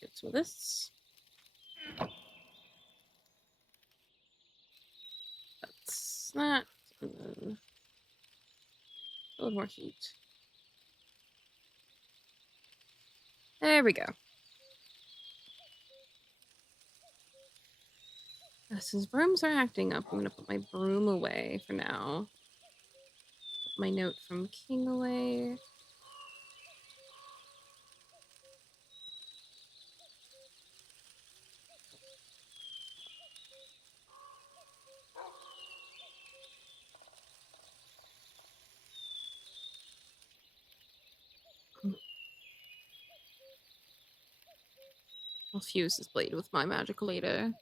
get some of this. that. And then a little more heat. There we go. Since brooms are acting up, I'm gonna put my broom away for now. Put my note from King away. I'll fuse this blade with my magical later.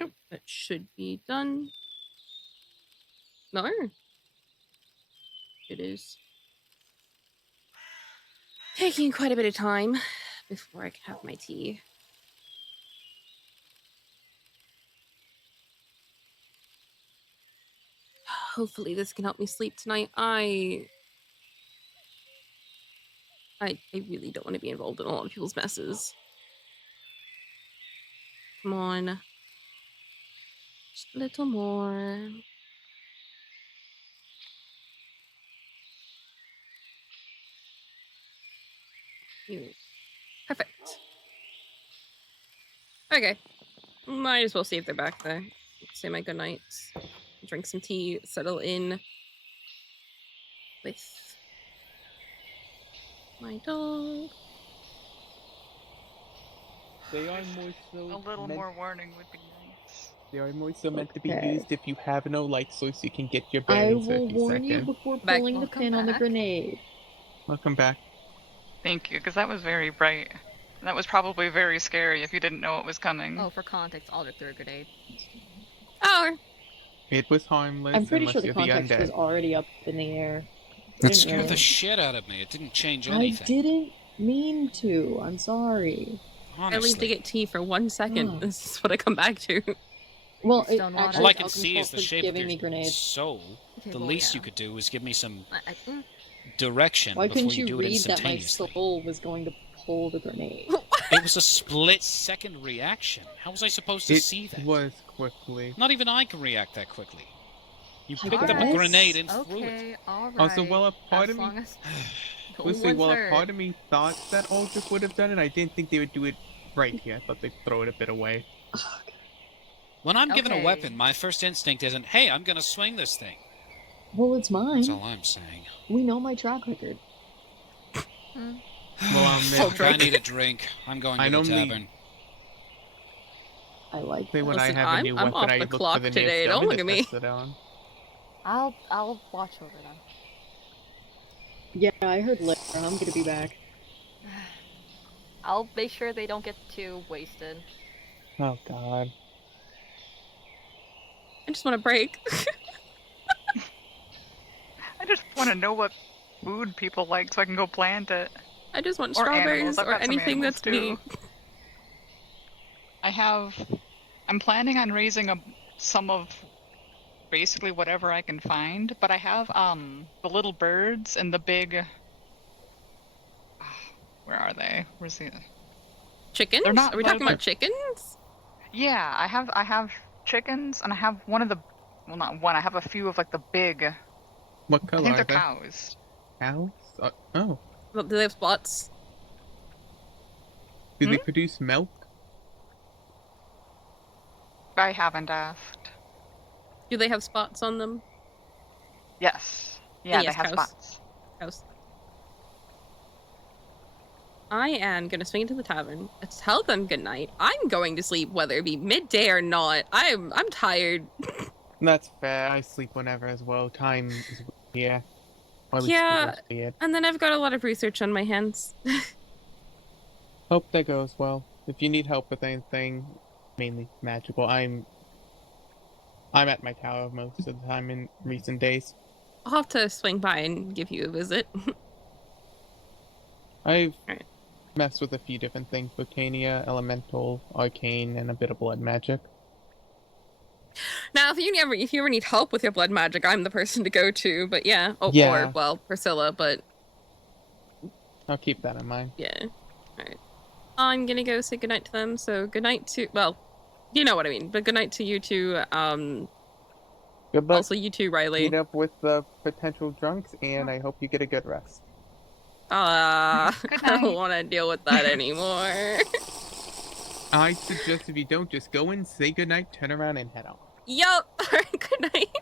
Oh, that should be done. No. It is taking quite a bit of time before I can have my tea. Hopefully this can help me sleep tonight. I really don't want to be involved in a lot of people's messes. Come on. Just a little more. Perfect. Okay. Might as well see if they're back there. Say my goodnights. Drink some tea, settle in with my dog. They are more so A little meant, more warning would be nice. they are more so meant to be Okay. used if you have no light source you can get your I bearings for a will few warn you seconds. before Back. pulling the Welcome pin on the back. grenade. Welcome back. Thank you, because that was very bright. That was probably very scary if you didn't know it was coming. Oh, for context, Aldrich threw a grenade. Oh, It was harmless I'm pretty unless sure the you're the context undead. was already up in the air. That Didn't scared the really- shit out of me. It didn't change I anything. didn't mean to. I'm sorry. I leave to Honestly. get tea for 1 second. Oh. This is what I come back to. Well, it, Stone water. actually, All I it's can Alchemist's see is fault the for shape of giving your me grenades. soul. Okay, The well, least yeah. you could do was give me some Mm. direction Why before couldn't you you do it read that my instantaneously. soul was going to pull the grenade? It was a split-second reaction. How was I supposed to It see that? was quickly. Not even I can react that quickly. You I picked up a guess. grenade and threw it. Okay, alright. Also, well, a part as of me- long as no Let's see, one's well, a hurt. part of me thought that Aldrich would have done it. I didn't think they would do it right here. I thought they'd throw it a bit away. When I'm given a Okay. weapon, my first instinct isn't, hey, I'm gonna swing this thing. Well, it's mine. That's all I'm saying. We know my track record. Well, Fuck, I need a drink. I'm going I to the normally- tavern. I like Say when Listen, I have a new I'm weapon, off I the look for clock the today, nearest don't dummy look to at me. test it on. I'll watch over them. Yeah, I heard later. I'm gonna be back. I'll make sure they don't get too wasted. Oh God. I just want a break. I just want to know what food people like so I can go plant it. I just want Or strawberries animals. I've or got some anything animals, that's too. meat. I'm planning on raising some of basically whatever I can find, but I have the little birds and the big. Where are they? Where's the? Chickens? They're not- Are we they're talking about chickens? Yeah, I have chickens and I have one of the. Well, not one. I have a few of like the big. What I color think are they're they? cows. Cows? Oh. Well, do they have spots? Do they produce milk? I haven't asked. Do they have spots on them? Yes. Yeah, Yes, they have cows. spots. House. I am gonna swing into the tavern. Tell them goodnight. I'm going to sleep, whether it be midday or not. I'm tired. That's fair. I sleep whenever as well. Time is yeah. Or at least Yeah. supposed to be it. And then I've got a lot of research on my hands. Hope that goes well. If you need help with anything, mainly magical, I'm at my tower most of the time in recent days. I'll have to swing by and give you a visit. I've Alright. messed with a few different things: Botania, Elemental, Arcane, and a bit of blood magic. Now, if you ever need help with your blood magic, I'm the person to go to. But yeah, Yeah. or Priscilla. But I'll keep that in mind. yeah, all right. I'm gonna go say goodnight to them. So goodnight to, well, you know what I mean. But goodnight to you two. Good luck Also you too, Riley. meet up with the potential drunks, and I hope you get a good rest. Good I don't night. want to deal with that anymore. I suggest if you don't, just go in, say goodnight, turn around, and head off. Yup. Good night.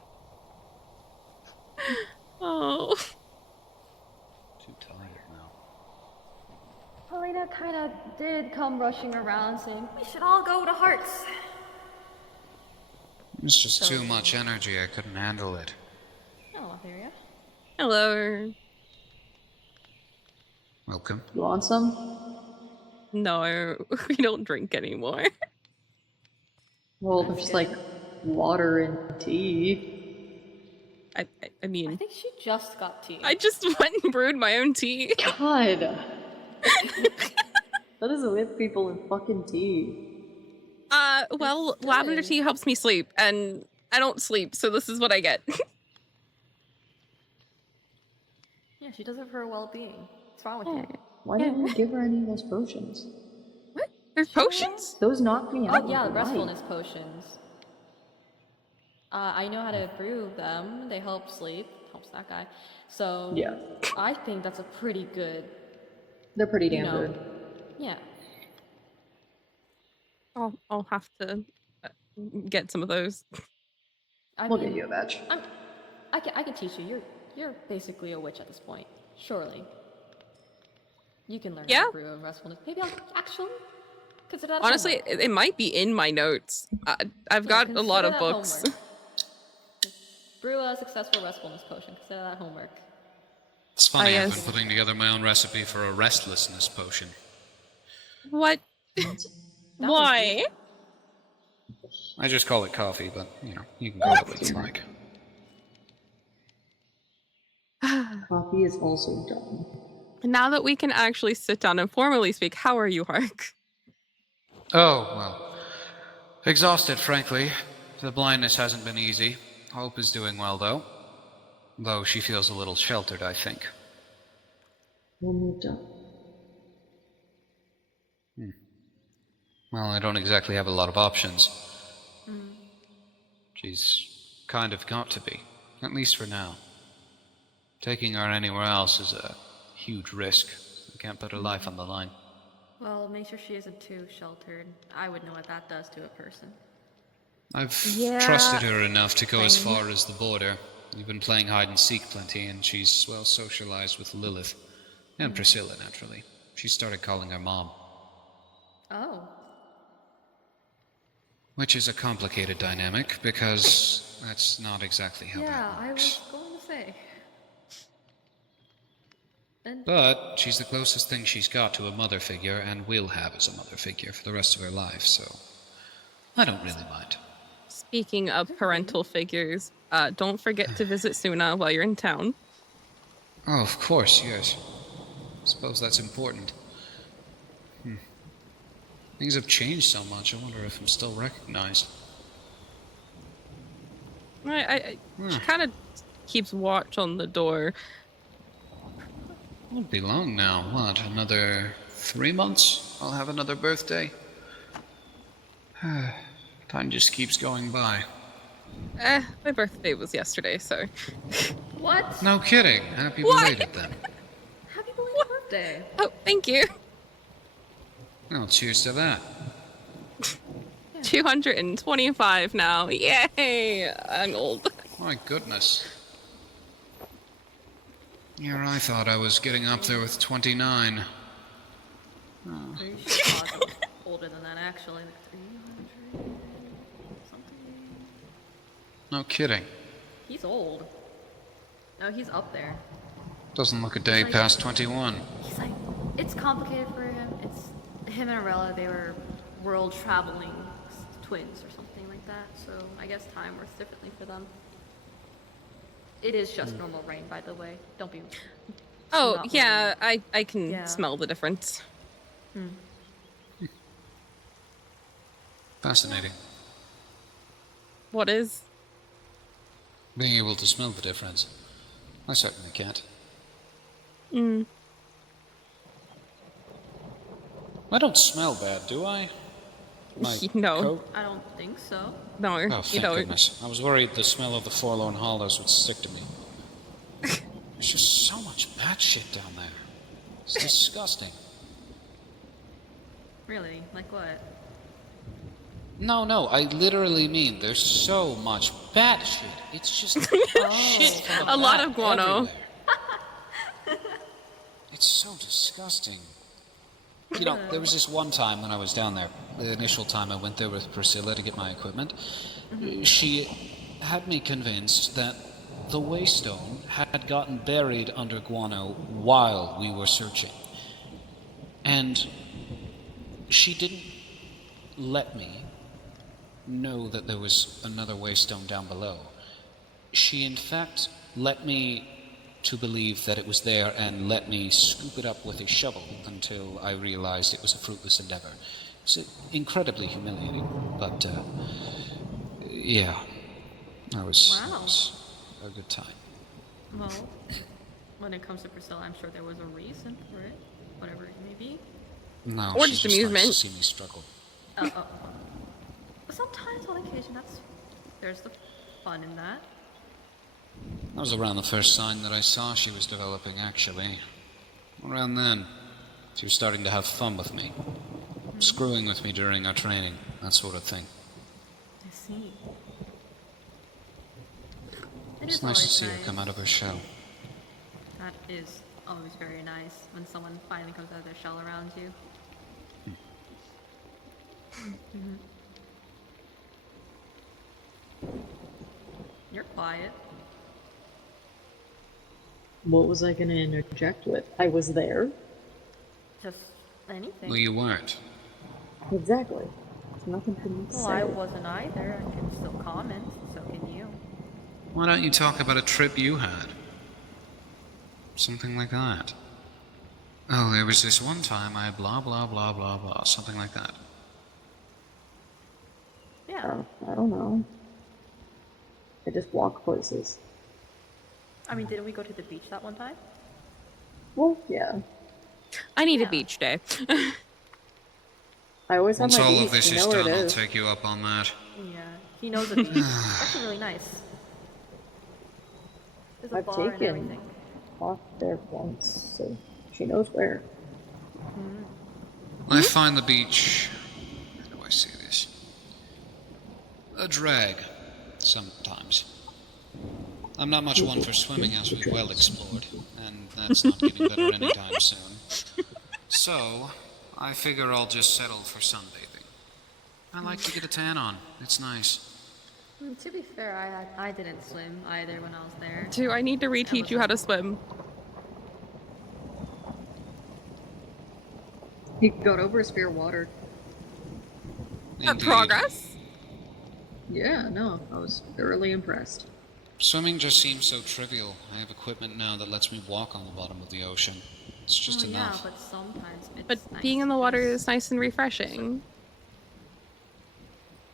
Oh. Too tired now. Helena kind of did come rushing around saying, we should all go to Hearts. It's just too much energy. I couldn't handle it. Oh, there you Hello. Welcome. You want some? No, we don't drink anymore. Well, there's like water and tea. I mean, I think she just got tea. I just went and brewed my own tea. God. That is with people in fucking tea. Well, lavender tea helps me sleep, and I don't sleep, so this is what I get. Yeah, she does it for her well-being. What's wrong with you? Why didn't you give her any of those potions? What? There's potions? Those knocked me out. Oh yeah, with the light. restfulness potions. I know how to brew them. They help sleep. Helps that guy. So Yeah. I think that's a pretty good. They're pretty damn You know, good. Yeah. I'll have to get some of those. We'll get you a batch. I can teach you. You're basically a witch at this point. Surely. You can learn how to brew a restfulness. Maybe I'll actually consider that. Honestly, homework. it might be in my notes. I've got a lot of books. Brew a successful restfulness potion. Consider that homework. It's funny, I've been putting together my own recipe for a restlessness potion. What? Why? I just call it coffee, but, you know, you can call it what you like. Coffee is also dumb. Now that we can actually sit down and formally speak, how are you, Hark? Oh, well. Exhausted, frankly. The blindness hasn't been easy. Hope is doing well, though. Though she feels a little sheltered, I think. Well, I don't exactly have a lot of options. She's kind of got to be, at least for now. Taking her anywhere else is a huge risk. We can't put her life on the line. Well, make sure she isn't too sheltered. I would know what that does to a person. I've trusted her enough to go as far as the border. We've been playing hide and seek plenty, and she's well socialized with Lilith. And Priscilla, naturally. She started calling her mom. Oh. Which is a complicated dynamic, because that's not exactly how that I works. was going to say. But she's the closest thing she's got to a mother figure, and will have as a mother figure for the rest of her life, so I don't really mind. Speaking of parental figures, don't forget to visit Suna while you're in town. Oh, of course, yes. Suppose that's important. Things have changed so much, I wonder if I'm still recognized. She kind of keeps watch on the door. Won't be long now. What, another 3 months? I'll have another birthday. Time just keeps going by. My birthday was yesterday, so... What? No kidding. Happy belated then. Happy belated birthday. Oh, thank you. Well, cheers to that. 225 now. Yay! I'm old. My goodness. Yeah, I thought I was getting up there with 29. Older than that, actually. Like 300 something. No kidding. He's old. No, he's up there. Doesn't look a day past 21. He's like, it's complicated for him. It's him and Arella, they were world traveling twins or something like that. So I guess time works differently for them. It is just normal rain, by the way. Don't be. Oh, yeah, I can smell the difference. Fascinating. What is? Being able to smell the difference. I certainly can't. I don't smell bad, do I? My No. coat? I don't think so. No, Oh, you thank don't. goodness. I was worried the smell of the Forlorn Hollows would stick to me. There's just so much bad shit down there. It's disgusting. Really? Like what? No, I literally mean there's so much bad shit. It's just shit from A lot bat of guano. everywhere. It's so disgusting. You know, there was this one time when I was down there, the initial time I went there with Priscilla to get my equipment, she had me convinced that the Waystone had gotten buried under guano while we were searching. And she didn't let me know that there was another Waystone down below. She, in fact, let me to believe that it was there and let me scoop it up with a shovel until I realized it was a fruitless endeavor. It's incredibly humiliating, but, yeah, that was a good time. Well, when it comes to Priscilla, I'm sure there was a reason for it, whatever it may be. No, Or she just just amusement. likes to see me struggle. But sometimes, on occasion, there's the fun in that. That was around the first sign that I saw she was developing, actually. Around then, she was starting to have fun with me. Screwing with me during our training, that sort of thing. I see. It's nice to see her come out of her shell. That is always very nice when someone finally comes out of their shell around you. You're quiet. What was I gonna interject with? I was there. Just anything. Well, you weren't. Exactly. There's nothing for me to Well, say. I wasn't either. I can still comment, so can you. Why don't you talk about a trip you had? Something like that. Oh, there was this one time I blah blah blah blah blah, something like that. Yeah. I don't know. I just walk places. I mean, didn't we go to the beach that one time? Well, yeah. I need a beach day. I always have Once my all beach. of this You is know where done, it I'll is. take you up on that. Yeah. He knows the beach. It's actually really nice. There's a I've bar and taken everything. off there once, so she knows where. I find the beach, how do I say this? A drag, sometimes. I'm not much one for swimming, as we've well explored, and that's not getting better anytime soon. So, I figure I'll just settle for sunbathing. I like to get a tan on. It's nice. To be fair, I didn't swim either when I was there. Do I need to reteach you how to swim? He got over his fear of water. Indeed. Progress? Yeah, no, I was thoroughly impressed. Swimming just seems so trivial. I have equipment now that lets me walk on the bottom of the ocean. It's just enough. Yeah, but sometimes it's But nice being in the water because- is nice and refreshing.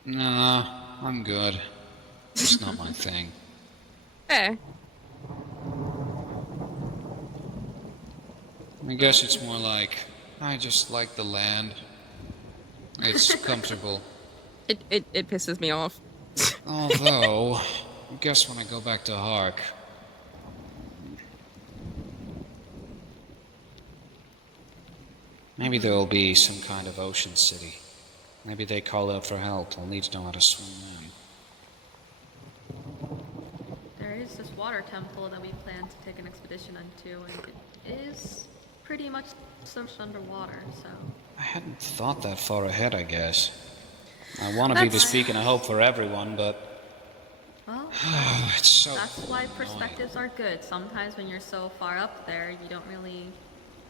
Nah, I'm good. It's not my thing. Eh. I guess it's more like, I just like the land. It's comfortable. It pisses me off. Although, I guess when I go back to Hark, maybe there'll be some kind of ocean city. Maybe they call out for help. I'll need to know how to swim then. There is this water temple that we plan to take an expedition into, and it is pretty much submerged underwater, so... I hadn't thought that far ahead, I guess. I want to be this beacon of hope for everyone, but... Well, it's so... that's why perspectives are good. Sometimes when you're so far up there, you don't really...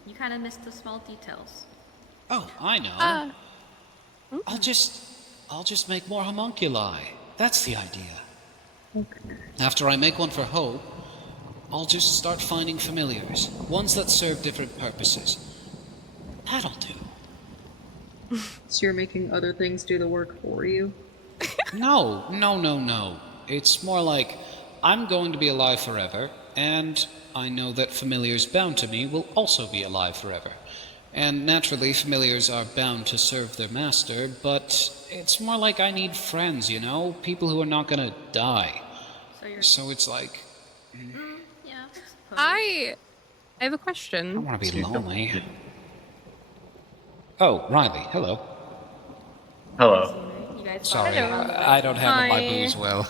You kind of miss the small details. Oh, I know. I'll just make more homunculi. That's the idea. Okay. After I make one for Hope, I'll just start finding familiars. Ones that serve different purposes. That'll do. So you're making other things do the work for you? No. It's more like, I'm going to be alive forever, and I know that familiars bound to me will also be alive forever. And naturally, familiars are bound to serve their master, but it's more like I need friends, you know? People who are not gonna die. So it's like, Yeah, I suppose. I have a I don't question. want to be lonely. Oh, Riley, hello. Hello. You guys Sorry, finally found the right I don't spot. handle my Hi. booze well.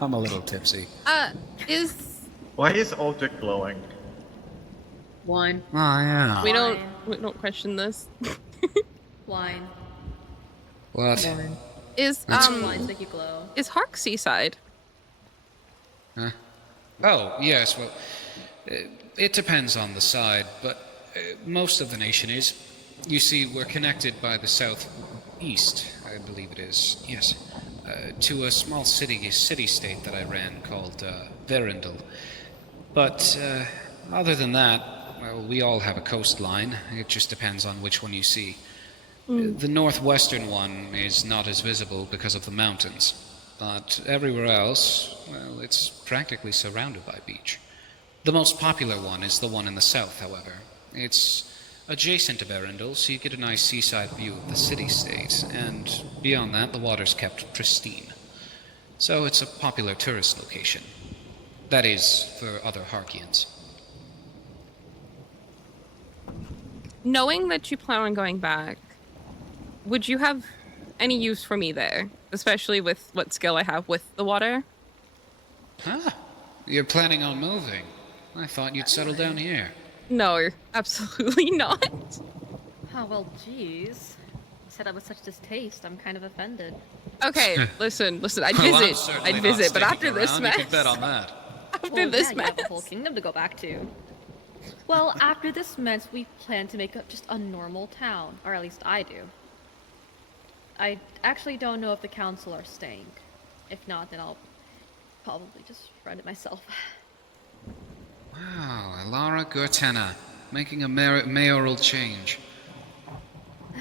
I'm a little tipsy. Is Why is Aldrich glowing? One. Oh, yeah. we Wine. don't question this. Wine. What? One. Is That's Wines make you glow. is Hark seaside? Huh? Oh, yes, well, it depends on the side, but most of the nation is. You see, we're connected by the southeast, I believe it is, yes, to a small city-state that I ran called Verindel. But other than that, well, we all have a coastline. It just depends on which one you see. The northwestern one is not as visible because of the mountains, but everywhere else, well, it's practically surrounded by beach. The most popular one is the one in the south, however. It's adjacent to Berendel, so you get a nice seaside view of the city-state, and beyond that, the water's kept pristine. So it's a popular tourist location. That is, for other Harkians. Knowing that you plan on going back, would you have any use for me there? Especially with what skill I have with the water? Huh? You're planning on moving? I thought you'd settle down here. No, absolutely not. Oh, well, geez. You said that with such distaste. I'm kind of offended. Okay, listen, I'd Well, I'm visit, certainly not but sticking after this around. mess, You can bet on that. after Well, this yeah, mess, you have a whole kingdom to go back to. Well, after this mess, we plan to make just a normal town. Or at least I do. I actually don't know if the council are staying. If not, then I'll probably just run it myself. Wow, Elara Gurtena, making a mayoral change.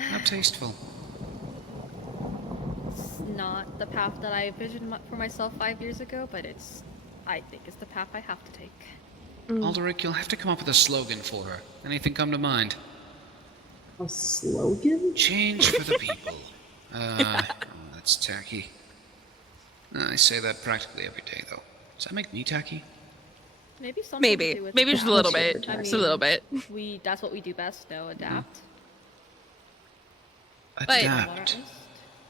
How tasteful. It's not the path that I envisioned for myself 5 years ago, but I think it's the path I have to take. Aldrich, you'll have to come up with a slogan for her. Anything come to mind? A slogan? Change for the people. Oh, that's tacky. I say that practically every day, though. Does that make me tacky? Maybe something to do maybe with just a little bit, I just a little bit. That's what we do best, no, adapt. Adapt.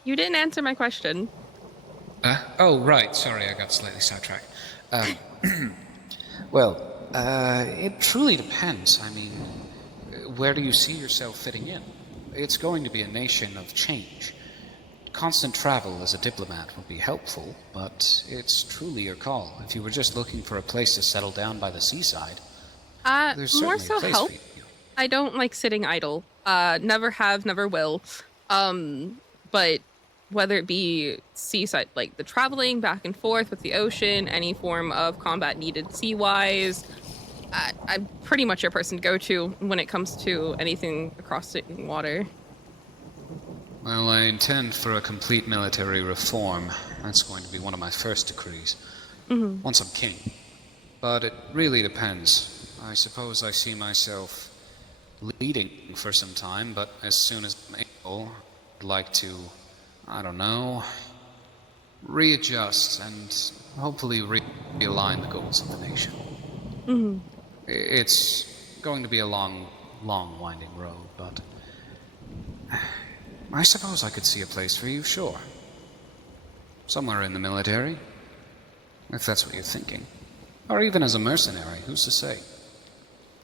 You didn't answer my question. Oh, right. Sorry, I got slightly sidetracked. Well, it truly depends. I mean, where do you see yourself fitting in? It's going to be a nation of change. Constant travel as a diplomat would be helpful, but it's truly your call. If you were just looking for a place to settle down by the seaside, there's More certainly so a place help. for you. I don't like sitting idle. Never have, never will. But whether it be seaside, like the traveling back and forth with the ocean, any form of combat needed sea-wise, I'm pretty much your person to go to when it comes to anything across the water. Well, I intend for a complete military reform. That's going to be one of my first decrees. Once I'm king. But it really depends. I suppose I see myself leading for some time, but as soon as I'm able, I'd like to, I don't know, readjust and hopefully realign the goals of the nation. It's going to be a long, winding road, but I suppose I could see a place for you, sure. Somewhere in the military, if that's what you're thinking. Or even as a mercenary, who's to say?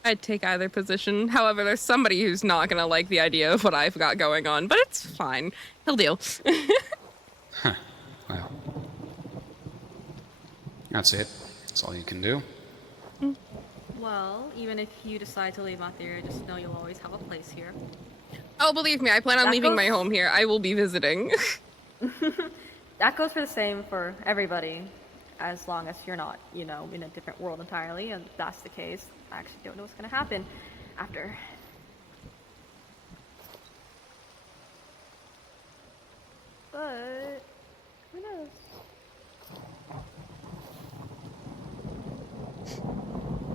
I'd take either position. However, there's somebody who's not gonna like the idea of what I've got going on, but it's fine. He'll deal. Huh. Well. That's it. That's all you can do. Well, even if you decide to leave out there, just know you'll always have a place here. Oh, believe me, I plan on That leaving goes- my home here. I will be visiting. That goes for the same for everybody, as long as you're not, in a different world entirely, and if that's the case, I actually don't know what's going to happen after. But, who knows?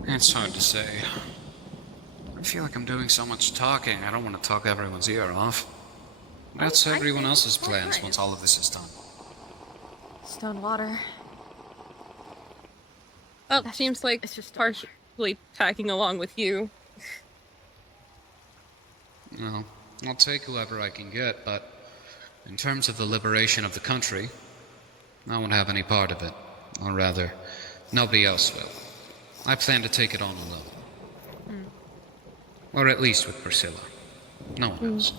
It's hard to say. feel like I'm doing so much talking. I don't want to talk everyone's ear off. What's everyone else's plans once all of this is done? Stone water. Well, That's seems like it's just partially tagging along with you. Well, I'll take whoever I can get, but in terms of the liberation of the country, I won't have any part of it. Or rather, nobody else will. I plan to take it on alone. Or at least with Priscilla. No one else.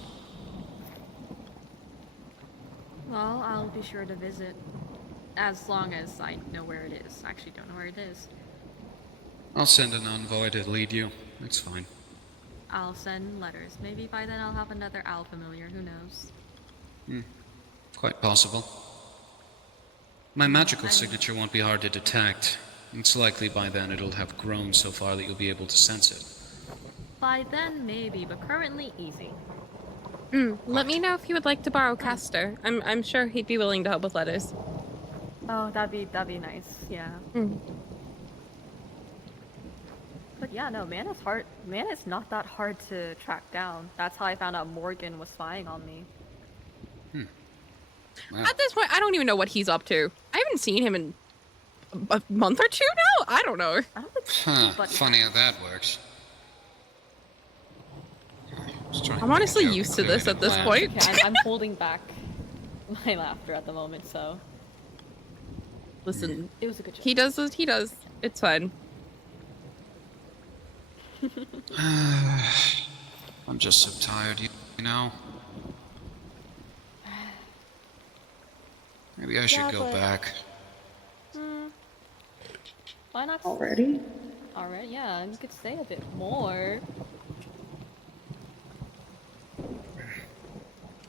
Well, I'll be sure to visit. As long as I know where it is. I actually don't know where it is. I'll send an envoy to lead you. It's fine. I'll send letters. Maybe by then I'll have another owl familiar. Who knows? Quite possible. My magical signature won't be hard to detect. It's likely by then it'll have grown so far that you'll be able to sense it. By then, maybe, but currently, easy. Let me know if you would like to borrow Castor. I'm sure he'd be willing to help with letters. Oh, that'd be nice. Yeah. But yeah, no, Mana's hard. Mana's not that hard to track down. That's how I found out Morgan was spying on me. Well, At this point, I don't even know what he's up to. I haven't seen him in a month or two now? I don't know. I don't think funny how that works. I'm honestly used to this at this point. Okay, I'm holding back my laughter at the moment, so. Listen, It was a good job. he does what he does. It's fine. I'm just so tired, you know? Maybe I should go back. Why not? Already? Already, yeah, you could say a bit more.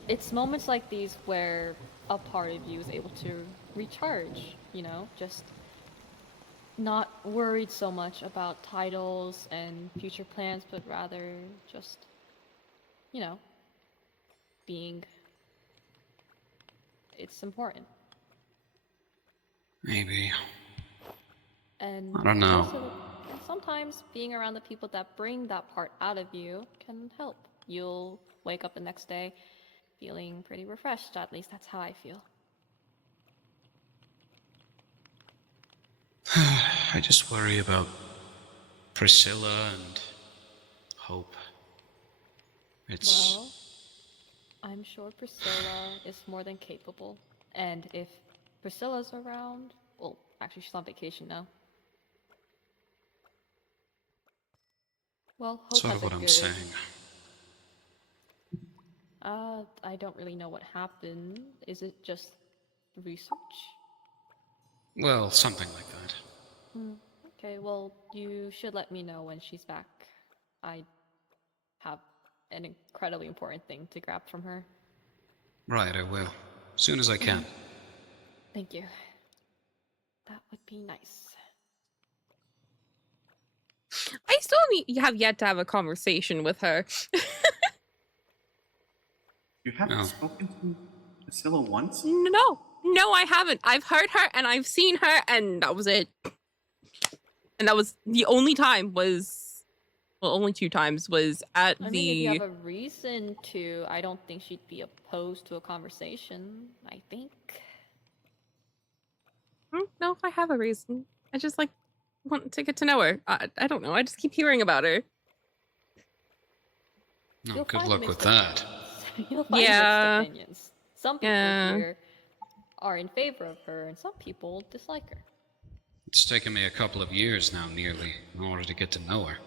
It's moments like these where a part of you is able to recharge, you know? Just not worried so much about titles and future plans, but rather just, you know, being... It's important. Maybe. And I don't know. also, sometimes being around the people that bring that part out of you can help. You'll wake up the next day feeling pretty refreshed. At least that's how I feel. I just worry about Priscilla and Hope. It's... Well, I'm sure Priscilla is more than capable. And if Priscilla's around... Well, actually she's on vacation now. Well, Hope sort has of what a I'm good... saying. I don't really know what happened. Is it just research? Well, something like that. Okay, well, you should let me know when she's back. I have an incredibly important thing to grab from her. Right, I will. As soon as I can. Thank you. That would be nice. I still have yet to have a conversation with her. You haven't spoken to Priscilla once? No, I haven't. I've heard her and I've seen her, and that was it. And that was the only time only 2 times was at I mean, if you have a reason to, I don't think she'd be opposed to a conversation, I think. No, I have a reason. I just, want to get to know her. I don't know. I just keep hearing about her. Oh, good luck with that. You'll find mixed opinions. Some people here are in favor of her, and some people dislike her. It's taken me a couple of years now, nearly, in order to get to know her.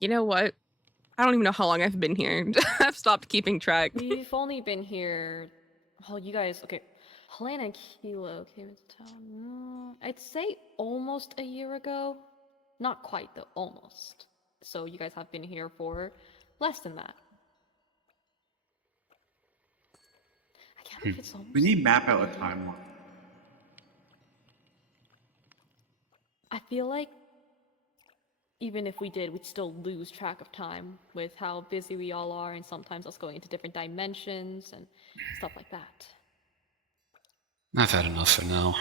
You know what? I don't even know how long I've been here. I've stopped keeping track. We've only been here... Oh, you guys... Okay. Helena and Kilo came into town... I'd say almost a year ago. Not quite, though. Almost. So you guys have been here for less than that. I can't believe it's almost... We need to map out a timeline. I feel like even if we did, we'd still lose track of time with how busy we all are, and sometimes us going into different dimensions and stuff like that. I've had enough for now.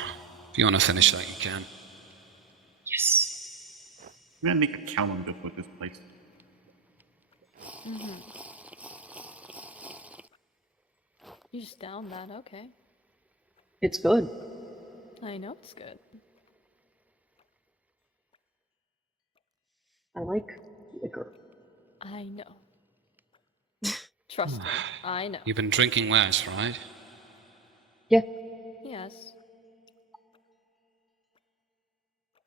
If you want to finish that, you can. Yes. gonna make a calendar with this place. Mm-hmm. You just down that, okay. It's good. I know it's good. I like liquor. I know. Trust me, I know. You've been drinking less, right? Yeah. Yes.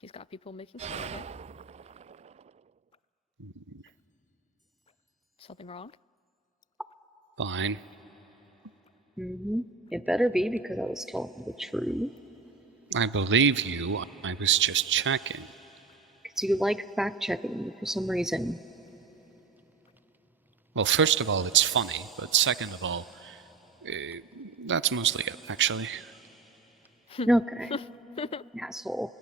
He's got people making fun of him. Something wrong? Fine. It better be because I was telling the truth. I believe you. I was just checking. Because you like fact-checking me for some reason. Well, first of all, it's funny, but second of all, that's mostly it, actually. Okay. Asshole.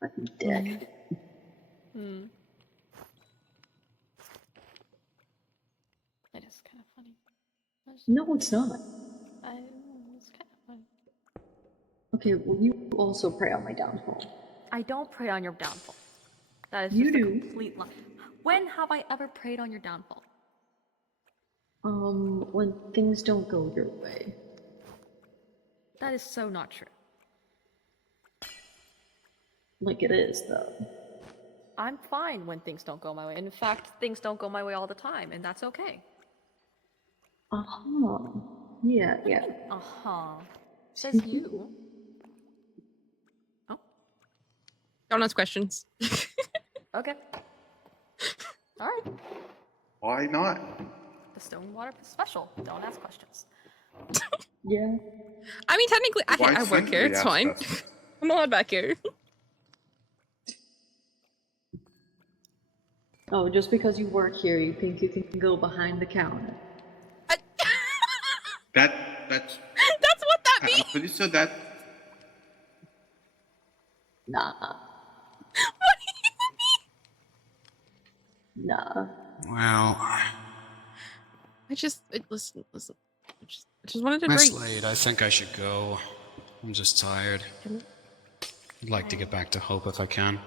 Fucking dick. Hmm. It is kind of funny. No, it's not. It's kind of funny. Okay, well, you also prey on my downfall. I don't prey on your downfall. That is You just a do. complete lie. When have I ever preyed on your downfall? When things don't go your way. That is so not true. Like it is, though. I'm fine when things don't go my way. In fact, things don't go my way all the time, and that's okay. Uh-huh. Yeah, What do yeah. you mean, uh-huh? Says you. Oh, Don't ask questions. okay. All right. Why not? The Stonewater special. Don't ask questions. Yeah. I mean, technically, Why I work here. simply It's ask fine. us? I'm allowed back here. Oh, just because you work here, you think you can go behind the counter. That's That's what that I'm means. pretty sure that Nah. What do you mean? Nah. Well, listen. I just wanted to it's breathe. late. I think I should go. I'm just tired. I'd like to get back to Hope if I can.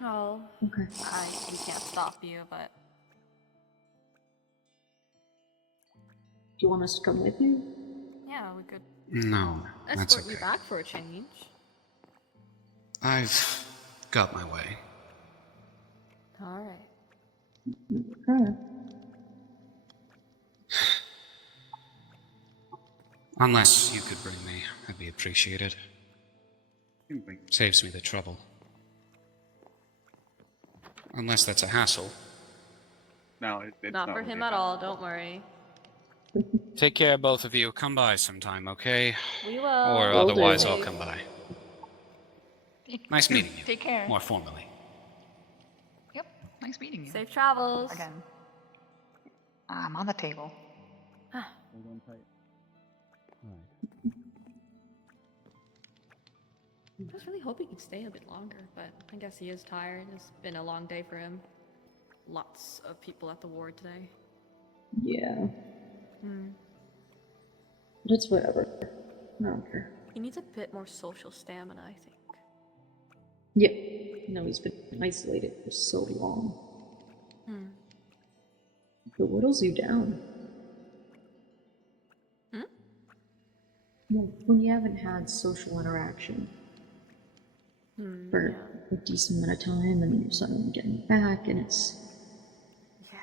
Oh, Okay. we can't stop you, but Do you want us to come with you? yeah, we could No, that's escort okay. you back for a change. I've got my way. All right. Okay. Unless you could bring me, I'd be appreciated. Saves me the trouble. Unless that's a hassle. no, it's Not for really him that. at all. Don't worry. Take care, both of you. Come by sometime, okay? We will. Or Will otherwise, do. I'll come by. Nice meeting you. Take care. More formally. Yep. Nice meeting you. Safe travels. Again. I'm on the table. I was really hoping he'd stay a bit longer, but I guess he is tired. It's been a long day for him. Lots of people at the ward today. Yeah. Hmm. But it's whatever. I don't care. He needs a bit more social stamina, I think. Yep. No, he's been isolated for so long. Hmm. But whittles you down. Hmm? Well, when you haven't had social interaction for Yeah. a decent amount of time, and then you're suddenly getting back, and it's Yeah.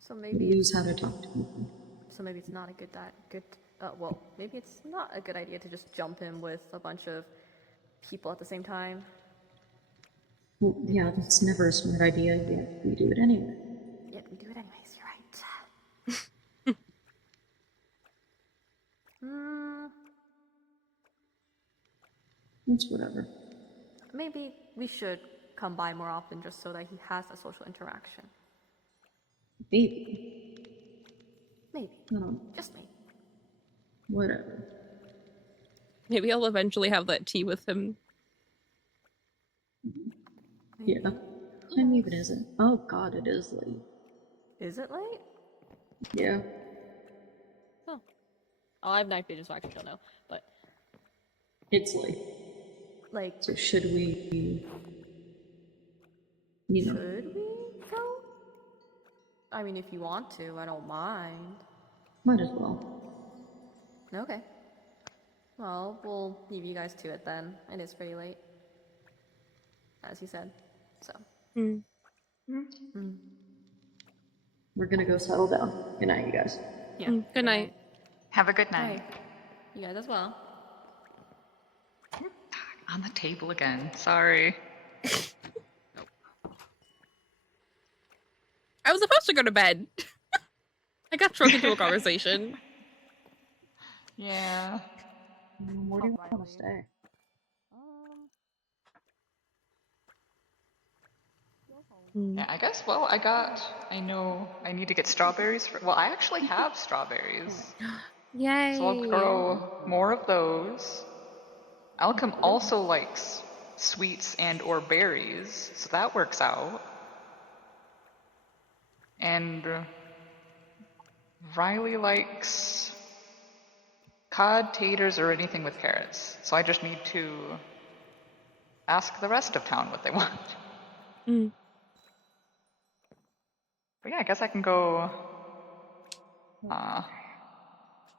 So you maybe lose how to talk to people. So maybe it's not a well, maybe it's not a good idea to just jump in with a bunch of people at the same time. Well, yeah, that's never a smart idea, yet we do it anyway. Yet we do it anyways, you're right. It's whatever. Maybe we should come by more often just so that he has a social interaction. Maybe. Maybe. I don't know. Just maybe. Whatever. Maybe I'll eventually have that tea with him. Yeah. What time even is it? Oh god, it is late. Is it late? Yeah. Oh, I have night vision, so I actually don't know. But It's late. like, So should we You know. Should we go? I mean, if you want to, I don't mind. Might as well. Okay. Well, we'll leave you guys to it then. It is pretty late, as you said. So. Mm. We're gonna go settle down. Good night, you guys. Yeah. Good night. Have a good All night. right. You guys as well. On the table again. Sorry. I was supposed to go to bed. I got drunk into a conversation. Yeah. Where do you want to stay? Yeah, I guess, well, I know I need to get strawberries. Well, I actually have strawberries. Yay. So I'll grow more of those. Alchem also likes sweets and or berries, so that works out. And Riley likes cod, taters, or anything with carrots. So I just need to ask the rest of town what they want. Mm. But yeah, I guess I can go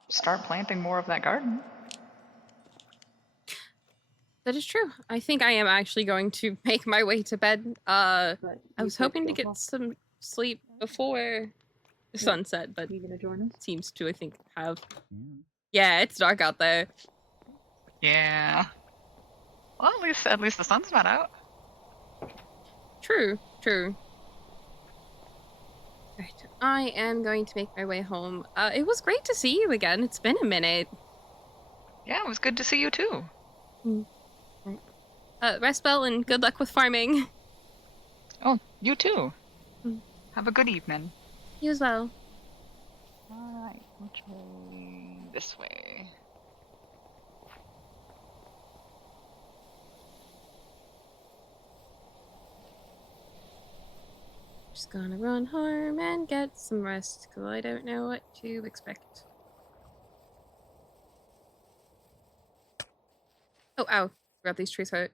start planting more of that garden. That is true. I think I am actually going to make my way to bed. I was hoping to get some sleep before sunset, but you gonna join us? seems to, I think, have. Yeah, it's dark out there. Yeah. Well, at least the sun's not out. True, true. Right, I am going to make my way home. It was great to see you again. It's been a minute. Yeah, it was good to see you too. Right. Rest well and good luck with farming. Oh, you too. Have a good evening. You as well. Alright, which way? This way. Just gonna run home and get some rest, because I don't know what to expect. Oh, ow. Forgot these trees hurt.